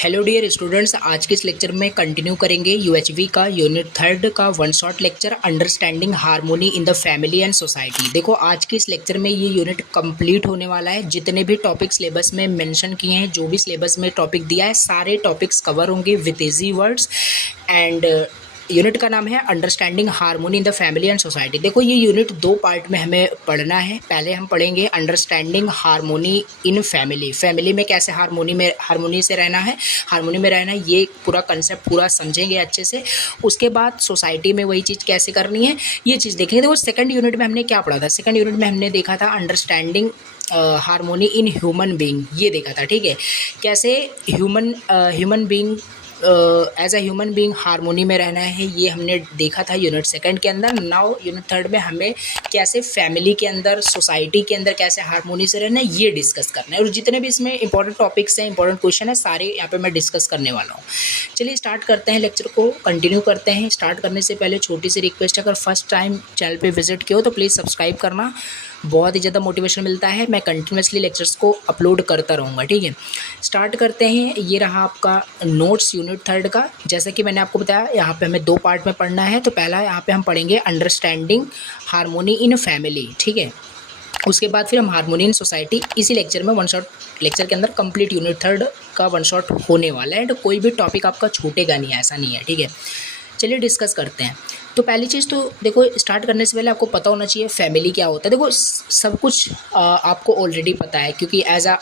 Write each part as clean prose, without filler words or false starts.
Hello dear students, आज के इस लेक्चर में कंटिन्यू करेंगे यूएचवी का यूनिट 3 का one shot lecture understanding harmony in the family and society. देखो, आज के इस लेक्चर में ये यूनिट कंप्लीट होने वाला है। जितने भी टॉपिक सिलेबस में मेंशन किए हैं, जो भी सिलेबस में टॉपिक दिया है, सारे टॉपिक्स कवर होंगे with easy words. And unit का नाम है understanding harmony in the family and society. देखो, ये यूनिट दो पार्ट में हमें पढ़ना है। पहले हम पढ़ेंगे understanding harmony in family, family में कैसे हार्मोनी से रहना है, हार्मोनी में रहना है, ये पूरा कंसेप्ट पूरा समझेंगे अच्छे से। उसके बाद सोसाइटी में वही चीज़ कैसे करनी है, ये चीज़ देखेंगे। देखो, सेकंड यूनिट में हमने क्या पढ़ा था? सेकंड यूनिट में हमने देखा था understanding harmony in human being, ये देखा था। ठीक है, कैसे human being as a human being harmony में रहना है, ये हमने देखा था यूनिट सेकंड के अंदर। नाउ यूनिट थर्ड में हमें कैसे फैमिली के अंदर, सोसाइटी के अंदर कैसे हार्मोनी से रहना है, ये डिस्कस करना है। और जितने भी इसमें इंपॉर्टेंट टॉपिक्स हैं, इंपॉर्टेंट क्वेश्चन है, सारे यहाँ पे मैं डिस्कस करने वाला हूँ। चलिए स्टार्ट करते हैं, लेक्चर को कंटिन्यू करते हैं। स्टार्ट करने से पहले छोटी सी रिक्वेस्ट है, अगर फर्स्ट टाइम चैनल पर विजिट किया हो तो प्लीज़ सब्सक्राइब करना, बहुत ही ज़्यादा मोटिवेशन मिलता है। मैं कंटिन्यूसली लेक्चर्स को अपलोड करता रहूँगा। ठीक है, स्टार्ट करते हैं। ये रहा आपका नोट्स यूनिट थर्ड का। जैसे कि मैंने आपको बताया, यहाँ पे हमें दो पार्ट में पढ़ना है। तो पहला यहाँ पे हम पढ़ेंगे अंडरस्टैंडिंग हार्मोनी इन फैमिली। ठीक है, उसके बाद फिर हम हार्मोनी इन सोसाइटी, इसी लेक्चर में वन शॉट लेक्चर के अंदर कंप्लीट यूनिट थर्ड का वन शॉट होने वाला है। तो कोई भी टॉपिक आपका छूटेगा नहीं, ऐसा नहीं है। ठीक है, चलिए डिस्कस करते हैं। तो पहली चीज़ तो देखो, स्टार्ट करने से पहले आपको पता होना चाहिए फैमिली क्या होता है। देखो, सब कुछ आपको ऑलरेडी पता है, क्योंकि एज अ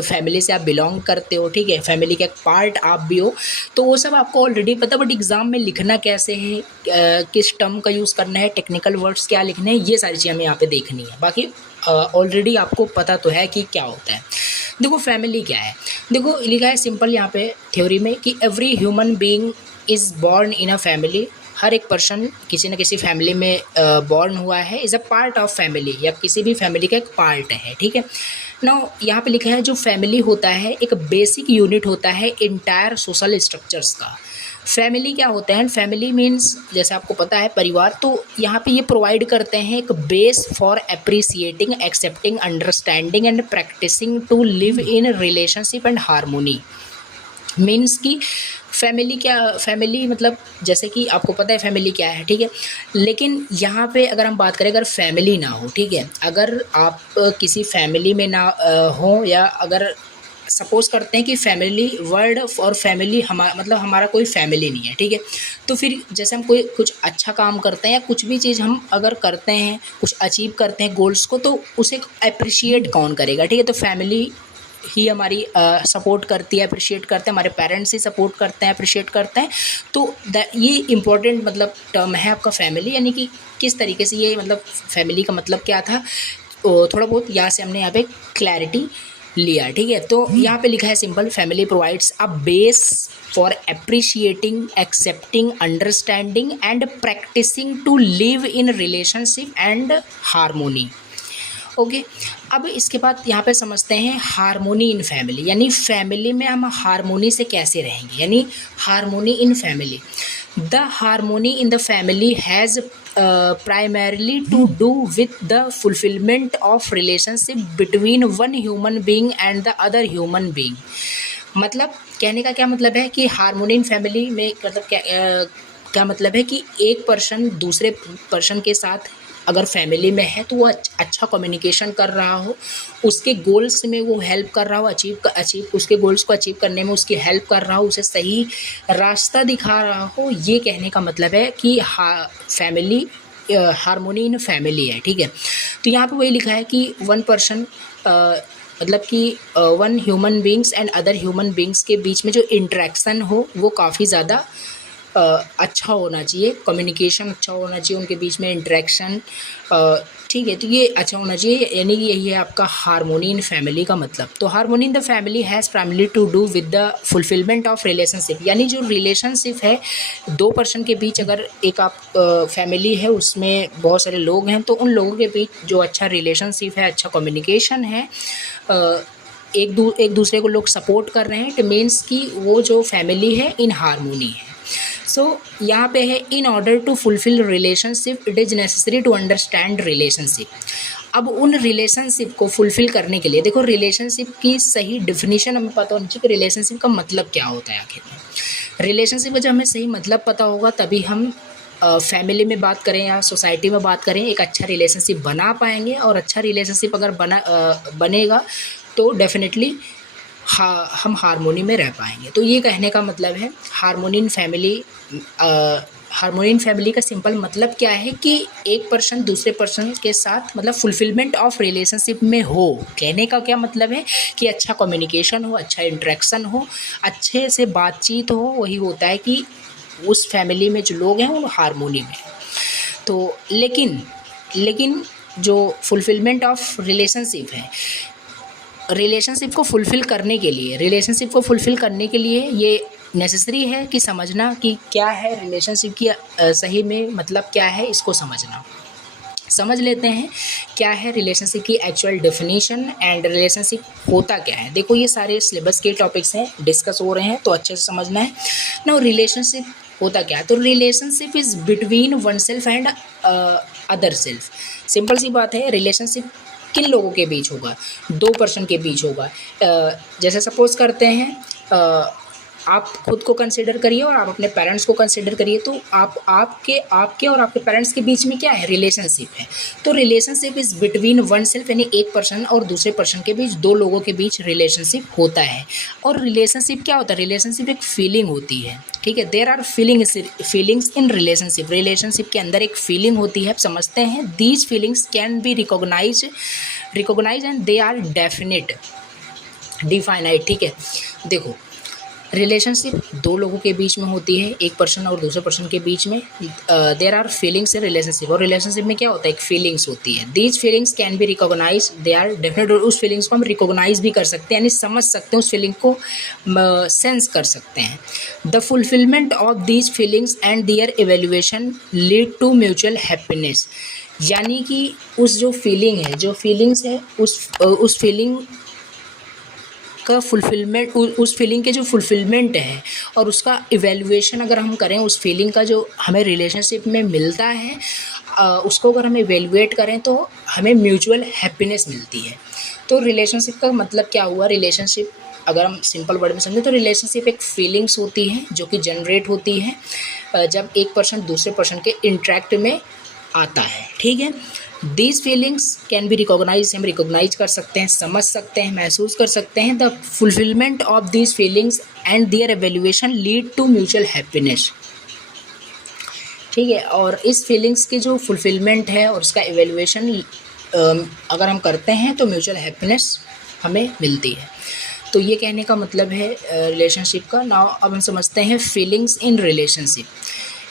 फैमिली से आप बिलोंग करते हो। ठीक है, फैमिली का एक पार्ट आप भी हो, तो वो सब आपको ऑलरेडी पता। बट एग्ज़ाम में लिखना कैसे है, किस टर्म का यूज़ करना है, टेक्निकल वर्ड्स क्या लिखने हैं, ये सारी चीज़ें हमें यहाँ पे देखनी है। बाकी ऑलरेडी आपको पता तो है कि क्या होता है। देखो, फैमिली क्या है, देखो लिखा है सिंपल यहाँ पे थ्योरी में कि every human being is born in a family. हर एक पर्सन किसी न किसी फैमिली में बॉर्न हुआ है, is a part of family, या किसी भी फैमिली का एक पार्ट है। ठीक है, नाउ यहाँ पे लिखा है जो फैमिली होता है एक बेसिक यूनिट होता है इंटायर सोशल स्ट्रक्चर्स का। फैमिली क्या होता है? फैमिली मीन्स, जैसे आपको पता है, परिवार। तो यहाँ पे ये प्रोवाइड करते हैं एक base for appreciating, accepting, understanding and practising to live in relationship and harmony. Means कि फैमिली क्या, फैमिली मतलब जैसे कि आपको पता है फैमिली क्या है। ठीक है, लेकिन यहाँ पे अगर हम बात करें, अगर फैमिली ना हो, ठीक है, अगर आप किसी फैमिली में ना हो, या अगर सपोज करते हैं कि फैमिली वर्ड और फैमिली मतलब हमारा कोई फैमिली नहीं है। ठीक है, तो फिर जैसे हम कोई कुछ अच्छा काम करते हैं, या कुछ भी चीज़ हम अगर करते हैं, कुछ अचीव करते हैं गोल्स को, तो उसे अप्रिशिएट कौन करेगा? ठीक है, तो फैमिली ही हमारी सपोर्ट करती है, अप्रिशिएट करते हैं, हमारे पेरेंट्स ही सपोर्ट करते हैं, अप्रिशिएट करते हैं। तो ये इम्पोर्टेंट मतलब टर्म है आपका फैमिली, यानी कि किस तरीके से ये मतलब फैमिली का मतलब क्या था, थोड़ा बहुत यहाँ से हमने यहाँ पे क्लैरिटी लिया। ठीक है, तो यहाँ पे लिखा है simple, family provides a base for appreciating, accepting, understanding and practising to live in relationship and harmony. Okay, अब इसके बाद यहाँ पे समझते हैं हार्मोनी इन फैमिली, यानी फैमिली में हम हार्मोनी से कैसे रहेंगे, यानी harmony in family. The harmony in the family has primarily to do with the fulfillment of relationship between one human being and the other human being। मतलब कहने का क्या मतलब है कि हार्मोनी इन फैमिली में मतलब क्या मतलब है कि एक पर्सन दूसरे पर्सन के साथ अगर फैमिली में है, तो वो अच्छा कम्युनिकेशन कर रहा हो, उसके गोल्स में वो हेल्प कर रहा हो, अचीव उसके गोल्स को अचीव करने में उसकी हेल्प कर रहा हो, उसे सही रास्ता दिखा रहा हो। ये कहने का मतलब है कि फैमिली, हार्मोनी इन फैमिली है। ठीक है, तो यहाँ पे वही लिखा है कि वन पर्सन मतलब कि one human beings and other human beings के बीच में जो इंटरेक्शन हो वो काफ़ी ज़्यादा अच्छा होना चाहिए, कम्युनिकेशन अच्छा होना चाहिए उनके बीच में, इंटरेक्शन। ठीक है, तो ये अच्छा होना चाहिए, यानी कि यही है आपका हार्मोनी इन फैमिली का मतलब। तो harmony in the family has primarily to do with the fulfilment of relationship, यानी जो रिलेशनशिप है दो पर्सन के बीच, अगर एक आप फैमिली है उसमें बहुत सारे लोग हैं, तो उन लोगों के बीच जो अच्छा रिलेशनशिप है, अच्छा कम्युनिकेशन है, एक दूसरे को लोग सपोर्ट कर रहे हैं, इट मीन्स कि वो जो फैमिली है इन हार्मोनी है। सो यहाँ पे है, in order to fulfil relationship it is necessary to understand relationship. अब उन रिलेशनशिप को फुलफ़िल करने के लिए देखो रिलेशनशिप की सही डेफ़िनिशन हमें पता होनी चाहिए कि रिलेशनशिप का मतलब क्या होता है आखिर में। रिलेशनशिप का जब हमें सही मतलब पता होगा तभी हम फैमिली में बात करें या सोसाइटी में बात करें एक अच्छा रिलेशनशिप बना पाएंगे, और अच्छा रिलेशनशिप अगर बनेगा तो डेफिनेटली हम हारमोनी में रह पाएंगे। तो ये कहने का मतलब है harmony in family. Harmony in family का सिंपल मतलब क्या है कि एक पर्सन दूसरे पर्सन के साथ मतलब फुलफिलमेंट ऑफ रिलेशनशिप में हो। कहने का क्या मतलब है कि अच्छा कम्युनिकेशन हो, अच्छा इंटरेक्शन हो, अच्छे से बातचीत हो, वही होता है कि उस फैमिली में जो लोग हैं वो हारमोनी में। तो लेकिन जो फुलफिलमेंट ऑफ रिलेशनशिप है, रिलेशनशिप को फुलफ़िल करने के लिए ये नेसेसरी है कि समझना कि क्या है रिलेशनशिप की सही में मतलब क्या है, इसको समझना। समझ लेते हैं क्या है रिलेशनशिप की एक्चुअल डेफिनेशन एंड रिलेशनशिप होता क्या है। देखो ये सारे सिलेबस के टॉपिक्स हैं, डिस्कस हो रहे हैं, तो अच्छे से समझना है। नाउ रिलेशनशिप होता क्या है, तो relationship is between one self and other self. Simple सी बात है, रिलेशनशिप किन लोगों के बीच होगा, दो पर्सन के बीच होगा। जैसे सपोज करते हैं आप खुद को कंसिडर करिए और आप अपने पेरेंट्स को कंसिडर करिए, तो आपके और आपके पेरेंट्स के बीच में क्या है, रिलेशनशिप है। तो relationship is between one self, यानी एक पर्सन और दूसरे पर्सन के बीच, दो लोगों के बीच रिलेशनशिप होता है। और रिलेशनशिप क्या होता है, रिलेशनशिप एक फीलिंग होती है, ठीक है। There are feelings in relationship. Relationship के अंदर एक फीलिंग होती है, आप समझते हैं। These feelings can be recognise and they are definite definite, ठीक है। देखो रिलेशनशिप दो लोगों के बीच में होती है, एक पर्सन और दूसरे पर्सन के बीच में। There are feelings in relationship, और रिलेशनशिप में क्या होता है, एक फीलिंग्स होती है। These feelings can be recognise, they are definite. और उस फीलिंग्स को हम रिकॉग्नाइज भी कर सकते हैं, यानी समझ सकते हैं, उस फीलिंग को सेंस कर सकते हैं। The fulfilment of these feelings and their evaluation lead to mutual happiness, यानी कि उस जो फीलिंग है, जो फीलिंग्स है, उस फीलिंग का फुलफिलमेंट, उस फीलिंग के जो फुलफिलमेंट है और उसका इवैल्यूएशन अगर हम करें, उस फीलिंग का जो हमें रिलेशनशिप में मिलता है, उसको अगर हम इवैल्यूएट करें तो हमें म्यूचुअल हैप्पीनेस मिलती है। तो रिलेशनशिप का मतलब क्या हुआ, रिलेशनशिप अगर हम सिंपल वर्ड में समझें तो रिलेशनशिप एक फीलिंग्स होती है जो कि जनरेट होती है जब एक पर्सन दूसरे पर्सन के इंटरेक्ट में आता है, ठीक है। These feelings can be recognise, हम रिकॉग्नाइज कर सकते हैं, समझ सकते हैं, महसूस कर सकते हैं। The fulfilment of these feelings and their evaluation lead to mutual happiness, ठीक है। और इस फीलिंग्स की जो फुलफिलमेंट है और उसका एवेल्यूएशन अगर हम करते हैं तो म्यूचुअल हैप्पीनेस हमें मिलती है। तो ये कहने का मतलब है रिलेशनशिप का। नाउ अब हम समझते हैं फीलिंग्स इन रिलेशनशिप,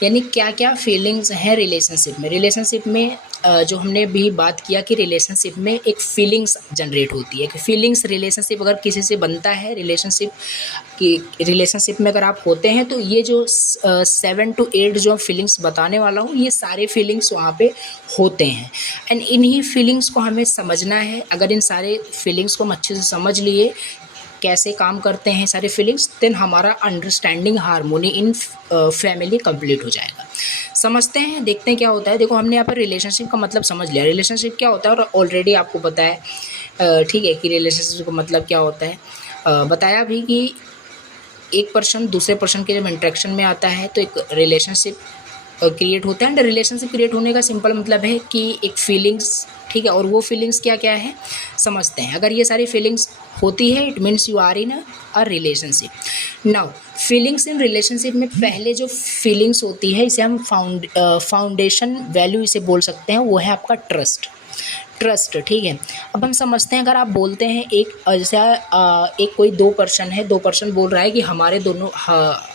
यानी क्या क्या फीलिंग्स हैं रिलेशनशिप में। रिलेशनशिप में जो हमने भी बात किया कि रिलेशनशिप में एक फीलिंग्स जनरेट होती है कि फीलिंग्स रिलेशनशिप अगर किसी से बनता है, रिलेशनशिप में अगर आप होते हैं तो ये जो 7 to 8 जो फीलिंग्स बताने वाला हूँ, ये सारे फीलिंग्स वहाँ पे होते हैं। एंड इन्हीं फीलिंग्स को हमें समझना है। अगर इन सारे फीलिंग्स को हम अच्छे से समझ लिए कैसे काम करते हैं सारे फीलिंग्स, देन हमारा understanding harmony in family complete हो जाएगा। समझते हैं, देखते हैं क्या होता है। देखो हमने यहाँ पर रिलेशनशिप का मतलब समझ लिया, रिलेशनशिप क्या होता है और ऑलरेडी आपको पता है, ठीक है, कि रिलेशनशिप का मतलब क्या होता है। बताया भी कि एक पर्सन दूसरे पर्सन के जब इंटरेक्शन में आता है तो एक रिलेशनशिप क्रिएट होता है। एंड रिलेशनशिप क्रिएट होने का सिंपल मतलब है कि एक फीलिंग्स, ठीक है। और वो फीलिंग्स क्या क्या है समझते हैं। अगर ये सारी फीलिंग्स होती है it means you are in a relationship. Now feelings in relationship में पहले जो फीलिंग्स होती है इसे हम फाउंडेशन वैल्यू इसे बोल सकते हैं, वो है आपका ट्रस्ट, ठीक है। अब हम समझते हैं, अगर आप बोलते हैं एक जैसे एक कोई दो पर्सन बोल रहा है कि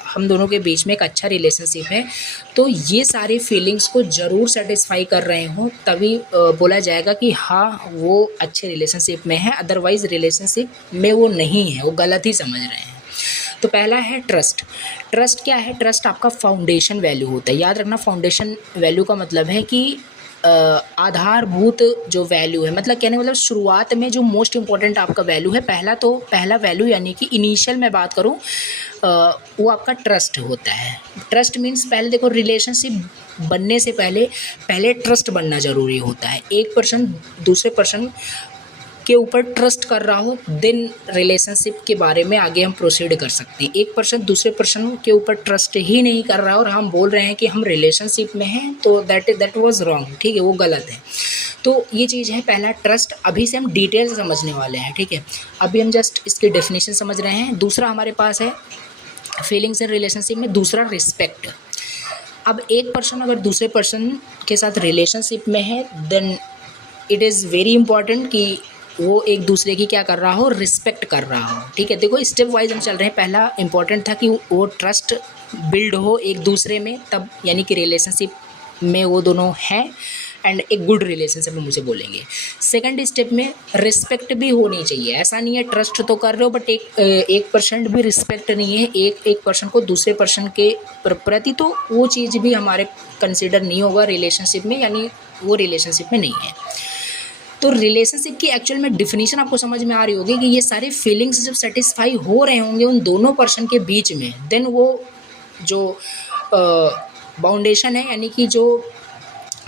हम दोनों के बीच में एक अच्छा रिलेशनशिप है, तो ये सारे फीलिंग्स को ज़रूर सेटिस्फाई कर रहे हों तभी बोला जाएगा कि हाँ वो अच्छे रिलेशनशिप में है, अदरवाइज़ रिलेशनशिप में वो नहीं है, वो गलत ही समझ रहे हैं। तो पहला है ट्रस्ट क्या है, ट्रस्ट आपका फाउंडेशन वैल्यू होता है। याद रखना, फाउंडेशन वैल्यू का मतलब है कि आधारभूत जो वैल्यू है, मतलब कहने मतलब शुरुआत में जो मोस्ट इम्पॉर्टेंट आपका वैल्यू है, पहला वैल्यू यानी कि इनिशियल मैं बात करूँ, वो आपका ट्रस्ट होता है। ट्रस्ट मीन्स पहले देखो रिलेशनशिप बनने से पहले ट्रस्ट बनना ज़रूरी होता है। एक पर्सन दूसरे पर्सन के ऊपर ट्रस्ट कर रहा हो, देन रिलेशनशिप के बारे में आगे हम प्रोसीड कर सकते हैं। एक पर्सन दूसरे पर्सन के ऊपर ट्रस्ट ही नहीं कर रहा और हम बोल रहे हैं कि हम रिलेशनशिप में हैं, तो दैट वाज रॉन्ग, ठीक है, वो गलत है। तो ये चीज़ है पहला ट्रस्ट। अभी से हम डिटेल से समझने वाले हैं, ठीक है। अभी हम जस्ट इसकी डेफिनेशन समझ रहे हैं। दूसरा हमारे पास है फीलिंग्स इन रिलेशनशिप में, दूसरा रिस्पेक्ट। अब एक पर्सन अगर दूसरे पर्सन के साथ रिलेशनशिप में है, then it is very important कि वो एक दूसरे की क्या कर रहा हो, रिस्पेक्ट कर रहा हो, ठीक है। देखो स्टेप वाइज हम चल रहे हैं। पहला इंपॉर्टेंट था कि वो ट्रस्ट बिल्ड हो एक दूसरे में, तब यानी कि रिलेशनशिप में वो दोनों हैं एंड एक गुड रिलेशनशिप हम उसे बोलेंगे। सेकंड स्टेप में रिस्पेक्ट भी होनी चाहिए। ऐसा नहीं है ट्रस्ट तो कर रहे हो बट एक परसेंट भी रिस्पेक्ट नहीं है एक पर्सन को दूसरे पर्सन के प्रति, तो वो चीज़ भी हमारे कंसिडर नहीं होगा रिलेशनशिप में, यानी वो रिलेशनशिप में नहीं है। तो रिलेशनशिप की एक्चुअल में डिफिनीशन आपको समझ में आ रही होगी कि ये सारे फीलिंग्स जब सेटिस्फाई हो रहे होंगे उन दोनों पर्सन के बीच में, देन वो जो बाउंडेशन है, यानी कि जो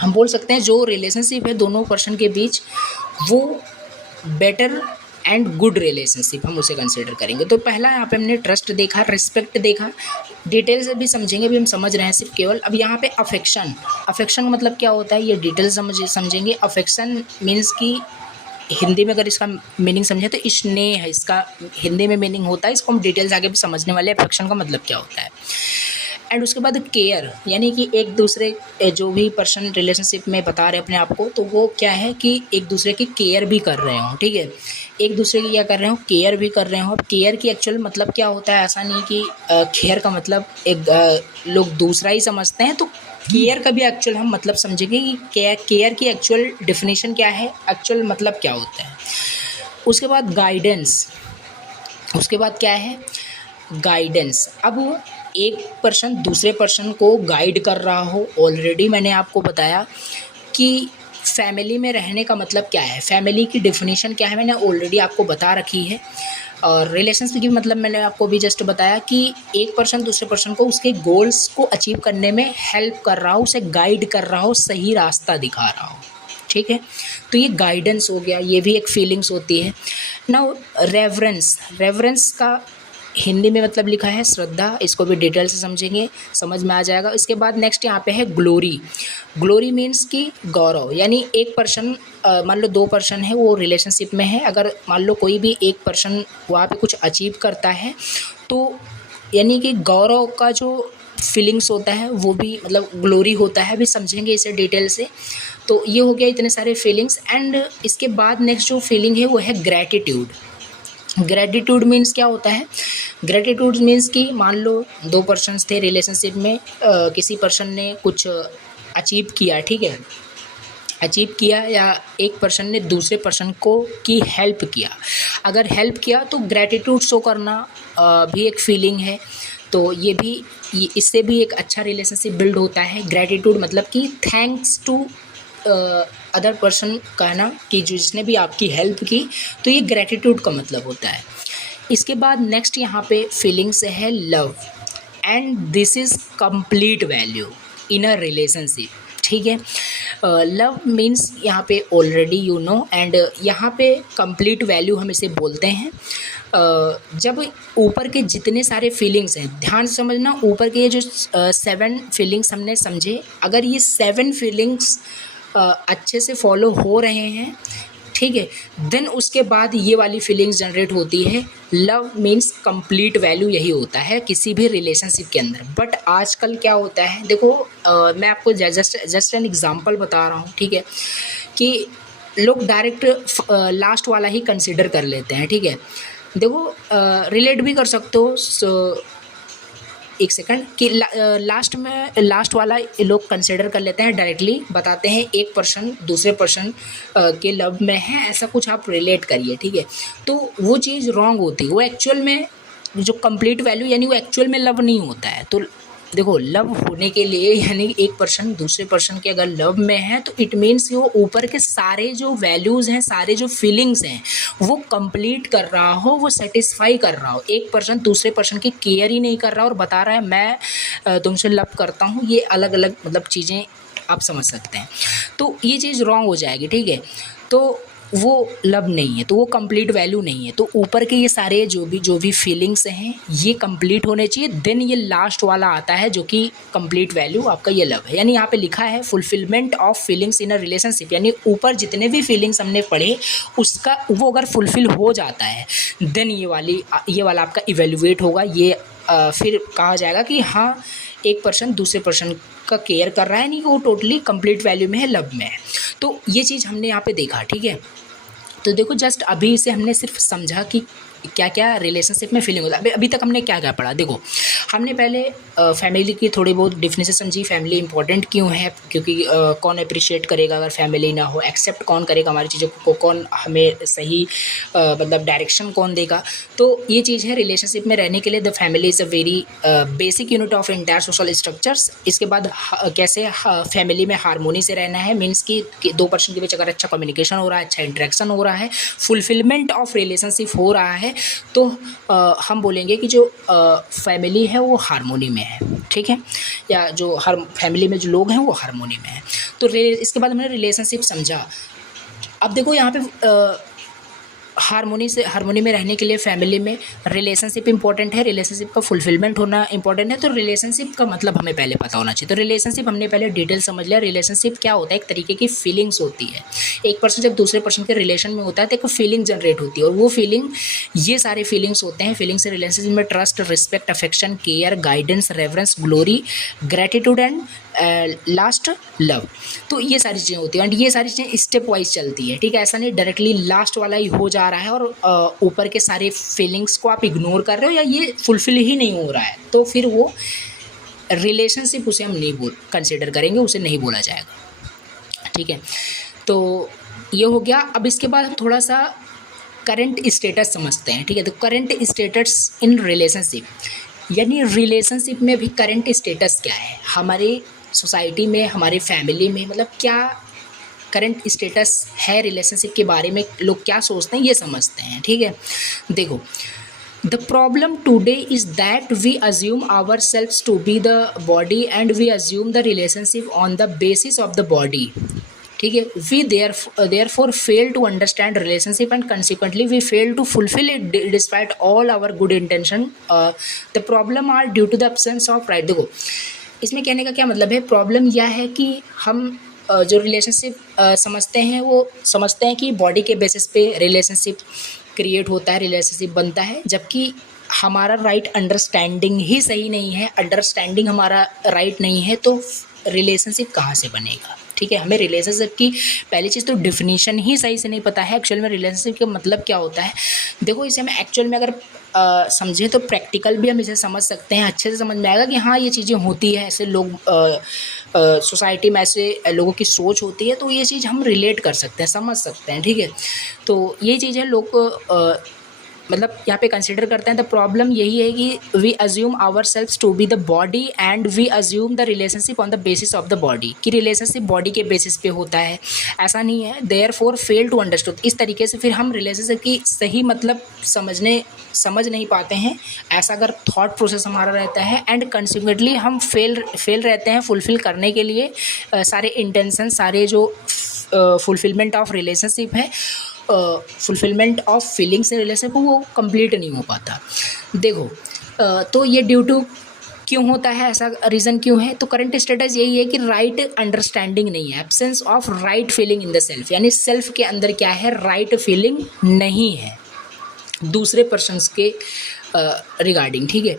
हम बोल सकते हैं जो रिलेशनशिप है दोनों पर्सन के बीच, वो बेटर एंड गुड रिलेशनशिप हम उसे कंसिडर करेंगे। तो पहला यहाँ पे हमने ट्रस्ट देखा, रिस्पेक्ट देखा, डिटेल से भी समझेंगे, अभी हम समझ रहे हैं सिर्फ केवल। अब यहाँ पे अफेक्शन का मतलब क्या होता है ये डिटेल समझेंगे। अफेक्शन मीन्स कि हिंदी में अगर इसका मीनिंग समझे तो स्नेह है, इसका हिंदी में मीनिंग होता है। इसको हम डिटेल्स आगे भी समझने वाले हैं अफेक्शन का मतलब क्या होता है। एंड उसके बाद केयर, यानी कि एक दूसरे जो भी पर्सन रिलेशनशिप में बता रहे अपने आप को, तो वो क्या है कि एक दूसरे की केयर भी कर रहे हो, ठीक है। एक दूसरे की क्या कर रहे हो, केयर भी कर रहे हो। अब केयर की एक्चुअल मतलब क्या होता है, ऐसा नहीं कि केयर का मतलब एक लोग दूसरा ही समझते हैं, तो केयर का भी एक्चुअल हम मतलब समझेंगे कि केयर की एक्चुअल डेफिनेशन क्या है, एक्चुअल मतलब क्या होता है। उसके बाद गाइडेंस, उसके बाद क्या है गाइडेंस। अब एक पर्सन दूसरे पर्सन को गाइड कर रहा हो, ऑलरेडी मैंने आपको बताया कि फैमिली में रहने का मतलब क्या है, फैमिली की डेफिनेशन क्या है, मैंने ऑलरेडी आपको बता रखी है। और रिलेशनशिप की मतलब मैंने आपको भी जस्ट बताया कि एक पर्सन दूसरे पर्सन को उसके गोल्स को अचीव करने में हेल्प कर रहा हो, उसे गाइड कर रहा हो, सही रास्ता दिखा रहा हो, ठीक है। तो ये गाइडेंस हो गया, ये भी एक फीलिंग्स होती है। नाउ रेवरेंस का हिंदी में मतलब लिखा है श्रद्धा, इसको भी डिटेल से समझेंगे, समझ में आ जाएगा। इसके बाद नेक्स्ट यहाँ पे है ग्लोरी मीन्स कि गौरव, यानी एक पर्सन मान लो दो पर्सन है वो रिलेशनशिप में है, अगर मान लो कोई भी एक पर्सन वहाँ पे कुछ अचीव करता है तो यानी कि गौरव का जो फीलिंग्स होता है वो भी मतलब ग्लोरी होता है, भी समझेंगे इसे डिटेल से। तो ये हो गया इतने सारे फीलिंग्स। एंड इसके बाद नेक्स्ट जो फीलिंग है वो है ग्रेटिट्यूड मीन्स क्या होता है, ग्रेटिट्यूड मीन्स कि मान लो दो पर्सन्स थे रिलेशनशिप में, किसी पर्सन ने कुछ अचीव किया, ठीक है, अचीव किया, या एक पर्सन ने दूसरे पर्सन को की हेल्प किया। अगर हेल्प किया तो ग्रेटिट्यूड शो करना भी एक फीलिंग है। तो इससे भी एक अच्छा रिलेशनशिप बिल्ड होता है। ग्रेटिट्यूड मतलब कि थैंक्स टू अदर पर्सन कहना कि जिसने भी आपकी हेल्प की, तो ये ग्रेटिट्यूड का मतलब होता है। इसके बाद नेक्स्ट यहाँ पे फीलिंग्स है love, and this is complete value in a relationship, ठीक है। लव मीन्स यहाँ पे ऑलरेडी यू नो, एंड यहाँ पे कंप्लीट वैल्यू हम इसे बोलते हैं। जब ऊपर के जितने सारे फीलिंग्स हैं, ध्यान से समझना, ऊपर के ये जो 7 फीलिंग्स हमने समझे, अगर ये 7 फीलिंग्स अच्छे से फॉलो हो रहे हैं, ठीक है, देन उसके बाद ये वाली फीलिंग्स जनरेट होती है। लव मीन्स कंप्लीट वैल्यू यही होता है किसी भी रिलेशनशिप के अंदर। बट आजकल क्या होता है, देखो मैं आपको जस्ट एन एग्जांपल बता रहा हूँ, ठीक है, कि लोग डायरेक्ट लास्ट वाला ही कंसिडर कर लेते हैं, ठीक है। देखो रिलेट भी कर सकते हो, एक सेकंड, कि लास्ट वाला लोग कंसिडर कर लेते हैं, डायरेक्टली बताते हैं एक पर्सन दूसरे पर्सन के लव में है, ऐसा कुछ आप रिलेट करिए, ठीक है। तो वो चीज़ रॉन्ग होती है, वो एक्चुअल में जो कंप्लीट वैल्यू यानी वो एक्चुअल में लव नहीं होता है। तो देखो लव होने के लिए यानी एक पर्सन दूसरे पर्सन के अगर लव में है तो इट मीन्स वो ऊपर के सारे जो वैल्यूज़ हैं, सारे जो फीलिंग्स हैं वो कंप्लीट कर रहा हो, वो सेटिस्फाई कर रहा हो। एक पर्सन दूसरे पर्सन की केयर ही नहीं कर रहा और बता रहा है मैं तुमसे लव करता हूँ, ये अलग अलग मतलब चीज़ें आप समझ सकते हैं। तो ये चीज़ रॉन्ग हो जाएगी, ठीक है। तो वो लव नहीं है, तो वो कंप्लीट वैल्यू नहीं है। तो ऊपर के ये सारे जो भी फीलिंग्स हैं ये कंप्लीट होने चाहिए, देन ये लास्ट वाला आता है जो कि कंप्लीट वैल्यू आपका ये लव है। यानी यहाँ पे लिखा है fulfilment of feelings in a relationship, यानी ऊपर जितने भी फीलिंग्स हमने पढ़े उसका वो अगर फुलफिल हो जाता है देन ये वाला आपका इवेल्युएट होगा। ये फिर कहा जाएगा कि हाँ एक पर्सन दूसरे पर्सन का केयर कर रहा है, नहीं कि वो टोटली कंप्लीट वैल्यू में है, लव में है। तो ये चीज़ हमने यहाँ पे देखा, ठीक है। तो देखो जस्ट अभी इसे हमने सिर्फ समझा कि क्या क्या रिलेशनशिप में फीलिंग होता है। अभी तक हमने क्या क्या पढ़ा, देखो हमने पहले फैमिली की थोड़ी बहुत डिफिनेशन समझी, फैमिली इंपॉर्टेंट क्यों है, क्योंकि कौन अप्रिशिएट करेगा अगर फैमिली ना हो, एक्सेप्ट कौन करेगा हमारी चीज़ों को, कौन हमें सही मतलब डायरेक्शन कौन देगा। तो ये चीज़ है रिलेशनशिप में रहने के लिए the family is a very basic unit of entire social structures. इसके बाद कैसे फैमिली में हारमोनी से रहना है, मीन्स कि दो पर्सन के बीच अगर अच्छा कम्युनिकेशन हो रहा है, अच्छा इंटरेक्शन हो रहा है, फुलफिलमेंट ऑफ रिलेशनशिप हो रहा है, तो हम बोलेंगे कि जो फैमिली है वो हारमोनी में है, ठीक है, या जो हर फैमिली में जो लोग हैं वो हारमोनी में है। तो इसके बाद हमने रिलेशनशिप समझा। अब देखो यहाँ पे हारमोनी में रहने के लिए फैमिली में रिलेशनशिप इंपॉर्टेंट है, रिलेशनशिप का फुलफिलमेंट होना इंपॉर्टेंट है। तो रिलेशनशिप का मतलब हमें पहले पता होना चाहिए। तो रिलेशनशिप हमने पहले डिटेल समझ लिया। रिलेशनशिप क्या होता है, एक तरीके की फीलिंग्स होती है। एक पर्सन जब दूसरे पर्सन के रिलेशन में होता है तो एक फीलिंग जनरेट होती है, और वो फीलिंग ये सारे फीलिंग्स होते हैं। फीलिंग से रिलेशनशिप में trust, respect, affection, care, guidance, reference, glory, gratitude and last love. तो ये सारी चीज़ें होती हैं, एंड ये सारी चीज़ें स्टेप वाइज चलती है, ठीक है। ऐसा नहीं डायरेक्टली लास्ट वाला ही हो जा रहा है और ऊपर के सारे फीलिंग्स को आप इग्नोर कर रहे हो या ये फुलफिल ही नहीं हो रहा है, तो फिर वो रिलेशनशिप उसे हम नहीं कंसिडर करेंगे, उसे नहीं बोला जाएगा, ठीक है। तो ये हो गया। अब इसके बाद हम थोड़ा सा करंट स्टेटस समझते हैं, ठीक है। तो करंट स्टेटस इन रिलेशनशिप, यानी रिलेशनशिप में भी करंट स्टेटस क्या है, हमारे सोसाइटी में, हमारे फैमिली में, मतलब क्या करंट स्टेटस है रिलेशनशिप के बारे में, लोग क्या सोचते हैं ये समझते हैं, ठीक है। देखो the problem today is that we assume our selves to be the body and we assume the relationship on the basis of the body, ठीक है। We therefore fail to understand relationship and consequently we fail to fulfill it despite all our good intention. The problem are due to the absence of right। देखो इसमें कहने का क्या मतलब है, problem यह है कि हम जो रिलेशनशिप समझते हैं वो समझते हैं कि बॉडी के बेसिस पे रिलेशनशिप क्रिएट होता है, रिलेशनशिप बनता है, जबकि हमारा राइट अंडरस्टैंडिंग ही सही नहीं है। अंडरस्टैंडिंग हमारा राइट नहीं है तो रिलेशनशिप कहाँ से बनेगा, ठीक है। हमें रिलेशनशिप की पहली चीज़ तो डिफिनीशन ही सही से नहीं पता है, एक्चुअल में रिलेशनशिप का मतलब क्या होता है। देखो इसे हम एक्चुअल में अगर समझें तो प्रैक्टिकल भी हम इसे समझ सकते हैं, अच्छे से समझ में आएगा कि हाँ ये चीज़ें होती है, ऐसे लोग सोसाइटी में ऐसे लोगों की सोच होती है, तो ये चीज़ हम रिलेट कर सकते हैं, समझ सकते हैं, ठीक है। तो ये चीज़ है लोग मतलब यहाँ पे कंसिडर करते हैं। द प्रॉब्लम यही है कि we assume our selves to be the body and we assume the relationship on the basis of the body, कि रिलेशनशिप बॉडी के बेसिस पे होता है, ऐसा नहीं है। देयरफॉर फेल टू अंडरस्टूड, इस तरीके से फिर हम रिलेशनशिप की सही मतलब समझ नहीं पाते हैं, ऐसा अगर थॉट प्रोसेस हमारा रहता है, एंड कंसिक्वेंटली हम फेल रहते हैं फुलफिल करने के लिए सारे इंटेंशन, सारे जो फुलफिलमेंट ऑफ रिलेशनशिप है, fulfilment of feelings in relationship वो कंप्लीट नहीं हो पाता। देखो तो ये ड्यू टू क्यों होता है, ऐसा रीज़न क्यों है, तो करंट स्टेटस यही है कि राइट अंडरस्टैंडिंग नहीं है, absence of right feeling in the self, यानी सेल्फ के अंदर क्या है, राइट फीलिंग नहीं है दूसरे पर्सन्स के रिगार्डिंग, ठीक है।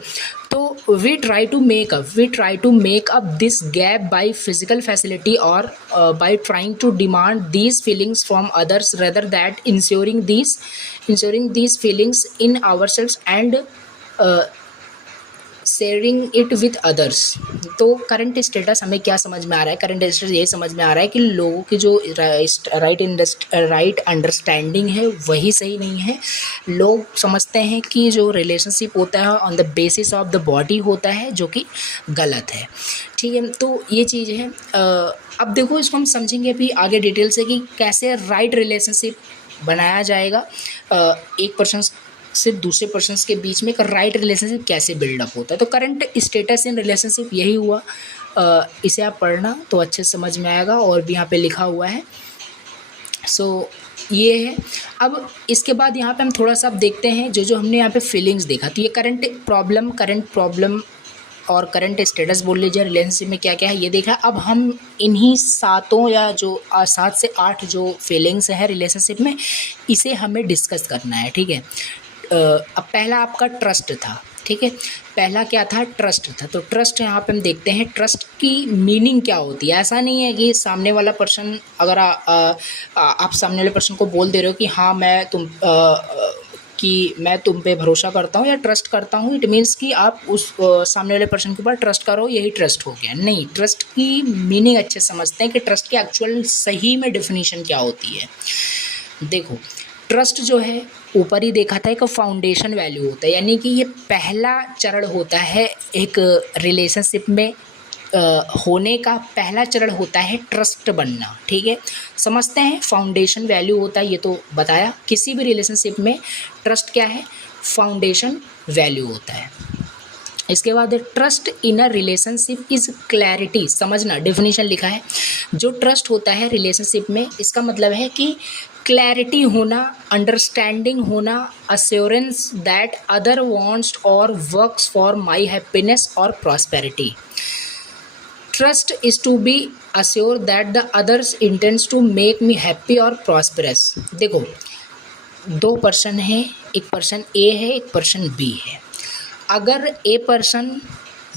तो we try to make up this gap by physical facility और by trying to demand these feelings from others rather that ensuring these feelings in ourselves and sharing it with others. तो current status हमें क्या समझ में आ रहा है? Current status ये समझ में आ रहा है कि लोगों की जो राइट अंडरस्टैंडिंग है वही सही नहीं है। लोग समझते हैं कि जो रिलेशनशिप होता है on the basis of the body होता है, जो कि गलत है। ठीक है, तो ये चीज़ है। अब देखो इसको हम समझेंगे अभी आगे डिटेल से कि कैसे राइट रिलेशनशिप बनाया जाएगा। एक पर्सन से दूसरे पर्सन्स के बीच में एक राइट रिलेशनशिप कैसे बिल्डअप होता है। तो करंट स्टेटस इन रिलेशनशिप यही हुआ। इसे आप पढ़ना तो अच्छे से समझ में आएगा, और भी यहाँ पे लिखा हुआ है। सो ये है। अब इसके बाद यहाँ पे हम थोड़ा सा अब देखते हैं जो हमने यहाँ पे फीलिंग्स देखा। तो ये करंट प्रॉब्लम और करंट स्टेटस बोल लीजिए रिलेशनशिप में क्या क्या है ये देखा। अब हम इन्हीं सातों या जो 7 से 8 जो फीलिंग्स हैं रिलेशनशिप में, इसे हमें डिस्कस करना है। ठीक है, अब पहला आपका ट्रस्ट था। ठीक है, पहला क्या था? ट्रस्ट था। तो ट्रस्ट यहाँ पे हम देखते हैं ट्रस्ट की मीनिंग क्या होती है। ऐसा नहीं है कि सामने वाला पर्सन, अगर आप सामने वाले पर्सन को बोल दे रहे हो कि हाँ मैं तुम पे भरोसा करता हूँ या ट्रस्ट करता हूँ, इट मीन्स कि आप उस सामने वाले पर्सन के ऊपर ट्रस्ट करो, यही ट्रस्ट हो गया। नहीं, ट्रस्ट की मीनिंग अच्छे समझते हैं कि ट्रस्ट की एक्चुअल सही में डेफिनेशन क्या होती है। देखो, ट्रस्ट जो है ऊपर ही देखा था, एक फाउंडेशन वैल्यू होता है, यानी कि ये पहला चरण होता है एक रिलेशनशिप में होने का। पहला चरण होता है ट्रस्ट बनना। ठीक है, समझते हैं फाउंडेशन वैल्यू होता है, ये तो बताया। किसी भी रिलेशनशिप में ट्रस्ट क्या है? फाउंडेशन वैल्यू होता है। इसके बाद trust in a relationship is clarity. समझना, डेफिनेशन लिखा है। जो ट्रस्ट होता है रिलेशनशिप में, इसका मतलब है कि क्लैरिटी होना, अंडरस्टैंडिंग होना, अश्योरेंस दैट अदर वांट्स और वर्क्स फॉर माई हैप्पीनेस और prosperity. Trust is to be assure that the others intends to make me happy और प्रॉस्परस। देखो, 2 पर्सन हैं, एक पर्सन ए है, एक पर्सन बी है। अगर ए पर्सन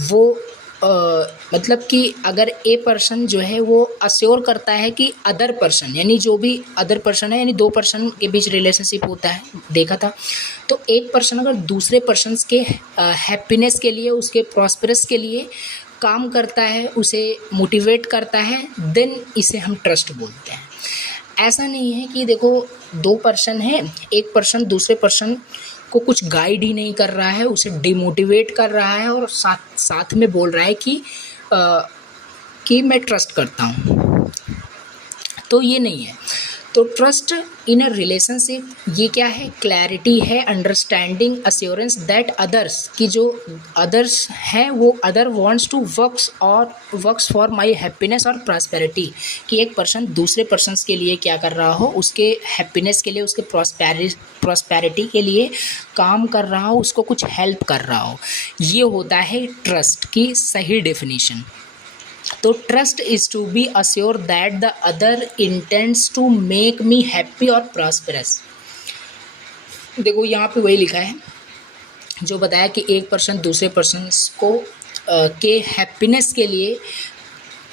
वो मतलब कि अगर ए पर्सन जो है वो अश्योर करता है कि अदर पर्सन, यानी जो भी अदर पर्सन है, यानी 2 पर्सन के बीच रिलेशनशिप होता है, देखा था। तो एक पर्सन अगर दूसरे पर्सन्स के हैप्पीनेस के लिए, उसके प्रॉस्पेरस के लिए काम करता है, उसे मोटिवेट करता है, देन इसे हम ट्रस्ट बोलते हैं। ऐसा नहीं है कि देखो 2 पर्सन हैं, एक पर्सन दूसरे पर्सन को कुछ गाइड ही नहीं कर रहा है, उसे डिमोटिवेट कर रहा है और साथ में बोल रहा है कि मैं ट्रस्ट करता हूँ, तो ये नहीं है। तो ट्रस्ट इन अ रिलेशनशिप ये क्या है? क्लैरिटी है, अंडरस्टैंडिंग, अश्योरेंस दैट अदर्स, कि जो अदर्स हैं वो other wants to works for my happiness और प्रॉस्पेरिटी, कि एक पर्सन दूसरे पर्सन्स के लिए क्या कर रहा हो, उसके हैप्पीनेस के लिए, उसके प्रॉस्पेरिटी के लिए काम कर रहा हो, उसको कुछ हेल्प कर रहा हो। ये होता है ट्रस्ट की सही डेफिनेशन। तो trust is to be assure that the other intends to make me happy और प्रॉस्परस। देखो यहाँ पे वही लिखा है जो बताया कि एक पर्सन दूसरे पर्सन को के हैप्पीनेस के लिए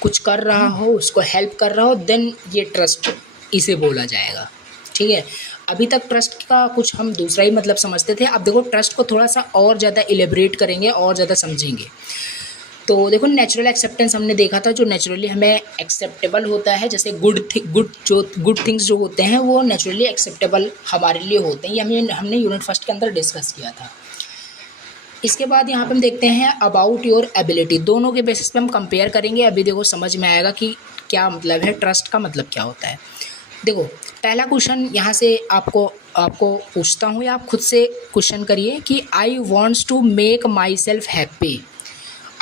कुछ कर रहा हो, उसको हेल्प कर रहा हो, देन ये ट्रस्ट इसे बोला जाएगा। ठीक है, अभी तक ट्रस्ट का कुछ हम दूसरा ही मतलब समझते थे। अब देखो ट्रस्ट को थोड़ा सा और ज़्यादा एलेबरेट करेंगे और ज़्यादा समझेंगे। तो देखो नेचुरल एक्सेप्टेंस हमने देखा था, जो नेचुरली हमें एक्सेप्टेबल होता है, जैसे गुड थिंग्स जो होते हैं वो नेचुरली एक्सेप्टेबल हमारे लिए होते हैं। ये हमने यूनिट फर्स्ट के अंदर डिस्कस किया था। इसके बाद यहाँ पे हम देखते हैं अबाउट योर एबिलिटी। दोनों के बेसिस पे हम कंपेयर करेंगे। अभी देखो समझ में आएगा कि क्या मतलब है, ट्रस्ट का मतलब क्या होता है। देखो पहला क्वेश्चन यहाँ से आपको पूछता हूँ, या आप खुद से क्वेश्चन करिए कि I wants to make my self happy.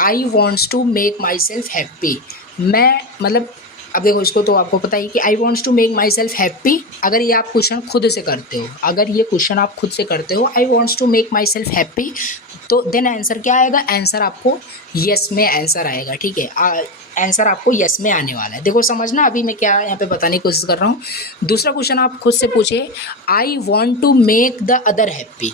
I wants to make my self happy, मैं मतलब, अब देखो इसको तो आपको पता ही कि I wants to make my self happy. अगर ये आप क्वेश्चन खुद से करते हो, अगर ये क्वेश्चन आप खुद से करते हो I wants to make my self happy, तो देन आंसर क्या आएगा? आंसर आपको यस में आंसर आएगा। ठीक है, आंसर आपको यस में आने वाला है। देखो समझना, अभी मैं क्या यहाँ पे बताने की कोशिश कर रहा हूँ। दूसरा क्वेश्चन आप खुद से पूछे, I want to make the other happy.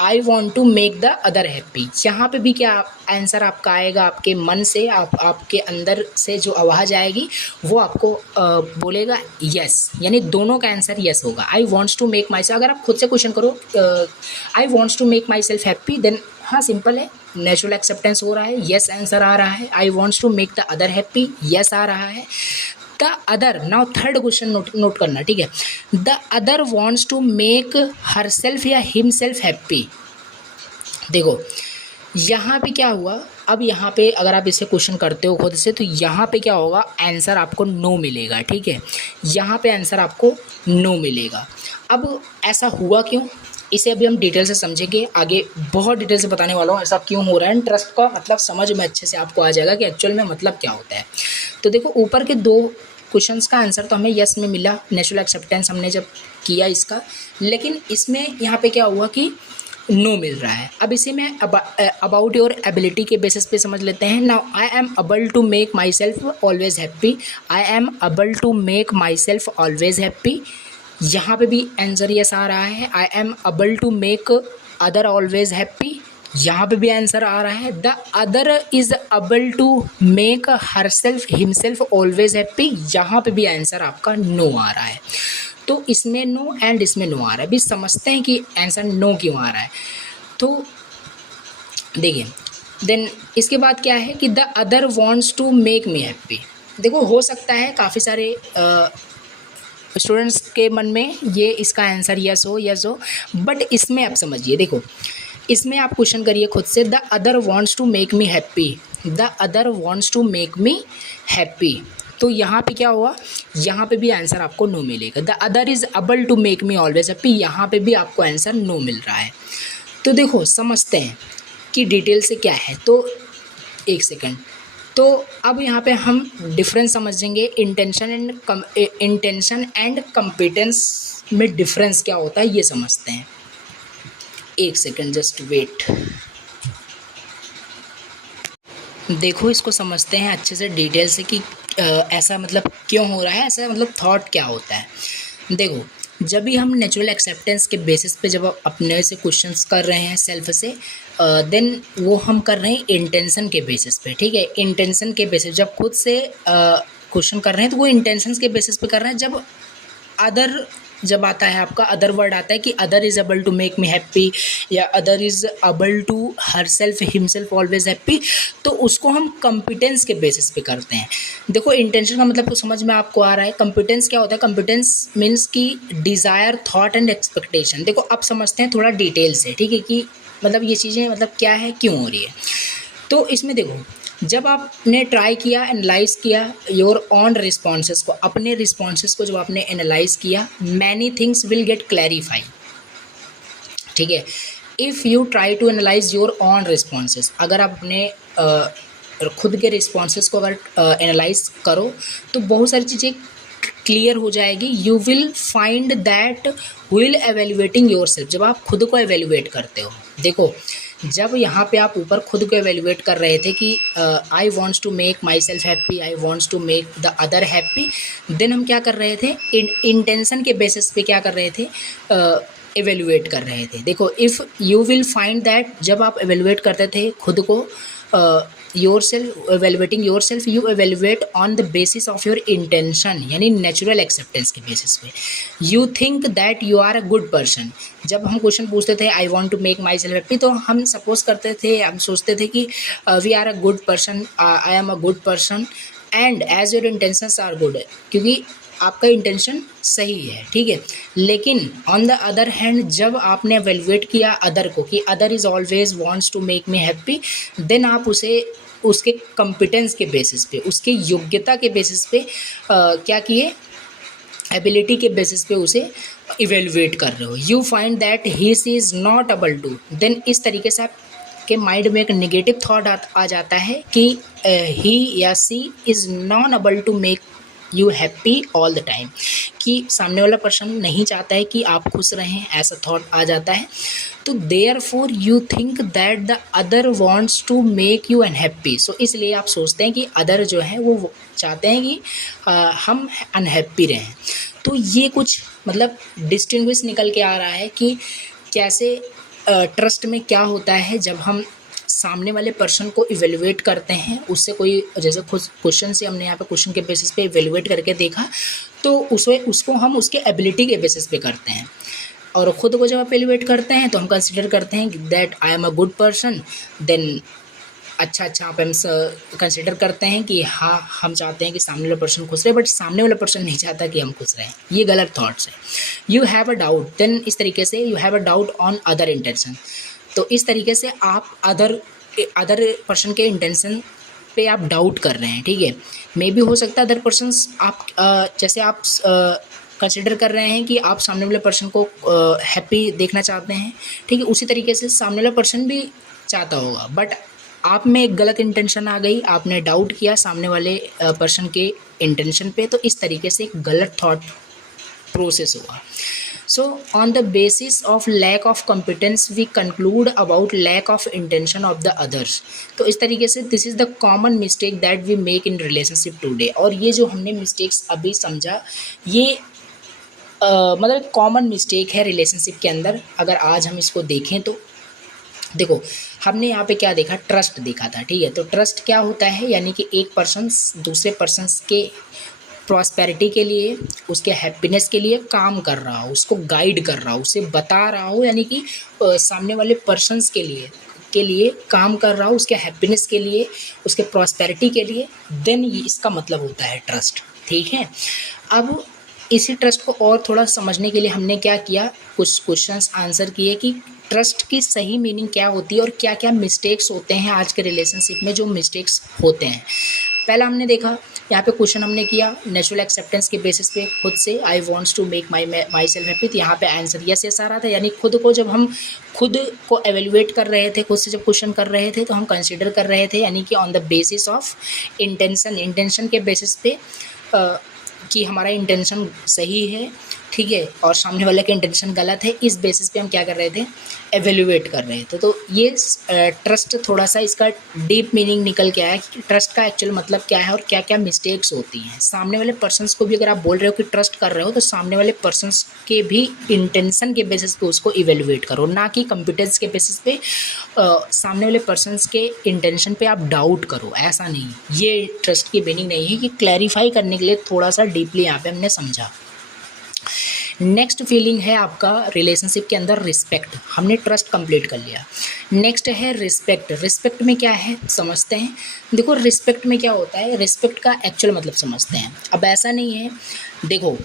I want to make the other happy. यहाँ पे भी क्या आंसर आपका आएगा, आपके मन से, आपके अंदर से जो आवाज़ आएगी वो आपको बोलेगा यस, यानी दोनों का आंसर यस होगा। I wants to make my self, अगर आप खुद से क्वेश्चन करो I wants to make my self happy, then हाँ सिंपल है, नेचुरल एक्सेप्टेंस हो रहा है, यस आंसर आ रहा है। I wants to make the other happy, yes आ रहा है। The other, now third question note करना, ठीक है। The other wants to make her self या हिम सेल्फ हैप्पी। देखो यहाँ पे क्या हुआ, अब यहाँ पे अगर आप इसे क्वेश्चन करते हो खुद से तो यहाँ पे क्या होगा, आंसर आपको नो मिलेगा, ठीक है। यहाँ पे आंसर आपको नो मिलेगा। अब ऐसा हुआ क्यों, इसे अभी हम डिटेल से समझेंगे, आगे बहुत डिटेल से बताने वाला हूँ ऐसा क्यों हो रहा है। ट्रस्ट का मतलब समझ में अच्छे से आपको आ जाएगा कि एक्चुअल में मतलब क्या होता है। तो देखो ऊपर के दो क्वेश्चंस का आंसर तो हमें यस में मिला, नेचुरल एक्सेप्टेंस हमने जब किया इसका, लेकिन इसमें यहाँ पे क्या हुआ कि नो मिल रहा है। अब इसे मैं अबाउट योर एबिलिटी के बेसिस पे समझ लेते हैं। Now I am able to make my self always happy, I am able to make my self always happy, यहाँ पे भी आंसर यस आ रहा है। I am able to make other always happy, यहाँ पे भी आंसर आ रहा है। The other is able to make her self himself always happy, यहाँ पे भी आंसर आपका नो आ रहा है। तो इसमें नो एंड इसमें नो आ रहा है। अभी समझते हैं कि आंसर नो क्यों आ रहा है। तो देखिए देन इसके बाद क्या है कि the other wants to make me happy. देखो हो सकता है काफ़ी सारे स्टूडेंट्स के मन में ये इसका आंसर यस हो, बट इसमें आप समझिए, देखो इसमें आप क्वेश्चन करिए खुद से, the other wants to make me happy, the other wants to make me happy. तो यहाँ पे क्या हुआ, यहाँ पे भी आंसर आपको नो मिलेगा। The other is able to make me always happy, यहाँ पे भी आपको आंसर नो मिल रहा है। तो देखो समझते हैं कि डिटेल से क्या है। तो एक सेकंड, तो अब यहाँ पे हम डिफरेंस समझेंगे, इंटेंशन एंड कंपिटेंस में डिफरेंस क्या होता है ये समझते हैं। एक सेकंड जस्ट वेट। देखो इसको समझते हैं अच्छे से डिटेल से कि ऐसा मतलब क्यों हो रहा है, ऐसा मतलब थॉट क्या होता है। देखो जब भी हम नेचुरल एक्सेप्टेंस के बेसिस पे जब अपने से क्वेश्चंस कर रहे हैं सेल्फ से, देन वो हम कर रहे हैं इंटेंशन के बेसिस पे, ठीक है। इंटेंशन के बेसिस जब खुद से क्वेश्चन कर रहे हैं तो वो इंटेंशंस के बेसिस पे कर रहे हैं। जब अदर जब आता है आपका अदर वर्ड आता है कि other is able to make me happy या other is able to her self himself always happy, तो उसको हम कॉम्पिटेंस के बेसिस पे करते हैं। देखो इंटेंशन का मतलब तो समझ में आपको आ रहा है। कॉम्पिटेंस क्या होता है, कॉम्पिटेंस मीन्स की डिज़ायर, थॉट एंड एक्सपेक्टेशन। देखो अब समझते हैं थोड़ा डिटेल से, ठीक है, कि मतलब ये चीज़ें मतलब क्या है, क्यों हो रही है। तो इसमें देखो जब आपने ट्राई किया, एनालाइज किया योर ऑन रिस्पॉन्सेस को, अपने रिस्पॉन्सेस को जब आपने एनालाइज किया, many things will get clarify, ठीक है। If you try to analyse your own responses, अगर आप अपने खुद के रिस्पॉन्सेस को अगर एनालाइज करो तो बहुत सारी चीज़ें क्लियर हो जाएगी। You will find that will evaluating your self, जब आप खुद को एवेल्युएट करते हो। देखो जब यहाँ पे आप ऊपर खुद को एवेल्युएट कर रहे थे कि I wants to make my self happy, I wants to make the other happy, then हम क्या कर रहे थे, इंटेंशन के बेसिस पे क्या कर रहे थे, एवेल्युएट कर रहे थे। देखो if you will find that, जब आप एवेल्युएट करते थे खुद को, your self, evaluating your self, you evaluate on the basis of your intention, यानी नेचुरल एक्सेप्टेंस के बेसिस पे। You think that you are a good person. जब हम क्वेश्चन पूछते थे I want to make my self happy, तो हम suppose करते थे, हम सोचते थे कि we are a good person, I am a good person and as your intentions are good, क्योंकि आपका इंटेंशन सही है, ठीक है। लेकिन ऑन द अदर हैंड जब आपने एवेल्युएट किया अदर को कि other is always wants to make me happy, then आप उसे उसके कॉम्पिटेंस के बेसिस पे, उसके योग्यता के बेसिस पे क्या किए, एबिलिटी के बेसिस पे उसे इवेलुएट कर रहे हो। You find that he is not able to, then इस तरीके से आपके माइंड में एक नेगेटिव थॉट आ जाता है कि ही या she is not able to make you happy all the time, कि सामने वाला पर्सन नहीं चाहता है कि आप खुश रहें, ऐसा थॉट आ जाता है। तो therefore you think that the other wants to make you unhappy, so इसलिए आप सोचते हैं कि अदर जो है वो चाहते हैं कि हम अनहैप्पी रहें। तो ये कुछ मतलब डिस्टिंग्विश निकल के आ रहा है कि कैसे ट्रस्ट में क्या होता है, जब हम सामने वाले पर्सन को इवेलुएट करते हैं, उससे कोई जैसे खुद क्वेश्चन से हमने यहाँ पे क्वेश्चन के बेसिस पे इवेलुएट करके देखा, तो उसको हम उसके एबिलिटी के बेसिस पे करते हैं। और ख़ुद को जब आप एलिवेट करते हैं तो हम कंसिडर करते हैं that I am a good person, then अच्छा आप हम कंसिडर करते हैं कि हाँ हम चाहते हैं कि सामने वाला पर्सन खुश रहे, बट सामने वाला पर्सन नहीं चाहता कि हम खुश रहें। ये गलत थॉट्स है। You have a doubt, then इस तरीके से you have a doubt on other intention. तो इस तरीके से आप अदर पर्सन के इंटेंशन पे आप डाउट कर रहे हैं, ठीक है। मे भी हो सकता है अदर पर्सन्स आप जैसे आप कंसिडर कर रहे हैं कि आप सामने वाले पर्सन को हैप्पी देखना चाहते हैं, ठीक है। उसी तरीके से सामने वाला पर्सन भी चाहता होगा, बट आप में एक गलत इंटेंशन आ गई, आपने डाउट किया सामने वाले पर्सन के इंटेंशन पे, तो इस तरीके से एक गलत थॉट प्रोसेस हुआ। So on the basis of lack of competence we conclude about lack of intention of the others। तो इस तरीके से this is the common mistake that we make in relationship today। और ये जो हमने मिस्टेक्स अभी समझा, ये मतलब कॉमन मिस्टेक है रिलेशनशिप के अंदर। अगर आज हम इसको देखें तो देखो, हमने यहाँ पे क्या देखा, ट्रस्ट देखा था, ठीक है। तो ट्रस्ट क्या होता है, यानी कि एक पर्सन दूसरे पर्सन के प्रॉस्पेरिटी के लिए, उसके हैप्पीनेस के लिए काम कर रहा हो, उसको गाइड कर रहा हो, उसे बता रहा हो, यानी कि सामने वाले पर्सन्स के लिए काम कर रहा हो, उसके हैप्पीनेस के लिए, उसके प्रॉस्पेरिटी के लिए, देन इसका मतलब होता है ट्रस्ट, ठीक है। अब इसी ट्रस्ट को और थोड़ा समझने के लिए हमने क्या किया, कुछ क्वेश्चंस आंसर किए कि ट्रस्ट की सही मीनिंग क्या होती है और क्या क्या मिस्टेक्स होते हैं आज के रिलेशनशिप में, जो मिस्टेक्स होते हैं। पहला हमने देखा, यहाँ पे क्वेश्चन हमने किया नेचुरल एक्सेप्टेंस के बेसिस पे खुद से, I wants to make my self happy. तो यहाँ पे आंसर यस आ रहा था, यानी खुद को जब हम खुद को एवेल्युएट कर रहे थे, खुद से जब क्वेश्चन कर रहे थे तो हम कंसिडर कर रहे थे, यानी कि on the basis of intention के बेसिस पे कि हमारा इंटेंशन सही है, ठीक है, और सामने वाले का इंटेंशन गलत है, इस बेसिस पे हम क्या कर रहे थे, एवेल्युएट कर रहे थे। तो ये ट्रस्ट थोड़ा सा इसका डीप मीनिंग निकल के आया कि ट्रस्ट का एक्चुअल मतलब क्या है और क्या क्या मिस्टेक्स होती हैं। सामने वाले पर्सन्स को भी अगर आप बोल रहे हो कि ट्रस्ट कर रहे हो, तो सामने वाले पर्सन्स के भी इंटेंशन के बेसिस पे उसको इवेल्युएट करो, ना कि कंप्यूटर्स के बेसिस पे सामने वाले पर्सन्स के इंटेंशन पे आप डाउट करो, ऐसा नहीं। ये ट्रस्ट की मीनिंग नहीं है, कि क्लैरिफाई करने के लिए थोड़ा सा डीपली यहाँ पे हमने समझा। नेक्स्ट फीलिंग है आपका रिलेशनशिप के अंदर रिस्पेक्ट। हमने ट्रस्ट कंप्लीट कर लिया, नेक्स्ट है रिस्पेक्ट। रिस्पेक्ट में क्या है समझते हैं। देखो रिस्पेक्ट में क्या होता है, रिस्पेक्ट का एक्चुअल मतलब समझते हैं। अब ऐसा नहीं है, देखो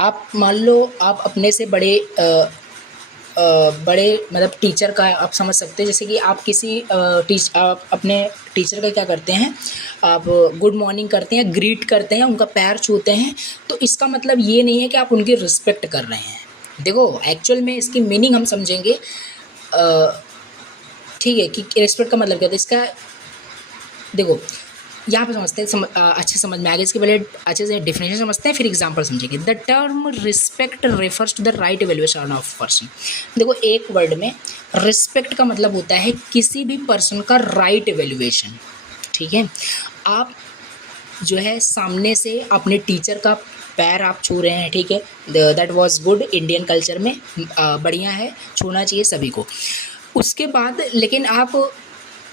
आप मान लो आप अपने से बड़े मतलब टीचर का आप समझ सकते हैं, जैसे कि आप किसी आप अपने टीचर का क्या करते हैं, आप गुड मॉर्निंग करते हैं, ग्रीट करते हैं, उनका पैर छूते हैं, तो इसका मतलब ये नहीं है कि आप उनकी रिस्पेक्ट कर रहे हैं। देखो एक्चुअल में इसकी मीनिंग हम समझेंगे, ठीक है, कि रिस्पेक्ट का मतलब क्या होता है इसका। देखो यहाँ पे समझते हैं, अच्छे समझ में आ गया, इसके पहले अच्छे से डेफिनेशन समझते हैं, फिर एग्जांपल समझेंगे। The term respect refers to the right evaluation of person. देखो एक वर्ड में रिस्पेक्ट का मतलब होता है किसी भी पर्सन का राइट एवेल्युएशन, ठीक है। आप जो है सामने से अपने टीचर का पैर आप छू रहे हैं, ठीक है, that was good, Indian culture में बढ़िया है, छूना चाहिए सभी को। उसके बाद लेकिन आप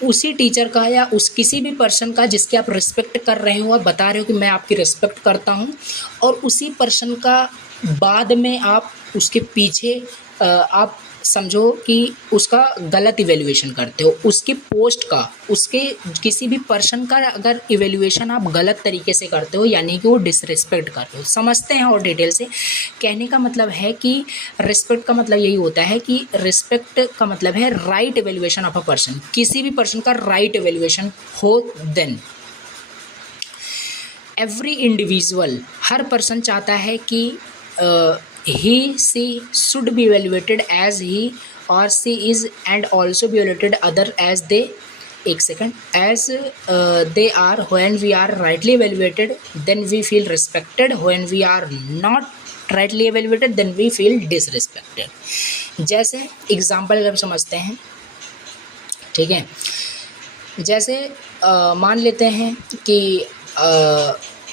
उसी टीचर का या उस किसी भी पर्सन का जिसके आप रिस्पेक्ट कर रहे हो, आप बता रहे हो कि मैं आपकी रिस्पेक्ट करता हूँ, और उसी पर्सन का बाद में आप उसके पीछे आप समझो कि उसका गलत इवेल्युएशन करते हो, उसकी पोस्ट का, उसके किसी भी पर्सन का अगर इवेल्युएशन आप गलत तरीके से करते हो, यानी कि वो डिसरिस्पेक्ट करते हो। समझते हैं और डिटेल से। कहने का मतलब है कि रिस्पेक्ट का मतलब यही होता है कि रिस्पेक्ट का मतलब है right evaluation of a person, किसी भी पर्सन का राइट इवेल्युएशन हो। देन एवरी इंडिविजुअल, हर पर्सन चाहता है कि he she should be evaluated as he or she is, and also be evaluated other as they, एक second, as they are। when we are rightly evaluated then we feel respected, when we are not rightly evaluated then we feel disrespected। जैसे example अगर समझते हैं, ठीक है, जैसे मान लेते हैं कि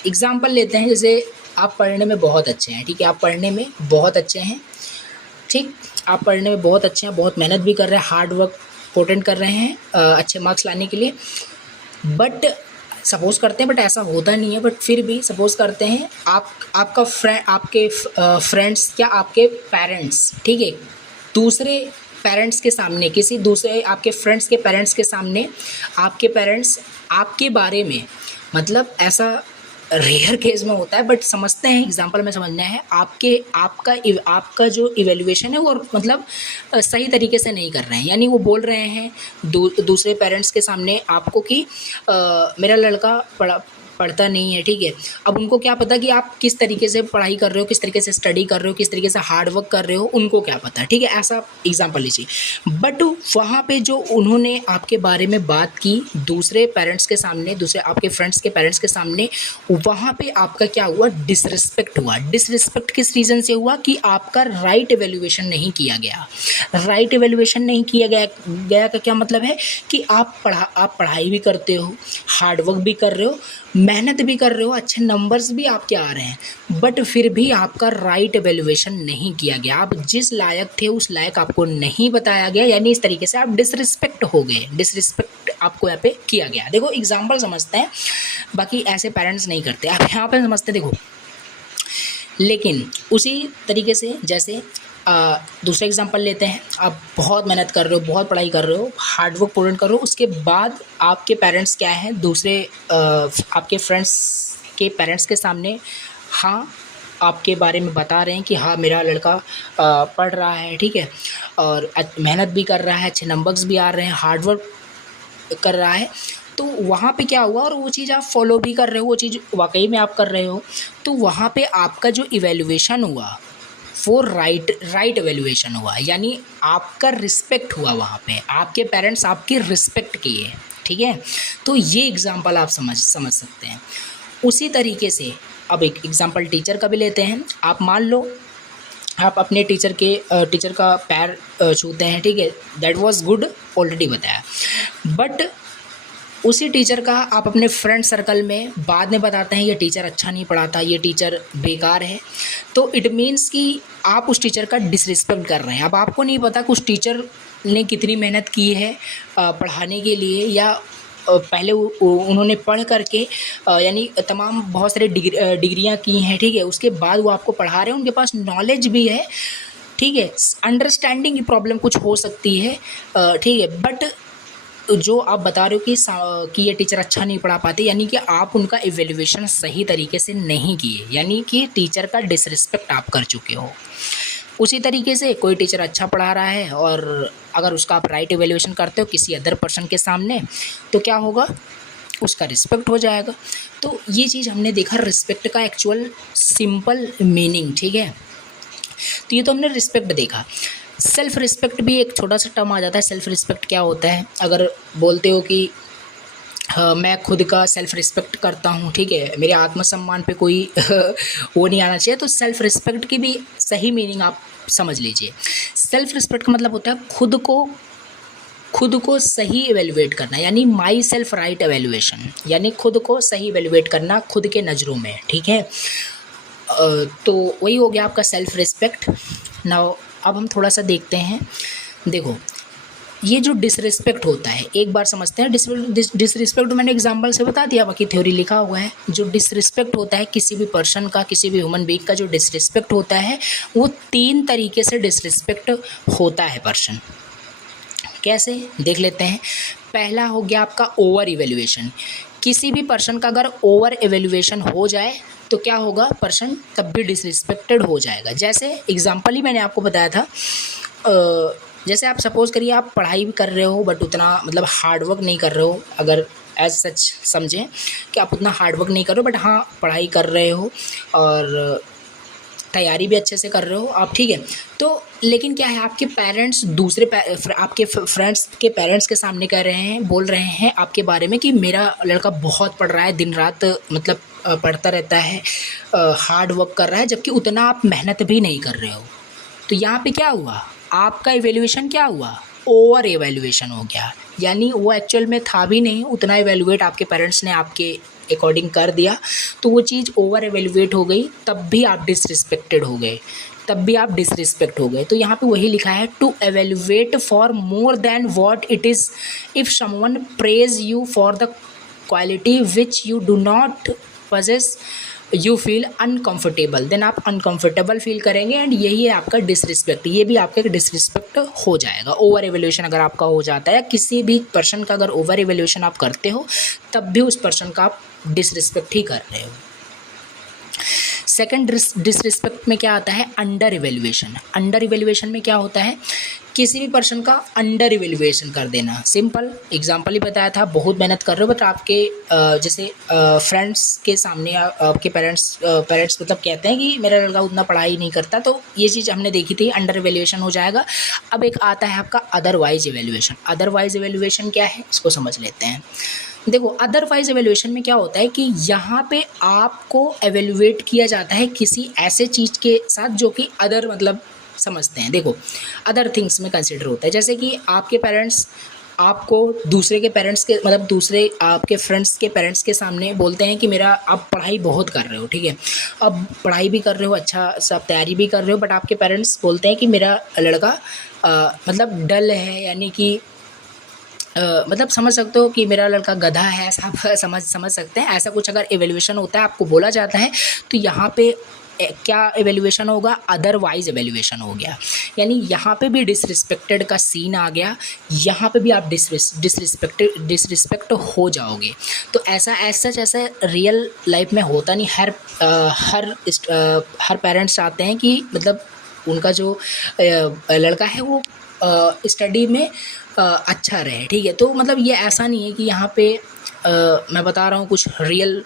एग्जाम्पल लेते हैं, जैसे आप पढ़ने में बहुत अच्छे हैं, ठीक है, आप पढ़ने में बहुत अच्छे हैं, ठीक, आप पढ़ने में बहुत अच्छे हैं, बहुत मेहनत भी कर रहे हैं, हार्ड वर्क पोटेंट कर रहे हैं अच्छे मार्क्स लाने के लिए, बट सपोज़ करते हैं, बट ऐसा होता नहीं है, बट फिर भी सपोज़ करते हैं आपका आपके फ्रेंड्स या आपके पेरेंट्स, ठीक है, दूसरे पेरेंट्स के सामने, किसी दूसरे आपके फ्रेंड्स के पेरेंट्स के सामने आपके पेरेंट्स आपके बारे में, मतलब ऐसा रेयर केस में होता है, बट समझते हैं, एग्जांपल में समझना है, आपका जो इवैल्यूएशन है वो मतलब सही तरीके से नहीं कर रहे हैं, यानी वो बोल रहे हैं दूसरे पेरेंट्स के सामने आपको कि मेरा लड़का पढ़ता नहीं है, ठीक है। अब उनको क्या पता कि आप किस तरीके से पढ़ाई कर रहे हो, किस तरीके से स्टडी कर रहे हो, किस तरीके से हार्ड वर्क कर रहे हो, उनको क्या पता, ठीक है, ऐसा एग्जांपल लीजिए। बट वहाँ पे जो उन्होंने आपके बारे में बात की दूसरे पेरेंट्स के सामने, दूसरे आपके फ्रेंड्स के पेरेंट्स के सामने, वहाँ पे आपका क्या हुआ, डिसरिस्पेक्ट हुआ। डिसरिस्पेक्ट किस रीज़न से हुआ कि आपका राइट एवेल्यूएशन नहीं किया गया। राइट एवेल्यूएशन नहीं किया गया का क्या मतलब है कि आप पढ़ाई भी करते हो, हार्ड वर्क भी कर रहे हो, मेहनत भी कर रहे हो, अच्छे नंबर्स भी आपके आ रहे हैं, बट फिर भी आपका राइट एवेल्यूएशन नहीं किया गया। आप जिस लायक थे उस लायक आपको नहीं बताया गया, यानी इस तरीके से आप डिसरिस्पेक्ट हो गए, डिसरिस्पेक्ट आपको यहाँ पे किया गया। देखो एग्जाम्पल समझते हैं, बाकी ऐसे पेरेंट्स नहीं करते, आप यहाँ पे समझते देखो। लेकिन उसी तरीके से जैसे दूसरा एग्जांपल लेते हैं, आप बहुत मेहनत कर रहे हो, बहुत पढ़ाई कर रहे हो, हार्ड वर्क पूर्ण कर रहे हो, उसके बाद आपके पेरेंट्स क्या हैं, दूसरे आपके फ्रेंड्स के पेरेंट्स के सामने हाँ आपके बारे में बता रहे हैं कि हाँ मेरा लड़का पढ़ रहा है, ठीक है, और मेहनत भी कर रहा है, अच्छे नंबर्स भी आ रहे हैं, हार्ड वर्क कर रहा है, तो वहाँ पे क्या हुआ, और वो चीज़ आप फॉलो भी कर रहे हो, वो चीज़ वाकई में आप कर रहे हो, तो वहाँ पे आपका जो इवैल्यूएशन हुआ वो राइट एवेल्यूएशन हुआ, यानी आपका रिस्पेक्ट हुआ, वहाँ पे आपके पेरेंट्स आपकी रिस्पेक्ट किए, ठीक है। तो ये एग्जांपल आप समझ सकते हैं। उसी तरीके से अब एक एग्जांपल टीचर का भी लेते हैं। आप मान लो आप अपने टीचर का पैर छूते हैं, ठीक है, दैट वाज गुड, ऑलरेडी बताया, बट उसी टीचर का आप अपने फ्रेंड सर्कल में बाद में बताते हैं ये टीचर अच्छा नहीं पढ़ाता, ये टीचर बेकार है, तो इट मीन्स कि आप उस टीचर का डिसरिस्पेक्ट कर रहे हैं। अब आपको नहीं पता कि उस टीचर ने कितनी मेहनत की है पढ़ाने के लिए, या पहले उन्होंने पढ़ करके यानी तमाम बहुत सारे डिग्रियां की हैं, ठीक है, उसके बाद वो आपको पढ़ा रहे हैं, उनके पास नॉलेज भी है, ठीक है, अंडरस्टैंडिंग की प्रॉब्लम कुछ हो सकती है, ठीक है, बट जो आप बता रहे हो कि ये टीचर अच्छा नहीं पढ़ा पाते, यानी कि आप उनका इवैल्यूएशन सही तरीके से नहीं किए, यानी कि टीचर का डिसरिस्पेक्ट आप कर चुके हो। उसी तरीके से कोई टीचर अच्छा पढ़ा रहा है और अगर उसका आप राइट इवैल्यूएशन करते हो किसी अदर पर्सन के सामने, तो क्या होगा, उसका रिस्पेक्ट हो जाएगा। तो ये चीज़ हमने देखा रिस्पेक्ट का एक्चुअल सिंपल मीनिंग, ठीक है। तो ये तो हमने रिस्पेक्ट देखा। सेल्फ़ रिस्पेक्ट भी एक छोटा सा टर्म आ जाता है। सेल्फ़ रिस्पेक्ट क्या होता है, अगर बोलते हो कि मैं खुद का सेल्फ़ रिस्पेक्ट करता हूँ, ठीक है, मेरे आत्मसम्मान पे कोई वो नहीं आना चाहिए, तो सेल्फ़ रिस्पेक्ट की भी सही मीनिंग आप समझ लीजिए। सेल्फ़ रिस्पेक्ट का मतलब होता है खुद को सही एवेल्युएट करना, यानी माई सेल्फ राइट एवेल्युएशन, यानी खुद को सही एवेल्युएट करना खुद के नज़रों में, ठीक है। तो वही हो गया आपका सेल्फ़ रिस्पेक्ट। नाउ अब हम थोड़ा सा देखते हैं। देखो ये जो डिसरिस्पेक्ट होता है, एक बार समझते हैं। डिसरिस्पेक्ट मैंने एग्जांपल से बता दिया, बाकी थ्योरी लिखा हुआ है। जो डिसरिस्पेक्ट होता है किसी भी पर्सन का, किसी भी ह्यूमन बीइंग का जो डिसरिस्पेक्ट होता है, वो 3 तरीके से डिसरिस्पेक्ट होता है पर्सन। कैसे देख लेते हैं। पहला हो गया आपका ओवर इवेल्युएशन। किसी भी पर्सन का अगर ओवर इवेल्युएशन हो जाए तो क्या होगा, पर्सन तब भी डिसरिस्पेक्टेड हो जाएगा। जैसे एग्जांपल ही मैंने आपको बताया था, जैसे आप सपोज़ करिए आप पढ़ाई भी कर रहे हो बट उतना मतलब हार्ड वर्क नहीं कर रहे हो, अगर एज सच समझें कि आप उतना हार्ड वर्क नहीं कर रहे हो, बट हाँ पढ़ाई कर रहे हो और तैयारी भी अच्छे से कर रहे हो आप, ठीक है। तो लेकिन क्या है, आपके पेरेंट्स आपके फ्रेंड्स के पेरेंट्स के सामने कह रहे हैं, बोल रहे हैं आपके बारे में कि मेरा लड़का बहुत पढ़ रहा है, दिन रात मतलब पढ़ता रहता है, हार्ड वर्क कर रहा है, जबकि उतना आप मेहनत भी नहीं कर रहे हो। तो यहाँ पे क्या हुआ, आपका इवेल्युएशन क्या हुआ, ओवर इवेल्युएशन हो गया, यानी वो एक्चुअल में था भी नहीं, उतना इवेल्युएट आपके पेरेंट्स ने आपके अकॉर्डिंग कर दिया, तो वो चीज़ ओवर इवेल्युएट हो गई, तब भी आप डिसरिस्पेक्टेड हो गए। तब भी आप डिसरिस्पेक्ट हो गए। तो यहाँ पे वही लिखा है, to evaluate for more than what it is. If someone praise you for the quality which you do not possess, you feel uncomfortable, then आप अनकंफर्टेबल फील करेंगे एंड यही है आपका डिसरिस्पेक्ट। ये भी आपका एक डिसरिस्पेक्ट हो जाएगा। ओवर एवेल्यूशन अगर आपका हो जाता है, किसी भी पर्सन का अगर ओवर एवेल्यूशन आप करते हो, तब भी उस पर्सन का आप डिसरिस्पेक्ट ही कर रहे हो। सेकंड डिसरिस्पेक्ट में क्या आता है, अंडर इवेल्युएशन। अंडर इवेल्युएशन में क्या होता है, किसी भी पर्सन का अंडर इवेल्युएशन कर देना। सिंपल एग्जांपल ही बताया था, बहुत मेहनत कर रहे हो बट आपके जैसे फ्रेंड्स के सामने आपके पेरेंट्स मतलब कहते हैं कि मेरा लड़का उतना पढ़ाई नहीं करता, तो ये चीज़ हमने देखी थी, अंडर इवेल्युएशन हो जाएगा। अब एक आता है आपका अदरवाइज इवेल्युएशन। अदरवाइज इवेल्युएशन क्या है, इसको समझ लेते हैं। देखो, अदरवाइज एवेल्युएशन में क्या होता है कि यहाँ पे आपको एवेल्युएट किया जाता है किसी ऐसे चीज़ के साथ जो कि अदर मतलब समझते हैं। देखो, अदर थिंग्स में कंसिडर होता है, जैसे कि आपके पेरेंट्स आपको दूसरे के पेरेंट्स के मतलब दूसरे आपके फ्रेंड्स के पेरेंट्स के सामने बोलते हैं कि मेरा आप पढ़ाई बहुत कर रहे हो, ठीक है, अब पढ़ाई भी कर रहे हो, अच्छा सब तैयारी भी कर रहे हो, बट आपके पेरेंट्स बोलते हैं कि मेरा लड़का मतलब डल है, यानी कि मतलब समझ सकते हो कि मेरा लड़का गधा है, ऐसा आप समझ सकते हैं। ऐसा कुछ अगर एवेल्युएशन होता है, आपको बोला जाता है, तो यहाँ पे क्या एवेल्युएशन होगा, अदरवाइज एवेल्युएशन हो गया। यानी यहाँ पे भी डिसरिस्पेक्टेड का सीन आ गया, यहाँ पे भी आप डिसरिस्पेक्ट हो जाओगे। तो ऐसा रियल लाइफ में होता नहीं। हर पेरेंट्स चाहते हैं कि मतलब उनका जो लड़का है वो स्टडी में अच्छा रहे, ठीक है। तो मतलब ये ऐसा नहीं है कि यहाँ पे मैं बता रहा हूँ कुछ रियल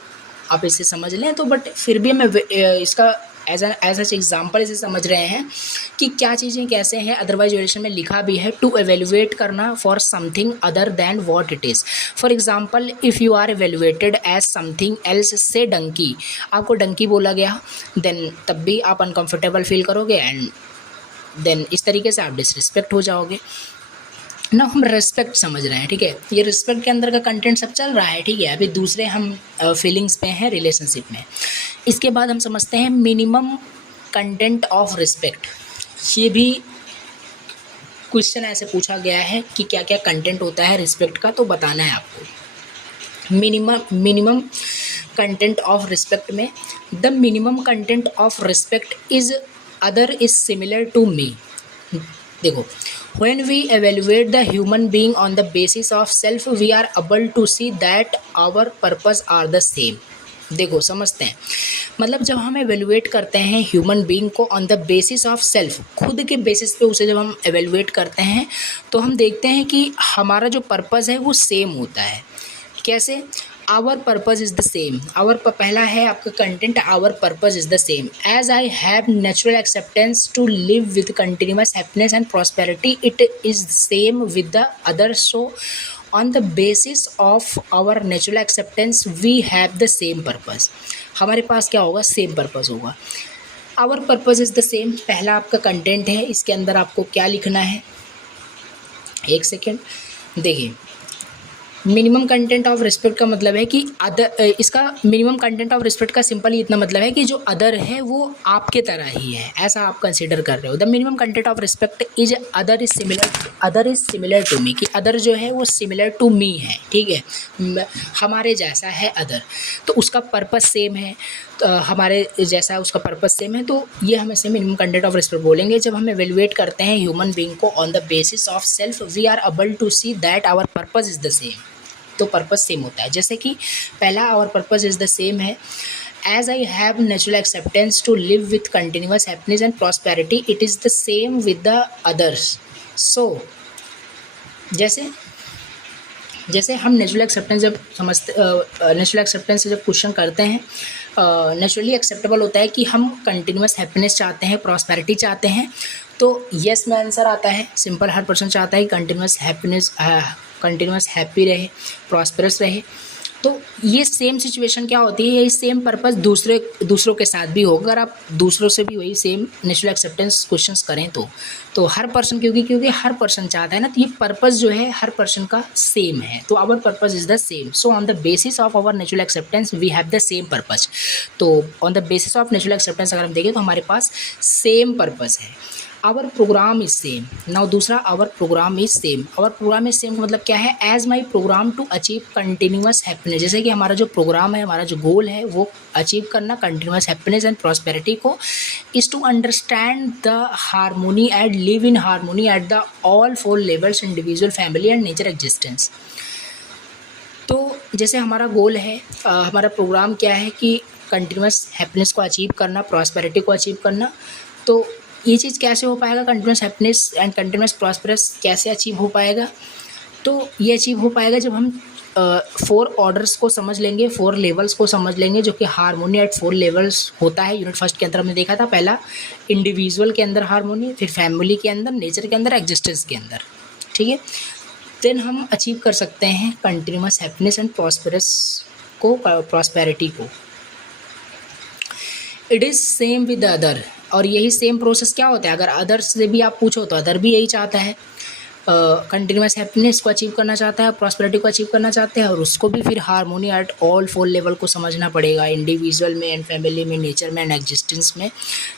आप इसे समझ लें, तो बट फिर भी मैं इसका एज एग्जाम्पल इसे समझ रहे हैं कि क्या चीज़ें कैसे हैं। अदरवाइज एवेल्युएशन में लिखा भी है, टू एवेल्युएट करना for something other than what it is. For example, if you are evaluated as something else से डंकी, आपको डंकी बोला गया, देन तब भी आप अनकम्फर्टेबल फील करोगे एंड देन इस तरीके से आप डिसरिस्पेक्ट हो जाओगे ना। हम रिस्पेक्ट समझ रहे हैं, ठीक है, ये रिस्पेक्ट के अंदर का कंटेंट सब चल रहा है, ठीक है। अभी दूसरे हम फीलिंग्स पे हैं रिलेशनशिप में। इसके बाद हम समझते हैं मिनिमम कंटेंट ऑफ रिस्पेक्ट। ये भी क्वेश्चन ऐसे पूछा गया है कि क्या क्या कंटेंट होता है रिस्पेक्ट का, तो बताना है आपको। मिनिमम कंटेंट ऑफ रिस्पेक्ट में, the minimum content of respect is other is similar to me. देखो, when we evaluate the human being on the basis of self, we are able to see that our purpose are the same। देखो, समझते हैं, मतलब जब हम evaluate करते हैं human being को on the basis of self, खुद के बेसिस पे उसे जब हम एवेल्युएट करते हैं, तो हम देखते हैं कि हमारा जो पर्पज़ है वो सेम होता है। कैसे? Our purpose is the same. पहला है आपका content, our purpose is the same. As I have natural acceptance to live with continuous happiness and prosperity, it is same with the other. So on the basis of our natural acceptance we have the same purpose. हमारे पास क्या होगा? Same purpose होगा। Our purpose is the same, पहला आपका content है। इसके अंदर आपको क्या लिखना है, एक सेकेंड देखिए। मिनिमम कंटेंट ऑफ रिस्पेक्ट का मतलब है कि अदर, इसका मिनिमम कंटेंट ऑफ रिस्पेक्ट का सिंपल इतना मतलब है कि जो अदर है वो आपके तरह ही है, ऐसा आप कंसिडर कर रहे हो। The minimum content of respect is other is similar to me, कि अदर जो है वो सिमिलर टू मी है, ठीक है, हमारे जैसा है अदर, तो उसका पर्पस सेम है, तो हमारे जैसा उसका पर्पस सेम है, तो ये हम इसे मिनिमम कंटेंट ऑफ रिस्पेक्ट बोलेंगे। जब हम एवेल्युएट करते हैं ह्यूमन बीइंग को on the basis of self, we are able to see that our purpose is the same, तो पर्पस सेम होता है। जैसे कि पहला our purpose is the same है, as I have natural acceptance to live with continuous happiness and prosperity, it is the same with the others. So जैसे हम natural acceptance जब समझते, नेचुरल एक्सेप्टेंस से जब क्वेश्चन करते हैं, नेचुरली एक्सेप्टेबल होता है कि हम कंटिन्यूस हैप्पीनेस चाहते हैं, प्रॉस्पेरिटी चाहते हैं, तो यस में आंसर आता है। सिंपल, हर पर्सन चाहता है कि कंटिन्यूस हैप्पी रहे, प्रॉस्पेरस रहे। तो ये सेम सिचुएशन क्या होती है, यही सेम पर्पस दूसरों के साथ भी होगा। अगर आप दूसरों से भी वही सेम नेचुरल एक्सेप्टेंस क्वेश्चंस करें तो हर पर्सन, क्योंकि हर पर्सन चाहता है ना, तो ये पर्पस जो है हर पर्सन का सेम है। तो our purpose is the same, so on the basis of our natural acceptance we have the same purpose. तो on the basis of natural acceptance अगर हम देखें तो हमारे पास सेम पर्पस है। Our programme is same. Now दूसरा, our programme is same. Our programme is same का मतलब क्या है, as my programme to achieve continuous happiness. जैसे कि हमारा जो प्रोग्राम है, हमारा जो गोल है वो अचीव करना कंटिन्यूस हैप्पीनेस एंड प्रॉस्पेरिटी को, is to understand the harmony and live in harmony at the all four levels, individual, family and nature existence. तो जैसे हमारा गोल है, हमारा प्रोग्राम क्या है कि कंटिन्यूस हैप्पीनेस को अचीव करना, प्रॉस्पेरिटी को अचीव करना। तो ये चीज़ कैसे हो पाएगा, continuous happiness and continuous prosperous कैसे अचीव हो पाएगा? तो ये अचीव हो पाएगा जब हम 4 ऑर्डर्स को समझ लेंगे, 4 लेवल्स को समझ लेंगे, जो कि हारमोनी एट 4 लेवल्स होता है। यूनिट फर्स्ट के अंदर हमने देखा था, पहला इंडिविजुअल के अंदर हारमोनी, फिर फैमिली के अंदर, नेचर के अंदर, एग्जिस्टेंस के अंदर, ठीक है। देन हम अचीव कर सकते हैं कंटिन्यूस हैप्पीनेस एंड प्रॉस्पेरिटी को। It is same with other, और यही सेम प्रोसेस क्या होता है, अगर अदर से भी आप पूछो तो अदर भी यही चाहता है, कंटिन्यूस हैप्पीनेस को अचीव करना चाहता है, प्रॉस्पेरिटी को अचीव करना चाहते हैं, और उसको भी फिर हारमोनी एट ऑल 4 लेवल को समझना पड़ेगा, इंडिविजुअल में एंड फैमिली में, नेचर में एंड एग्जिस्टेंस में।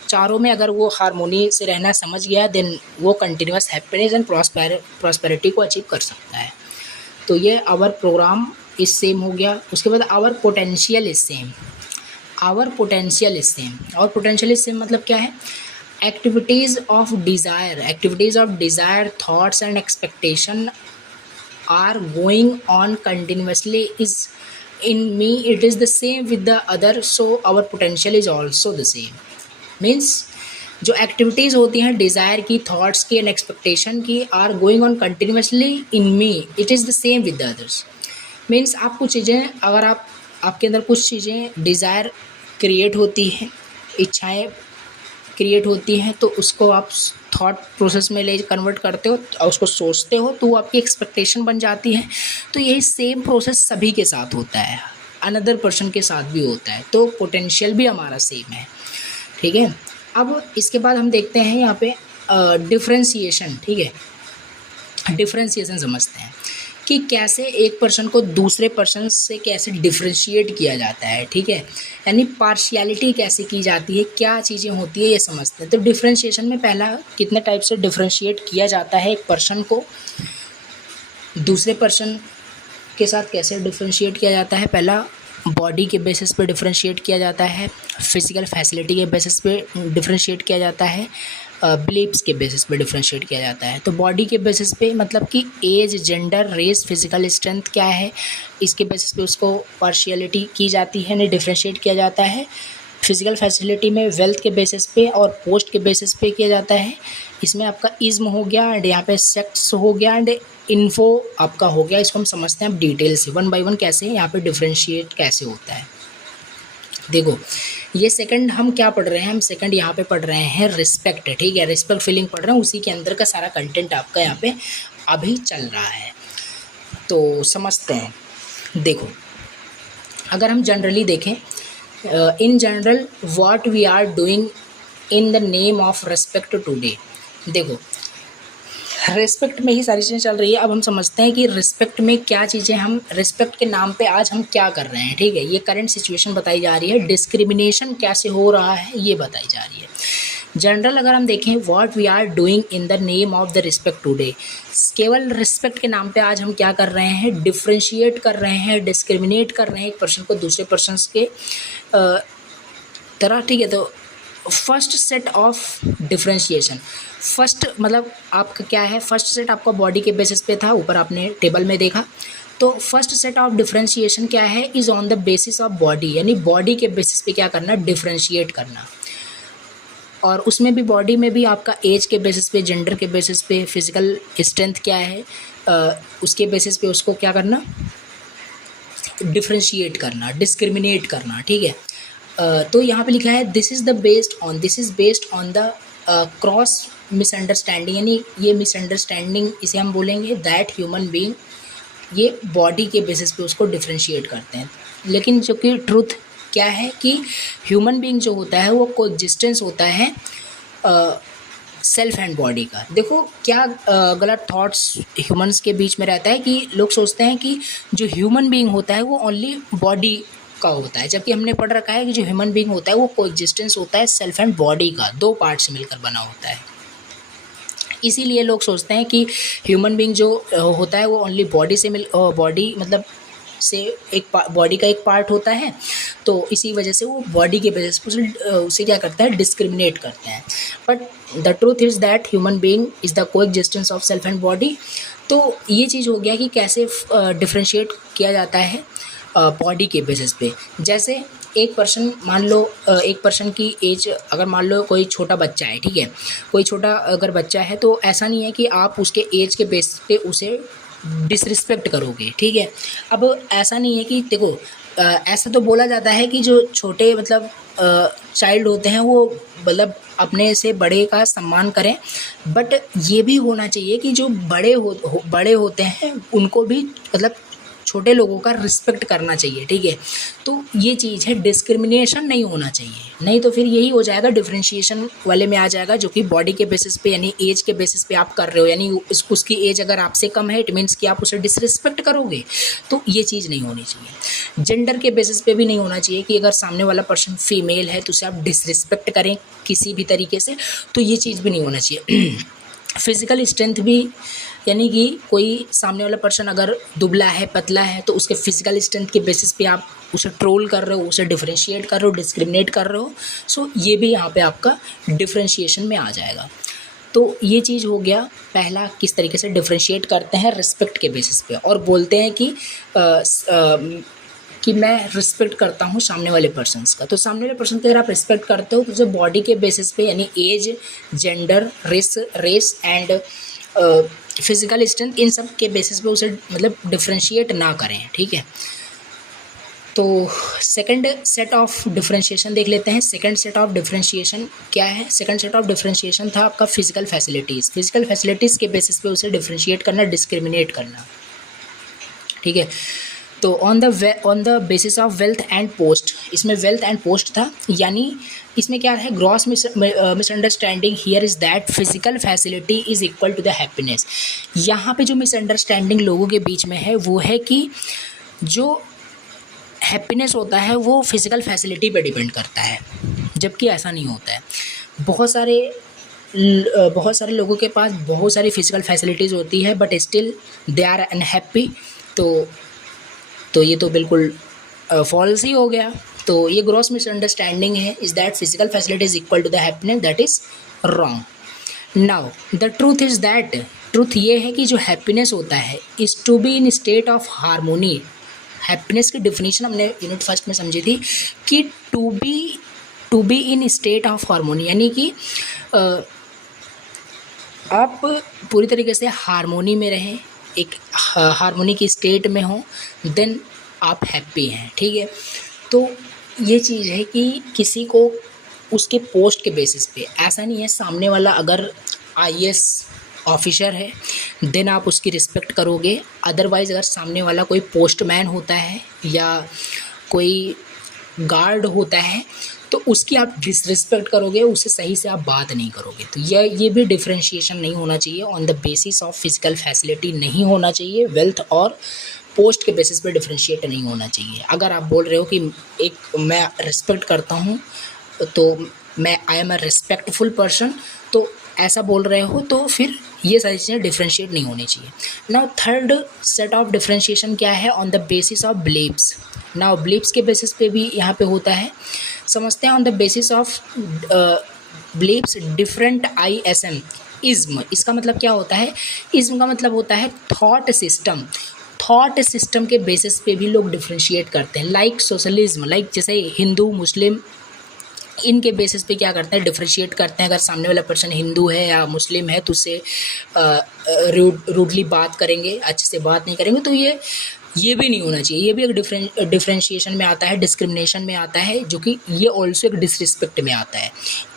चारों में अगर वो हारमोनी से रहना समझ गया, देन वो कंटिन्यूस हैप्पीनेस एंड प्रॉस्पेरिटी को अचीव कर सकता है। तो ये आवर प्रोग्राम इज सेम हो गया। उसके बाद our potential is same. Our potential is same, और पोटेंशियल इज सेम मतलब क्या है, activities of desire, thoughts and expectation are going on continuously is in me, it is the same with the other, so our potential is also the same. Means जो activities होती हैं desire की, thoughts की and expectation की, are going on continuously in me, it is the same with the others. Means आप कुछ चीज़ें, अगर आपके अंदर कुछ चीज़ें डिज़ायर क्रिएट होती हैं, इच्छाएं क्रिएट होती हैं, तो उसको आप थॉट प्रोसेस में ले कन्वर्ट करते हो और उसको सोचते हो, तो वो आपकी एक्सपेक्टेशन बन जाती है। तो यही सेम प्रोसेस सभी के साथ होता है, अनदर पर्सन के साथ भी होता है। तो पोटेंशियल भी हमारा सेम है, ठीक है। अब इसके बाद हम देखते हैं यहाँ पे डिफरेंशिएशन, ठीक है। डिफरेंशिएशन समझते हैं कि कैसे एक पर्सन को दूसरे पर्सन से कैसे डिफरेंशिएट किया जाता है, ठीक है, यानी पार्शियलिटी कैसे की जाती है, क्या चीज़ें होती है, ये समझते हैं। तो डिफरेंशिएशन में पहला, कितने टाइप से डिफरेंशिएट किया जाता है एक पर्सन को दूसरे पर्सन के साथ कैसे डिफरेंशिएट किया जाता है। पहला, बॉडी के बेसिस पे डिफरेंशिएट किया जाता है, फिजिकल फैसिलिटी के बेसिस पे डिफरेंशिएट किया जाता है, बिलीव्स के बेसिस पे डिफरेंशिएट किया जाता है। तो बॉडी के बेसिस पे मतलब कि age, gender, race, physical strength क्या है, इसके बेसिस पे उसको पार्शियलिटी की जाती है, नहीं डिफरेंशिएट किया जाता है। फिजिकल फैसिलिटी में वेल्थ के बेसिस पे और पोस्ट के बेसिस पे किया जाता है। इसमें आपका इज्म हो गया एंड यहाँ पे सेक्स हो गया एंड इन्फो आपका हो गया। इसको हम समझते हैं अब डिटेल से, वन बाय वन कैसे यहाँ पे डिफरेंशिएट कैसे होता है। देखो, ये सेकंड हम क्या पढ़ रहे हैं, हम सेकंड यहाँ पे पढ़ रहे हैं रिस्पेक्ट, ठीक है, रिस्पेक्ट फीलिंग पढ़ रहे हैं, उसी के अंदर का सारा कंटेंट आपका यहाँ पे अभी चल रहा है। तो समझते हैं। देखो, अगर हम जनरली देखें, in general what we are doing in the name of respect today. देखो, रिस्पेक्ट में ही सारी चीज़ें चल रही है। अब हम समझते हैं कि रिस्पेक्ट में क्या चीज़ें, हम रिस्पेक्ट के नाम पे आज हम क्या कर रहे हैं, ठीक है। ये करंट सिचुएशन बताई जा रही है, डिस्क्रिमिनेशन कैसे हो रहा है ये बताई जा रही है। जनरल अगर हम देखें, what we are doing in the name of the respect today, केवल रिस्पेक्ट के नाम पे आज हम क्या कर रहे हैं, डिफ्रेंशिएट कर रहे हैं, डिस्क्रिमिनेट कर रहे हैं एक पर्सन को दूसरे पर्सन के तरह, ठीक है। तो first set of differentiation, first मतलब आपका क्या है, फर्स्ट सेट आपका बॉडी के बेसिस पे था, ऊपर आपने टेबल में देखा। तो फर्स्ट सेट ऑफ डिफ्रेंशिएशन क्या है, is on the basis of body, यानी बॉडी के बेसिस पे क्या करना, डिफ्रेंशिएट करना। और उसमें भी बॉडी में भी आपका एज के बेसिस पे, जेंडर के बेसिस पे, फिजिकल स्ट्रेंथ क्या है उसके बेसिस पे उसको क्या करना, डिफ्रेंशिएट करना, डिस्क्रिमिनेट करना, ठीक है। तो यहाँ पे लिखा है this is based on the cross misunderstanding, यानी ये मिसअंडरस्टैंडिंग इसे हम बोलेंगे दैट ह्यूमन बीइंग ये बॉडी के बेसिस पे उसको डिफरेंशिएट करते हैं। लेकिन जो कि ट्रुथ क्या है कि ह्यूमन बीइंग जो होता है वो कोएग्जिस्टेंस होता है सेल्फ एंड बॉडी का। देखो क्या गलत थॉट्स ह्यूमंस के बीच में रहता है कि लोग सोचते हैं कि जो ह्यूमन बीइंग होता है वो ओनली बॉडी का होता है, जबकि हमने पढ़ रखा है कि जो ह्यूमन बीइंग होता है वो कोएग्जिस्टेंस होता है सेल्फ एंड बॉडी का, दो पार्ट से मिलकर बना होता है। इसीलिए लोग सोचते हैं कि ह्यूमन बीइंग जो होता है वो ओनली बॉडी से बॉडी मतलब से एक बॉडी का एक पार्ट होता है, तो इसी वजह से वो बॉडी के बेसिस पर उसे क्या करता है, डिस्क्रिमिनेट करते हैं। But the truth is that human being is the coexistence of self and body. तो ये चीज़ हो गया कि कैसे डिफ्रेंशिएट किया जाता है बॉडी के बेसिस पे। जैसे एक पर्सन मान लो एक पर्सन की एज, अगर मान लो कोई छोटा बच्चा है, ठीक है, कोई छोटा अगर बच्चा है तो ऐसा नहीं है कि आप उसके एज के बेस पे उसे डिसरिस्पेक्ट करोगे, ठीक है। अब ऐसा नहीं है कि देखो ऐसा तो बोला जाता है कि जो छोटे मतलब चाइल्ड होते हैं वो मतलब अपने से बड़े का सम्मान करें, बट ये भी होना चाहिए कि जो बड़े होते हैं उनको भी मतलब छोटे लोगों का रिस्पेक्ट करना चाहिए, ठीक है। तो ये चीज़ है, डिस्क्रिमिनेशन नहीं होना चाहिए, नहीं तो फिर यही हो जाएगा, डिफरेंशिएशन वाले में आ जाएगा, जो कि बॉडी के बेसिस पे यानी एज के बेसिस पे आप कर रहे हो, यानी उसकी एज अगर आपसे कम है इट मीन्स कि आप उसे डिसरिस्पेक्ट करोगे, तो ये चीज़ नहीं होनी चाहिए। जेंडर के बेसिस पे भी नहीं होना चाहिए कि अगर सामने वाला पर्सन फीमेल है तो उसे आप डिसरिस्पेक्ट करें किसी भी तरीके से, तो ये चीज़ भी नहीं होना चाहिए। फिज़िकल स्ट्रेंथ भी, यानी कि कोई सामने वाला पर्सन अगर दुबला है पतला है तो उसके फिज़िकल स्ट्रेंथ के बेसिस पे आप उसे ट्रोल कर रहे हो, उसे डिफरेंशिएट कर रहे हो, डिस्क्रिमिनेट कर रहे हो, सो ये भी यहाँ पे आपका डिफरेंशिएशन में आ जाएगा। तो ये चीज़ हो गया पहला, किस तरीके से डिफरेंशिएट करते हैं रिस्पेक्ट के बेसिस पे, और बोलते हैं कि मैं रिस्पेक्ट करता हूँ सामने वाले पर्सन्स का। तो सामने वाले पर्सन का अगर आप रिस्पेक्ट करते हो तो उसे बॉडी के बेसिस पे यानी age, gender, race and physical strength, इन सब के बेसिस पे उसे मतलब डिफरेंशिएट ना करें, ठीक है। तो सेकंड सेट ऑफ डिफरेंशिएशन देख लेते हैं। सेकंड सेट ऑफ डिफरेंशिएशन क्या है? सेकंड सेट ऑफ डिफरेंशिएशन था आपका फिजिकल फैसिलिटीज़। फिजिकल फैसिलिटीज़ के बेसिस पे उसे डिफरेंशिएट करना, डिस्क्रिमिनेट करना, ठीक है। तो on the basis of wealth and post, इसमें वेल्थ एंड पोस्ट था, यानी इसमें क्या है, gross misunderstanding here is that physical facility is equal to the happiness. यहाँ पे जो मिसअंडरस्टैंडिंग लोगों के बीच में है वो है कि जो हैप्पीनेस होता है वो फिज़िकल फैसिलिटी पे डिपेंड करता है, जबकि ऐसा नहीं होता है। बहुत सारे लोगों के पास बहुत सारी फिज़िकल फैसिलिटीज़ होती है but still they are unhappy. तो ये तो बिल्कुल फॉल्स ही हो गया। तो ये ग्रॉस मिसअंडरस्टैंडिंग है, is that physical facility is equal to the happiness, that is wrong. Now the truth is that, truth ये है कि जो हैप्पीनेस होता है is to be in state of harmony. Happiness की डिफिनीशन हमने यूनिट फर्स्ट में समझी थी कि to be in state of harmony, यानी कि आप पूरी तरीके से हारमोनी में रहें, एक हारमोनी की स्टेट में हो, देन आप हैप्पी हैं, ठीक है। तो ये चीज़ है कि किसी को उसके पोस्ट के बेसिस पे, ऐसा नहीं है सामने वाला अगर IAS ऑफिसर है देन आप उसकी रिस्पेक्ट करोगे, अदरवाइज़ अगर सामने वाला कोई पोस्टमैन होता है या कोई गार्ड होता है तो उसकी आप डिसरिस्पेक्ट करोगे, उससे सही से आप बात नहीं करोगे। तो ये भी डिफरेंशिएशन नहीं होना चाहिए, on the basis of physical facility नहीं होना चाहिए, वेल्थ और पोस्ट के बेसिस पे डिफरेंशिएट नहीं होना चाहिए। अगर आप बोल रहे हो कि एक मैं रिस्पेक्ट करता हूँ तो मैं आई एम अ रिस्पेक्टफुल पर्सन, तो ऐसा बोल रहे हो तो फिर ये सारी चीज़ें डिफरेंशिएट नहीं होनी चाहिए। Now third set of differentiation क्या है? On the basis of beliefs. Now beliefs के बेसिस पे भी यहाँ पे होता है, समझते हैं। On the basis of beliefs different ISM ism, इसका मतलब क्या होता है? इज्म का मतलब होता है थॉट सिस्टम। थॉट सिस्टम के बेसिस पे भी लोग डिफरेंशिएट करते हैं, लाइक सोशलिज्म, लाइक जैसे हिंदू मुस्लिम, इनके बेसिस पे क्या करते हैं, डिफरेंशिएट करते हैं। अगर सामने वाला पर्सन हिंदू है या मुस्लिम है तो उससे रूडली बात करेंगे, अच्छे से बात नहीं करेंगे, तो ये ये भी नहीं होना चाहिए, ये भी एक डिफरेंशिएशन में आता है, डिस्क्रिमिनेशन में आता है, जो कि ये ऑल्सो एक डिसरिस्पेक्ट में आता है।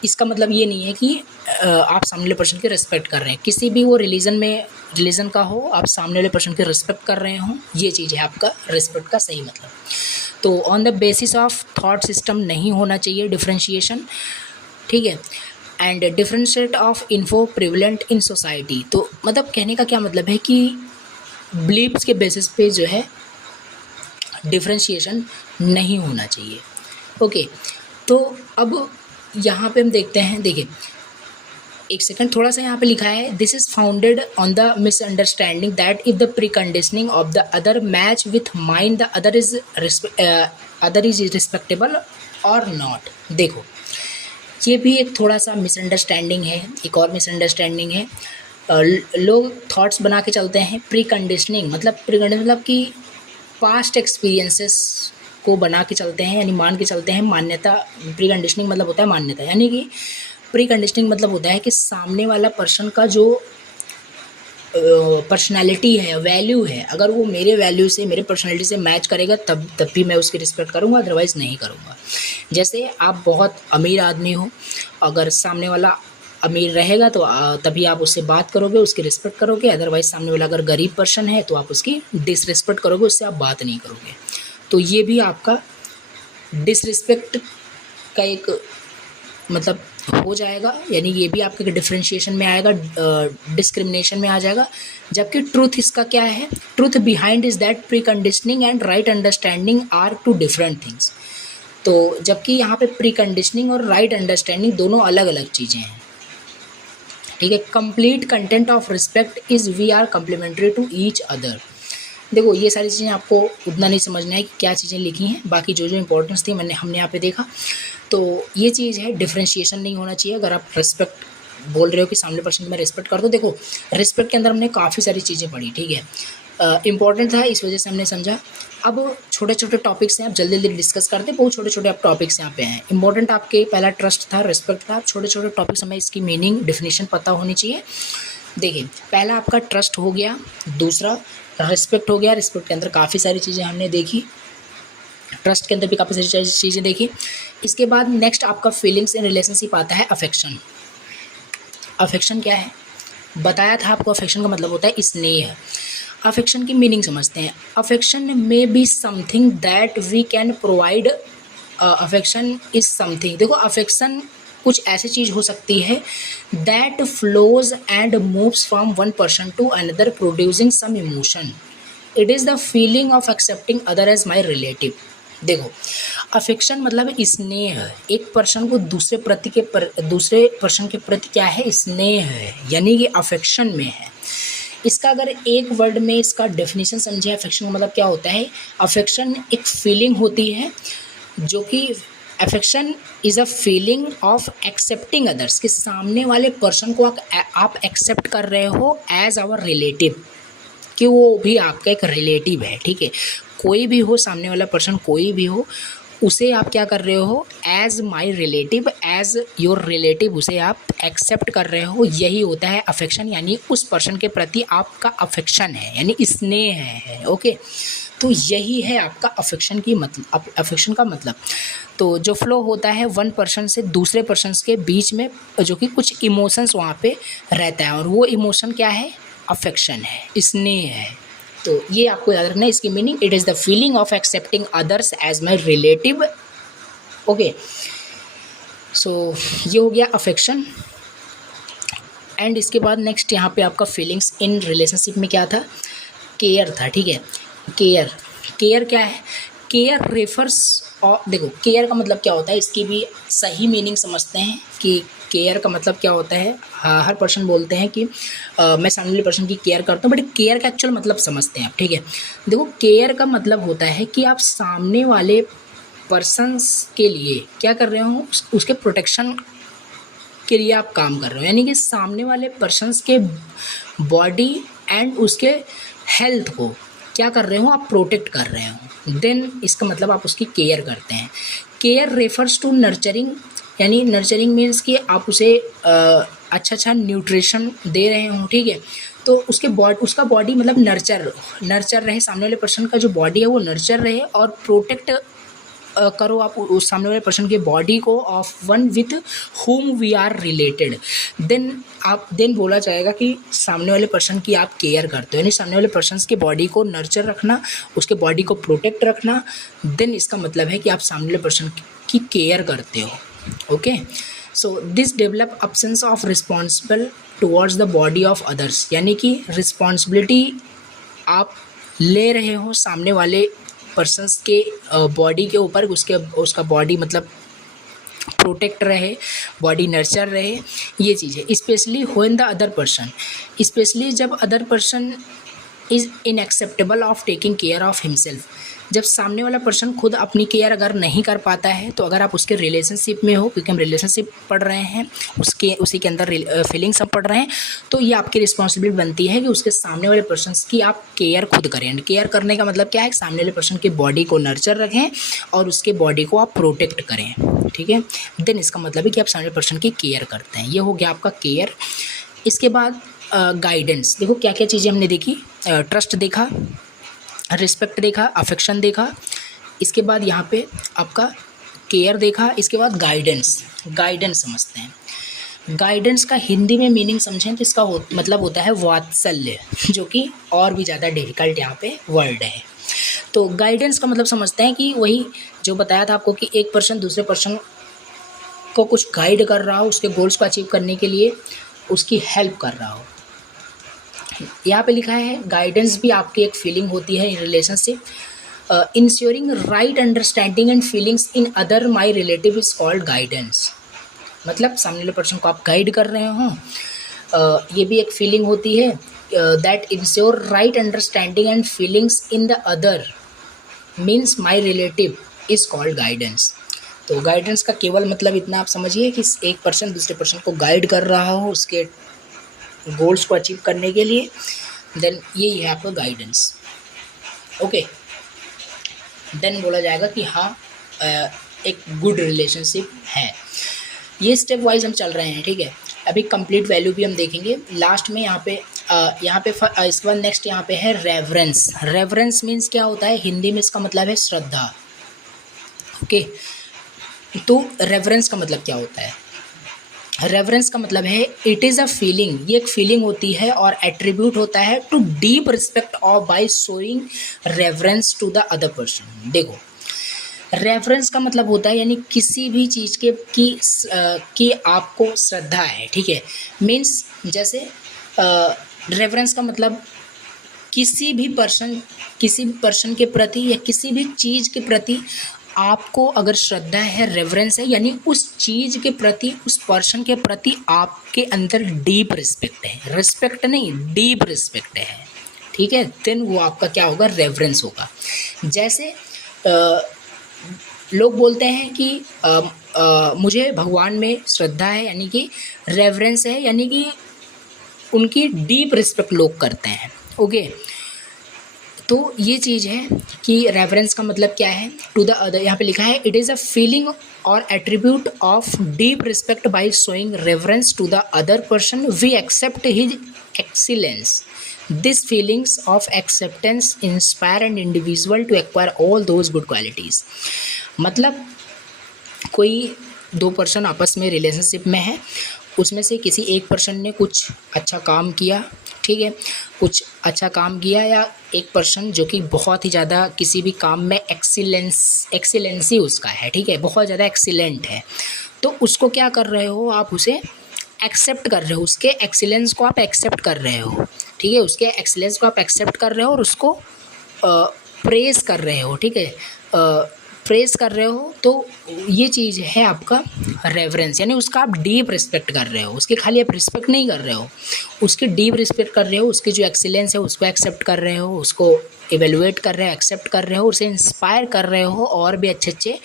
इसका मतलब ये नहीं है कि आप सामने वाले पर्सन की रिस्पेक्ट कर रहे हैं, किसी भी वो रिलीजन का हो, आप सामने वाले पर्सन की रिस्पेक्ट कर रहे हो, ये चीज़ है आपका रिस्पेक्ट का सही मतलब। तो on the basis of thought system नहीं होना चाहिए डिफरेंशिएशन, ठीक है। And differentiate of info prevalent in society, तो मतलब कहने का क्या मतलब है कि बिलीव्स के बेसिस पे जो है डिफरेंशिएशन नहीं होना चाहिए। ओके, तो अब यहाँ पे हम देखते हैं, देखिए एक सेकंड, थोड़ा सा यहाँ पे लिखा है, this is founded on the misunderstanding that if the pre conditioning of the other match with mind the other is respectable और नॉट। देखो ये भी एक थोड़ा सा मिसअंडरस्टैंडिंग है, एक और मिसअंडरस्टैंडिंग है। लोग थॉट्स बना के चलते हैं, प्री कंडीशनिंग मतलब कि पास्ट एक्सपीरियंसेस को बना के चलते हैं, यानी मान के चलते हैं मान्यता। प्री कंडीशनिंग मतलब होता है मान्यता, यानी कि प्री कंडीशनिंग मतलब होता है कि सामने वाला पर्सन का जो पर्सनालिटी है, वैल्यू है, अगर वो मेरे वैल्यू से, मेरे पर्सनालिटी से मैच करेगा तब भी मैं उसकी रिस्पेक्ट करूँगा, अदरवाइज़ नहीं करूँगा। जैसे आप बहुत अमीर आदमी हो, अगर सामने वाला अमीर रहेगा तो तभी आप उससे बात करोगे, उसकी रिस्पेक्ट करोगे, अदरवाइज़ सामने वाला अगर गरीब पर्सन है तो आप उसकी डिसरिस्पेक्ट करोगे, उससे आप बात नहीं करोगे। तो ये भी आपका डिसरिस्पेक्ट का एक मतलब हो जाएगा, यानी ये भी आपके डिफरेंशिएशन में आएगा, डिस्क्रिमिनेशन में आ जाएगा। जबकि ट्रूथ इसका क्या है, truth behind is that pre conditioning and right understanding are two different things. तो जबकि यहाँ पे प्री कंडीशनिंग और राइट अंडरस्टैंडिंग दोनों अलग अलग चीज़ें हैं, ठीक है। Complete content of respect is we are complementary to each other. देखो ये सारी चीज़ें आपको उतना नहीं समझना है कि क्या चीज़ें लिखी हैं, बाकी जो इंपॉर्टेंस थी हमने यहाँ पे देखा। तो ये चीज़ है, डिफरेंशिएशन नहीं होना चाहिए। अगर आप रिस्पेक्ट बोल रहे हो कि सामने पर्सन में रिस्पेक्ट कर दो, देखो रिस्पेक्ट के अंदर हमने काफ़ी सारी चीज़ें पढ़ी, ठीक है, इंपॉर्टेंट था, इस वजह से हमने समझा। अब छोटे छोटे टॉपिक्स हैं, आप जल्दी जल्दी डिस्कस करते, बहुत छोटे छोटे आप टॉपिक्स यहाँ पे हैं। इंपॉर्टेंट आपके पहला ट्रस्ट था, रिस्पेक्ट था, छोटे छोटे टॉपिक्स हमें इसकी मीनिंग डेफिनेशन पता होनी चाहिए। देखिए पहला आपका ट्रस्ट हो गया, दूसरा रिस्पेक्ट हो गया। रिस्पेक्ट के अंदर काफ़ी सारी चीज़ें हमने देखी, ट्रस्ट के अंदर भी काफ़ी सारी चीज़ें देखी। इसके बाद नेक्स्ट आपका फीलिंग्स इन रिलेशनशिप आता है अफेक्शन। अफेक्शन क्या है बताया था आपको, अफेक्शन का मतलब होता है स्नेह। अफेक्शन की मीनिंग समझते हैं। Affection may be something that we can provide. Affection is something, देखो अफेक्शन कुछ ऐसी चीज़ हो सकती है that flows and moves from one person to another producing some emotion. It is the feeling of accepting other as my relative. देखो affection मतलब स्नेह, एक पर्सन को दूसरे पर्सन के प्रति क्या है, स्नेह है, यानी कि अफेक्शन में है। इसका अगर एक वर्ड में इसका डेफिनेशन समझे, अफेक्शन का मतलब क्या होता है। अफेक्शन एक फीलिंग होती है, जो कि affection is a feeling of accepting others, कि सामने वाले पर्सन को आप एक्सेप्ट कर रहे हो एज आवर रिलेटिव, कि वो भी आपका एक रिलेटिव है, ठीक है। कोई भी हो, सामने वाला पर्सन कोई भी हो, उसे आप क्या कर रहे हो, as my relative, as your relative उसे आप एक्सेप्ट कर रहे हो। यही होता है अफेक्शन, यानी उस पर्सन के प्रति आपका अफेक्शन है, यानी स्नेह है। ओके, तो यही है आपका अफेक्शन की मतलब, अफेक्शन का मतलब। तो जो फ्लो होता है वन पर्सन से दूसरे पर्सन के बीच में, जो कि कुछ इमोशंस वहाँ पे रहता है, और वो इमोशन क्या है, अफेक्शन है, स्नेह है। तो ये आपको याद रखना है इसकी meaning. It is the feeling of accepting others as my relative. Okay, so ये हो गया अफेक्शन। एंड इसके बाद नेक्स्ट यहाँ पे आपका फीलिंग्स इन रिलेशनशिप में क्या था, केयर था, ठीक है। केयर, केयर क्या है, केयर रेफर्स, और देखो केयर का मतलब क्या होता है, इसकी भी सही मीनिंग समझते हैं कि केयर का मतलब क्या होता है। हर पर्सन बोलते हैं कि मैं सामने वाले पर्सन की केयर करता हूँ, बट केयर का एक्चुअल मतलब समझते हैं आप, ठीक है। देखो केयर का मतलब होता है कि आप सामने वाले पर्सन्स के लिए क्या कर रहे हो, उसके प्रोटेक्शन के लिए आप काम कर रहे हो, यानी कि सामने वाले पर्सन्स के बॉडी एंड उसके हेल्थ को क्या कर रहे हो, आप प्रोटेक्ट कर रहे हो, देन इसका मतलब आप उसकी केयर करते हैं। केयर रेफर्स टू नर्चरिंग, यानी नर्चरिंग मीन्स कि आप उसे अच्छा न्यूट्रिशन दे रहे हो, ठीक है। तो उसका बॉडी मतलब नर्चर रहे, सामने वाले पर्सन का जो बॉडी है वो नर्चर रहे और प्रोटेक्ट करो आप उस सामने वाले पर्सन की बॉडी को of one with whom we are related. Then बोला जाएगा कि सामने वाले पर्सन की आप केयर करते हो, यानी सामने वाले पर्सन की बॉडी को नर्चर रखना, उसके बॉडी को प्रोटेक्ट रखना। देन इसका मतलब है कि आप सामने वाले पर्सन की केयर करते हो। Okay, so this develop absence of responsible towards the body of others, यानी कि रिस्पॉन्सिबिलिटी आप ले रहे हो सामने वाले पर्सन्स के बॉडी के ऊपर, उसका बॉडी मतलब प्रोटेक्ट रहे, बॉडी नर्चर रहे, ये चीज़ है। Specially when the other person, specially जब other person is inacceptable of taking care of himself, जब सामने वाला पर्सन खुद अपनी केयर अगर नहीं कर पाता है, तो अगर आप उसके रिलेशनशिप में हो, क्योंकि हम रिलेशनशिप पढ़ रहे हैं, उसी के अंदर फीलिंग्स हम पढ़ रहे हैं, तो ये आपकी रिस्पॉन्सिबिलिटी बनती है कि उसके सामने वाले पर्सन की आप केयर खुद करें। एंड केयर करने का मतलब क्या है, सामने वाले पर्सन की बॉडी को नर्चर रखें और उसके बॉडी को आप प्रोटेक्ट करें, ठीक है। देन इसका मतलब है कि आप सामने वाले पर्सन की केयर करते हैं। ये हो गया आपका केयर। इसके बाद गाइडेंस, देखो क्या क्या चीज़ें हमने देखी। ट्रस्ट देखा, रिस्पेक्ट देखा, अफेक्शन देखा, इसके बाद यहाँ पे आपका केयर देखा, इसके बाद गाइडेंस समझते हैं। गाइडेंस का हिंदी में मीनिंग समझें तो इसका मतलब होता है वात्सल्य, जो कि और भी ज़्यादा डिफिकल्ट यहाँ पे वर्ड है। तो गाइडेंस का मतलब समझते हैं कि वही जो बताया था आपको कि एक पर्सन दूसरे पर्सन को कुछ गाइड कर रहा हो, उसके गोल्स को अचीव करने के लिए उसकी हेल्प कर रहा हो। यहाँ पे लिखा है गाइडेंस भी आपकी एक फीलिंग होती है in relationship. Ensuring right understanding and feelings in other my relative is called guidance. मतलब सामने वाले पर्सन को आप गाइड कर रहे हो, ये भी एक फीलिंग होती है। That ensure right understanding and feelings in the other means my relative is called guidance. तो गाइडेंस का केवल मतलब इतना आप समझिए कि एक पर्सन दूसरे पर्सन को गाइड कर रहा हो उसके गोल्स को अचीव करने के लिए, देन यही है आपका गाइडेंस। ओके, देन बोला जाएगा कि हाँ एक गुड रिलेशनशिप है। ये स्टेप वाइज हम चल रहे हैं, ठीक है। अभी कंप्लीट वैल्यू भी हम देखेंगे लास्ट में। यहाँ पे इसके बाद नेक्स्ट यहाँ पे है रेवरेंस। रेवरेंस मीन्स क्या होता है, हिंदी में इसका मतलब है श्रद्धा। ओके, तो रेवरेंस का मतलब क्या होता है? रेवरेंस का मतलब है इट इज़ अ फीलिंग, ये एक फीलिंग होती है और एट्रीब्यूट होता है to deep respect of by showing reverence to the other person. देखो, रेफरेंस का मतलब होता है यानी किसी भी चीज़ के की आपको श्रद्धा है, ठीक है। मीन्स जैसे रेफरेंस का मतलब किसी भी पर्सन के प्रति या किसी भी चीज़ के प्रति आपको अगर श्रद्धा है, रेफरेंस है, यानी उस चीज़ के प्रति, उस पर्सन के प्रति आपके अंदर डीप रिस्पेक्ट है। रिस्पेक्ट नहीं, डीप रिस्पेक्ट है, ठीक है। देन वो आपका क्या होगा, रेफरेंस होगा। जैसे लोग बोलते हैं कि मुझे भगवान में श्रद्धा है, यानी कि रेफरेंस है, यानी कि उनकी डीप रिस्पेक्ट लोग करते हैं। ओके, तो ये चीज़ है कि रेफरेंस का मतलब क्या है, टू द अदर। यहाँ पे लिखा है इट इज़ अ फीलिंग और attribute of deep respect by showing reference to the other person we accept his excellence. This feelings of acceptance inspire an individual to acquire all those good qualities. मतलब कोई दो person आपस में relationship में है, उसमें से किसी एक पर्सन ने कुछ अच्छा काम किया, ठीक है, कुछ अच्छा काम किया, या एक पर्सन जो कि बहुत ही ज़्यादा किसी भी काम में एक्सीलेंसी उसका है, ठीक है, बहुत ज़्यादा एक्सीलेंट है, तो उसको क्या कर रहे हो आप, उसे एक्सेप्ट कर रहे हो, उसके एक्सीलेंस को आप एक्सेप्ट कर रहे हो, ठीक है, उसके एक्सीलेंस को आप एक्सेप्ट कर रहे हो और उसको प्रेज कर रहे हो, ठीक है, प्रेज कर रहे हो। तो ये चीज़ है आपका रेफरेंस, यानी उसका आप डीप रिस्पेक्ट कर रहे हो, उसकी खाली आप रिस्पेक्ट नहीं कर रहे हो, उसकी डीप रिस्पेक्ट कर रहे हो, उसकी जो एक्सीलेंस है उसको एक्सेप्ट कर रहे हो, उसको इवेलुएट कर रहे हो, एक्सेप्ट कर रहे हो, उसे इंस्पायर कर रहे हो और भी अच्छे अच्छे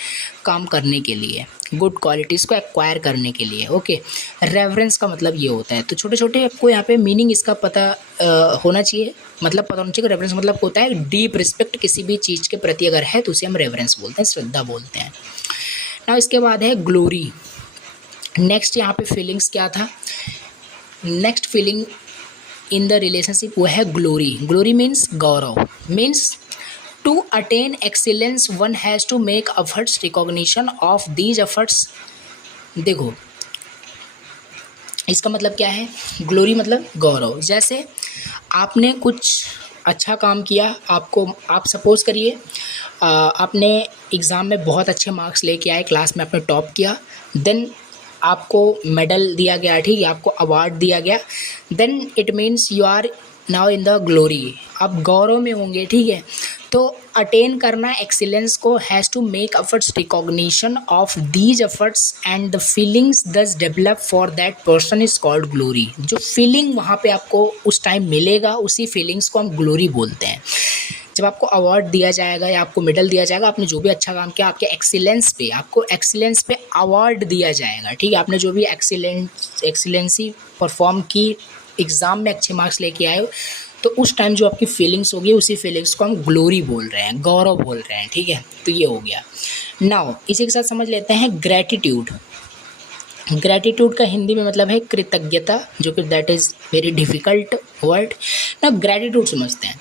काम करने के लिए, गुड क्वालिटीज़ को एक्वायर करने के लिए। ओके, रेफरेंस का मतलब ये होता है। तो छोटे छोटे आपको यहाँ पे मीनिंग इसका पता होना चाहिए, मतलब पता होना चाहिए। रेफरेंस मतलब होता है डीप रिस्पेक्ट किसी भी चीज़ के प्रति अगर है तो उसे हम रेफरेंस बोलते हैं, श्रद्धा बोलते हैं ना। इसके बाद है ग्लोरी। नेक्स्ट यहाँ पे फीलिंग्स क्या था, next feeling in the relationship वो है ग्लोरी। ग्लोरी मीन्स गौरव, means to attain excellence one has to make efforts, recognition of these efforts. देखो इसका मतलब क्या है, ग्लोरी मतलब गौरव। जैसे आपने कुछ अच्छा काम किया, आपको आप सपोज़ करिए आपने एग्ज़ाम में बहुत अच्छे मार्क्स लेके आए, क्लास में आपने टॉप किया, देन आपको मेडल दिया गया, ठीक है, आपको अवार्ड दिया गया, then it means you are now in the glory, आप गौरव में होंगे, ठीक है। तो अटेन करना एक्सीलेंस को has to make efforts, recognition of these efforts and the feelings thus develop for that person is called glory. जो फीलिंग वहाँ पे आपको उस टाइम मिलेगा, उसी फीलिंग्स को हम ग्लोरी बोलते हैं। जब आपको अवार्ड दिया जाएगा या आपको मेडल दिया जाएगा, आपने जो भी अच्छा काम किया, आपके एक्सीलेंस पे, आपको एक्सीलेंस पे अवार्ड दिया जाएगा, ठीक है। आपने जो भी एक्सीलेंसी परफॉर्म की, एग्ज़ाम में अच्छे मार्क्स लेके आए हो, तो उस टाइम जो आपकी फीलिंग्स होगी, उसी फीलिंग्स को हम ग्लोरी बोल रहे हैं, गौरव बोल रहे हैं, ठीक है। तो ये हो गया। नाउ इसी के साथ समझ लेते हैं ग्रैटिट्यूड। ग्रैटिट्यूड का हिंदी में मतलब है कृतज्ञता, जो कि that is very difficult word. ना ग्रैटिट्यूड समझते हैं।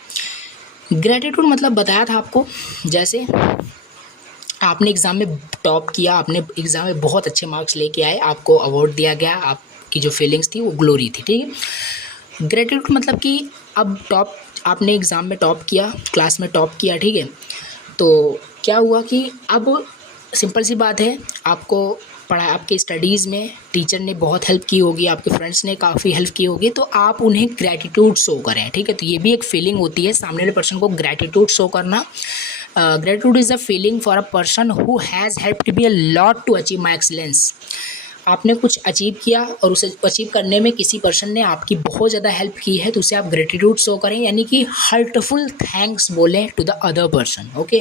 ग्रैटिट्यूड मतलब बताया था आपको, जैसे आपने एग्ज़ाम में टॉप किया, आपने एग्ज़ाम में बहुत अच्छे मार्क्स लेके आए, आपको अवार्ड दिया गया, आपकी जो फीलिंग्स थी वो ग्लोरी थी, ठीक है। ग्रैटिट्यूड मतलब कि अब आपने एग्ज़ाम में टॉप किया, क्लास में टॉप किया, ठीक है। तो क्या हुआ कि अब सिंपल सी बात है, आपको आपके स्टडीज़ में टीचर ने बहुत हेल्प की होगी, आपके फ्रेंड्स ने काफ़ी हेल्प की होगी, तो आप उन्हें ग्रैटिट्यूड शो करें, ठीक है। तो ये भी एक फीलिंग होती है, सामने वाले पर्सन को ग्रैटिट्यूड शो करना। Gratitude is a feeling for a person who has helped me a lot to achieve my excellence. आपने कुछ अचीव किया और उसे अचीव करने में किसी पर्सन ने आपकी बहुत ज़्यादा हेल्प की है, तो उसे आप ग्रेटिट्यूड शो करें, यानी कि हार्टफुल थैंक्स बोलें to the other person, okay,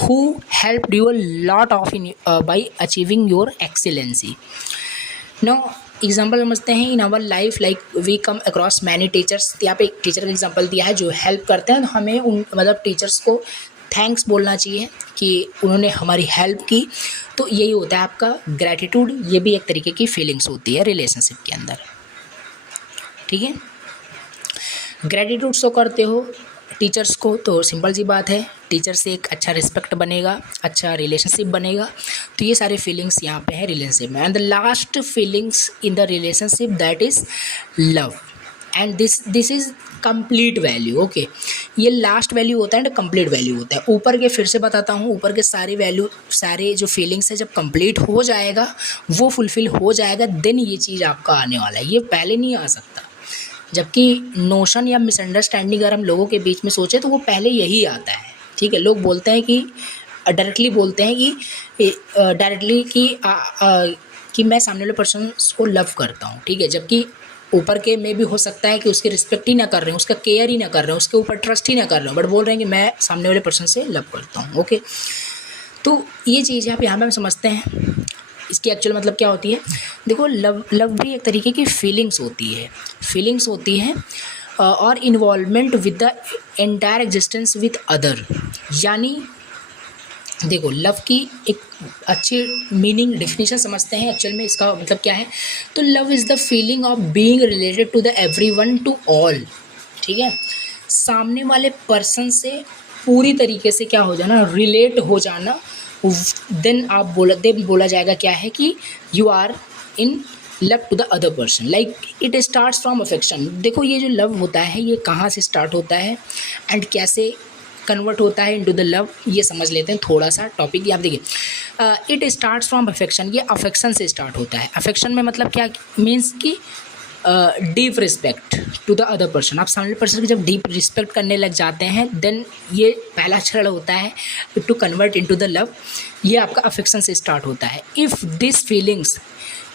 who helped you a lot of in by achieving your excellency. Now example समझते हैं। In our life like we come across many teachers. यहाँ पे एक teacher का एग्जाम्पल दिया है जो हेल्प करते हैं, तो हमें उन मतलब टीचर्स को थैंक्स बोलना चाहिए कि उन्होंने हमारी हेल्प की। तो यही होता है आपका ग्रैटिट्यूड। ये भी एक तरीके की फीलिंग्स होती है रिलेशनशिप के अंदर, ठीक है। ग्रैटिट्यूड शो करते हो टीचर्स को, तो सिंपल सी बात है, टीचर से एक अच्छा रिस्पेक्ट बनेगा, अच्छा रिलेशनशिप बनेगा। तो ये सारे फीलिंग्स यहाँ पे है रिलेशनशिप में। And the last feelings in the relationship that is love, and this is complete value, okay. ये लास्ट वैल्यू होता है एंड कंप्लीट वैल्यू होता है। ऊपर के फिर से बताता हूँ, ऊपर के सारे वैल्यू, सारे जो फीलिंग्स है, जब कंप्लीट हो जाएगा, वो फुलफिल हो जाएगा, देन ये चीज़ आपका आने वाला है, ये पहले नहीं आ सकता। जबकि नोशन या मिसअंडरस्टैंडिंग अगर हम लोगों के बीच में सोचें तो वो पहले यही आता है, ठीक है। लोग बोलते हैं कि डायरेक्टली बोलते हैं कि डायरेक्टली कि मैं सामने वाले पर्सन को लव करता हूँ, ठीक है। जबकि ऊपर के में भी हो सकता है कि उसके रिस्पेक्ट ही ना कर रहे हैं, उसका केयर ही ना कर रहे हैं, उसके ऊपर ट्रस्ट ही ना कर रहे हैं, बट बोल रहे हैं कि मैं सामने वाले पर्सन से लव करता हूँ, ओके। तो ये चीज़ आप यहाँ पे हम समझते हैं। इसकी एक्चुअल मतलब क्या होती है, देखो लव भी एक तरीके की फीलिंग्स होती है और involvement with the entire existence with other. यानी देखो लव की एक अच्छी मीनिंग डेफिनेशन समझते हैं एक्चुअल में इसका मतलब क्या है। तो love is the feeling of being related to the everyone to all, ठीक है। सामने वाले पर्सन से पूरी तरीके से क्या हो जाना, रिलेट हो जाना। देन बोला जाएगा क्या है कि you are in love to the other person, like it starts from affection. देखो ये जो लव होता है ये कहाँ से स्टार्ट होता है एंड कैसे कन्वर्ट होता है इनटू द लव, ये समझ लेते हैं थोड़ा सा टॉपिक। आप देखिए, इट स्टार्ट्स फ्रॉम अफेक्शन, ये अफेक्शन से स्टार्ट होता है। अफेक्शन में मतलब क्या मीन्स कि deep respect to the other person. आप सामने पर्सन की जब डीप रिस्पेक्ट करने लग जाते हैं, देन ये पहला क्षण होता है to convert into the love. ये आपका अफेक्शन से स्टार्ट होता है। इफ़ दिस फीलिंग्स,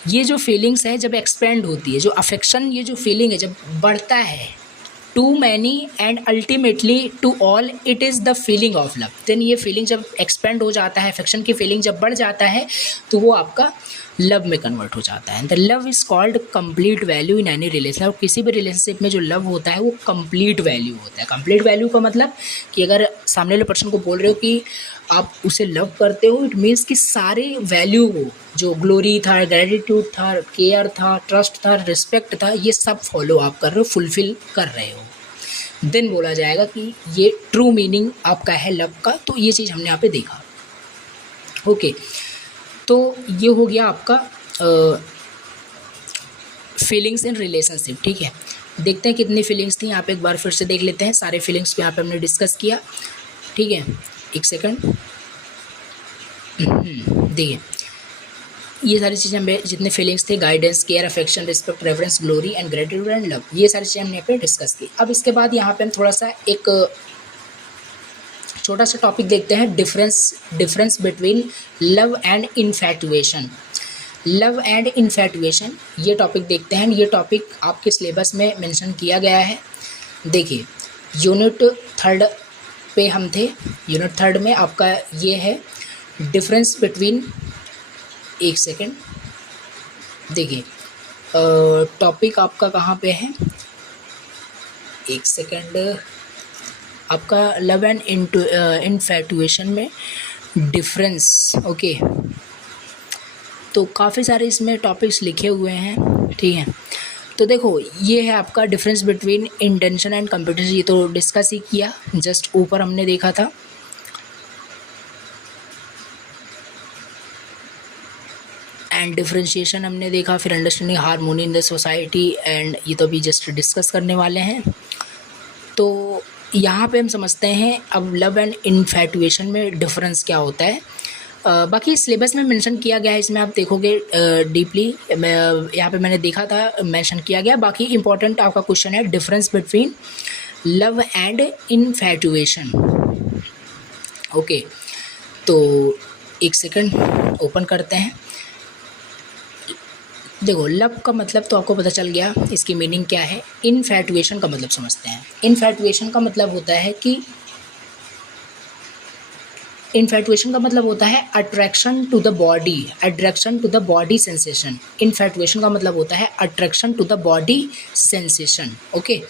ये जो फीलिंग्स है जब एक्सपेंड होती है, जो अफेक्शन, ये जो फीलिंग है जब बढ़ता है to many and ultimately to all, it is the feeling of love. Then ये फीलिंग जब एक्सपेंड हो जाता है, अफेक्शन की फीलिंग जब बढ़ जाता है, तो वो आपका लव में कन्वर्ट हो जाता है। The love is called complete value in any relation. और किसी भी रिलेशनशिप में जो लव होता है वो कंप्लीट वैल्यू होता है। कंप्लीट वैल्यू का मतलब कि अगर सामने वाले पर्सन को बोल रहे हो कि आप उसे लव करते हो, इट मीन्स कि सारे वैल्यू को, जो ग्लोरी था, ग्रेटिट्यूड था, केयर था, ट्रस्ट था, रिस्पेक्ट था, ये सब फॉलो आप कर रहे हो, फुलफिल कर रहे हो, देन बोला जाएगा कि ये ट्रू मीनिंग आपका है लव का। तो ये चीज़ हमने यहाँ पे देखा। ओके, तो ये हो गया आपका फीलिंग्स इन रिलेशनशिप। ठीक है, देखते हैं कितनी फीलिंग्स थी यहाँ पे, एक बार फिर से देख लेते हैं। सारे फीलिंग्स को यहाँ पे हमने डिस्कस किया। ठीक है, एक सेकंड, देखिए ये सारी चीज़ें हमें, जितने फीलिंग्स थे, guidance, care, affection, respect, reference, glory and gratitude and love, ये सारी चीज़ें हमने यहाँ पे डिस्कस की। अब इसके बाद यहाँ पे हम थोड़ा सा एक छोटा सा टॉपिक देखते हैं, difference between love and infatuation. Love and infatuation, ये टॉपिक देखते हैं। ये टॉपिक आपके सिलेबस में मेंशन किया गया है। देखिए यूनिट 3 पे हम थे। यूनिट 3 में आपका ये है डिफरेंस बिटवीन, एक सेकेंड, देखिए टॉपिक आपका कहाँ पे है, एक सेकेंड, आपका लव एंड इन्फैटुएशन में डिफरेंस। ओके, तो काफ़ी सारे इसमें टॉपिक्स लिखे हुए हैं। ठीक है, तो देखो ये है आपका difference between intention and competition, ये तो डिस्कस ही किया, जस्ट ऊपर हमने देखा था। एंड डिफरेंशिएशन हमने देखा, फिर understanding harmony in the society, and ये तो अभी जस्ट डिस्कस करने वाले हैं। तो यहाँ पे हम समझते हैं अब लव एंड इन्फैटुएशन में डिफरेंस क्या होता है। बाकी सिलेबस में मेंशन किया गया है, इसमें आप देखोगे डीपली, यहाँ पे मैंने देखा था मेंशन किया गया। बाकी इंपॉर्टेंट आपका क्वेश्चन है difference between love and infatuation. Okay, तो एक सेकंड ओपन करते हैं। देखो लव का मतलब तो आपको पता चल गया, इसकी मीनिंग क्या है। इन्फैटुएशन का मतलब समझते हैं। इन्फैटुएशन का मतलब होता है कि इन्फैटुएशन का मतलब होता है attraction to the body, attraction to the body sensation. Infatuation का मतलब होता है attraction to the body sensation. Okay,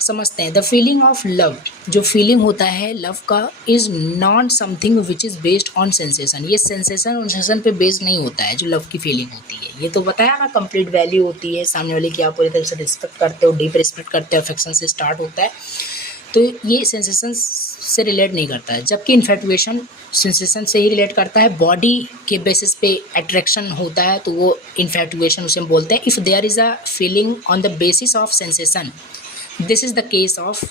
समझते हैं। द फीलिंग ऑफ लव, जो फीलिंग होता है लव का, is not something which is based on sensation. ये सेंसेशन और सेंसेशन पे बेस्ड नहीं होता है जो लव की फीलिंग होती है। ये तो बताया ना, कंप्लीट वैल्यू होती है सामने वाले की, आप पूरी तरह से रिस्पेक्ट करते हो, डीप रिस्पेक्ट करते हो, अफेक्शन से स्टार्ट होता है। तो ये सेंसेशन से रिलेट नहीं करता है, जबकि इन्फैटुएशन सेंसेशन से ही रिलेट करता है। बॉडी के बेसिस पे अट्रैक्शन होता है, तो वो इन्फैटुएशन उसे हम बोलते हैं। If there is a feeling on the basis of sensation, this is the case of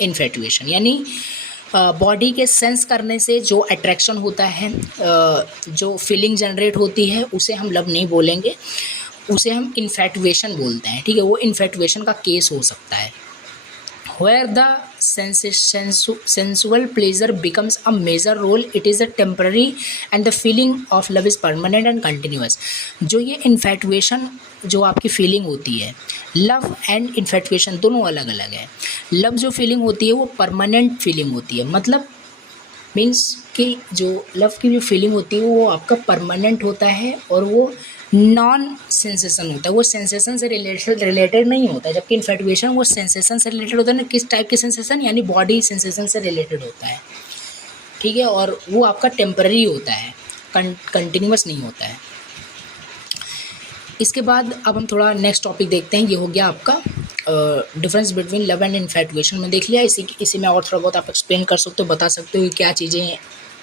infatuation. यानी बॉडी के सेंस करने से जो अट्रैक्शन होता है, जो फीलिंग जनरेट होती है, उसे हम लव नहीं बोलेंगे, उसे हम इन्फैटुएशन बोलते हैं। ठीक है, वो इन्फैटुएशन का केस हो सकता है। Where the sensual pleasure becomes a major role, it is a temporary and the feeling of love is permanent and continuous। जो ये इन्फैटुएशन, जो आपकी फीलिंग होती है, लव एंड इन्फैटुएशन दोनों अलग अलग है। लव जो फीलिंग होती है वो परमानेंट फीलिंग होती है, मतलब मीन्स कि जो लव की जो फीलिंग होती है वो आपका परमानेंट होता है, और वो नॉन सेंसेशन होता है, वो सेंसेशन से रिलेटेड नहीं होता है। जबकि इन्फैटुएशन वो सेंसेशन से रिलेटेड होता है ना, किस टाइप के सेंसेशन, यानी बॉडी सेंसेशन से रिलेटेड होता है। ठीक है, और वो आपका टेम्पररी होता है, कंटिन्यूस नहीं होता है। इसके बाद अब हम थोड़ा नेक्स्ट टॉपिक देखते हैं। ये हो गया आपका डिफरेंस बिटवीन लव एंड इन्फैटुएशन में देख लिया। इसी में और थोड़ा बहुत आप एक्सप्लेन कर सकते हो, बता सकते हो कि क्या चीज़ें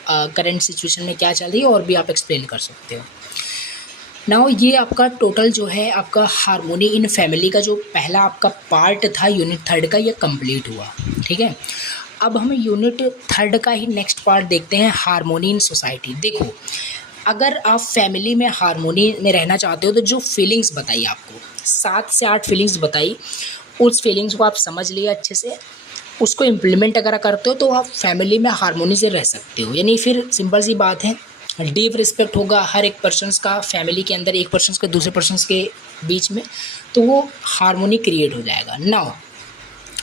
करंट सिचुएशन में क्या चल रही है, और भी आप एक्सप्लेन कर सकते हो। नाउ ये आपका टोटल जो है आपका हार्मोनी इन फैमिली का जो पहला आपका पार्ट था यूनिट 3 का, ये कंप्लीट हुआ। ठीक है, अब हम यूनिट 3 का ही नेक्स्ट पार्ट देखते हैं, हार्मोनी इन सोसाइटी। देखो अगर आप फैमिली में हार्मोनी में रहना चाहते हो, तो जो फीलिंग्स बताई आपको, 7 से 8 फीलिंग्स बताई, उस फीलिंग्स को आप समझ लिए अच्छे से, उसको इम्प्लीमेंट अगर करते हो तो आप फैमिली में हार्मोनी से रह सकते हो। यानी फिर सिंपल सी बात है, डीप रिस्पेक्ट होगा हर एक पर्सन्स का फैमिली के अंदर, एक पर्सन्स के दूसरे पर्सन्स के बीच में, तो वो हार्मोनी क्रिएट हो जाएगा। नाउ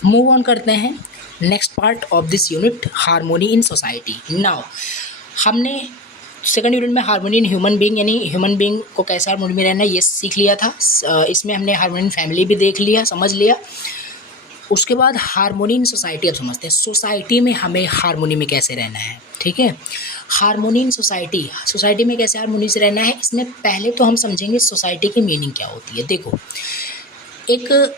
मूव ऑन करते हैं next part of this unit, harmony in society. Now हमने सेकंड यूनिट में हार्मोनी इन ह्यूमन बीइंग, यानी ह्यूमन बीइंग को कैसे हार्मोनी में रहना है ये सीख लिया था। इसमें हमने हार्मोनी इन फैमिली भी देख लिया, समझ लिया। उसके बाद हारमोनी इन सोसाइटी अब समझते हैं सोसाइटी में हमें हारमोनी में कैसे रहना है। ठीक है, हारमोनी इन सोसाइटी में कैसे हारमोनी से रहना है, इसमें पहले तो हम समझेंगे सोसाइटी की मीनिंग क्या होती है। देखो, एक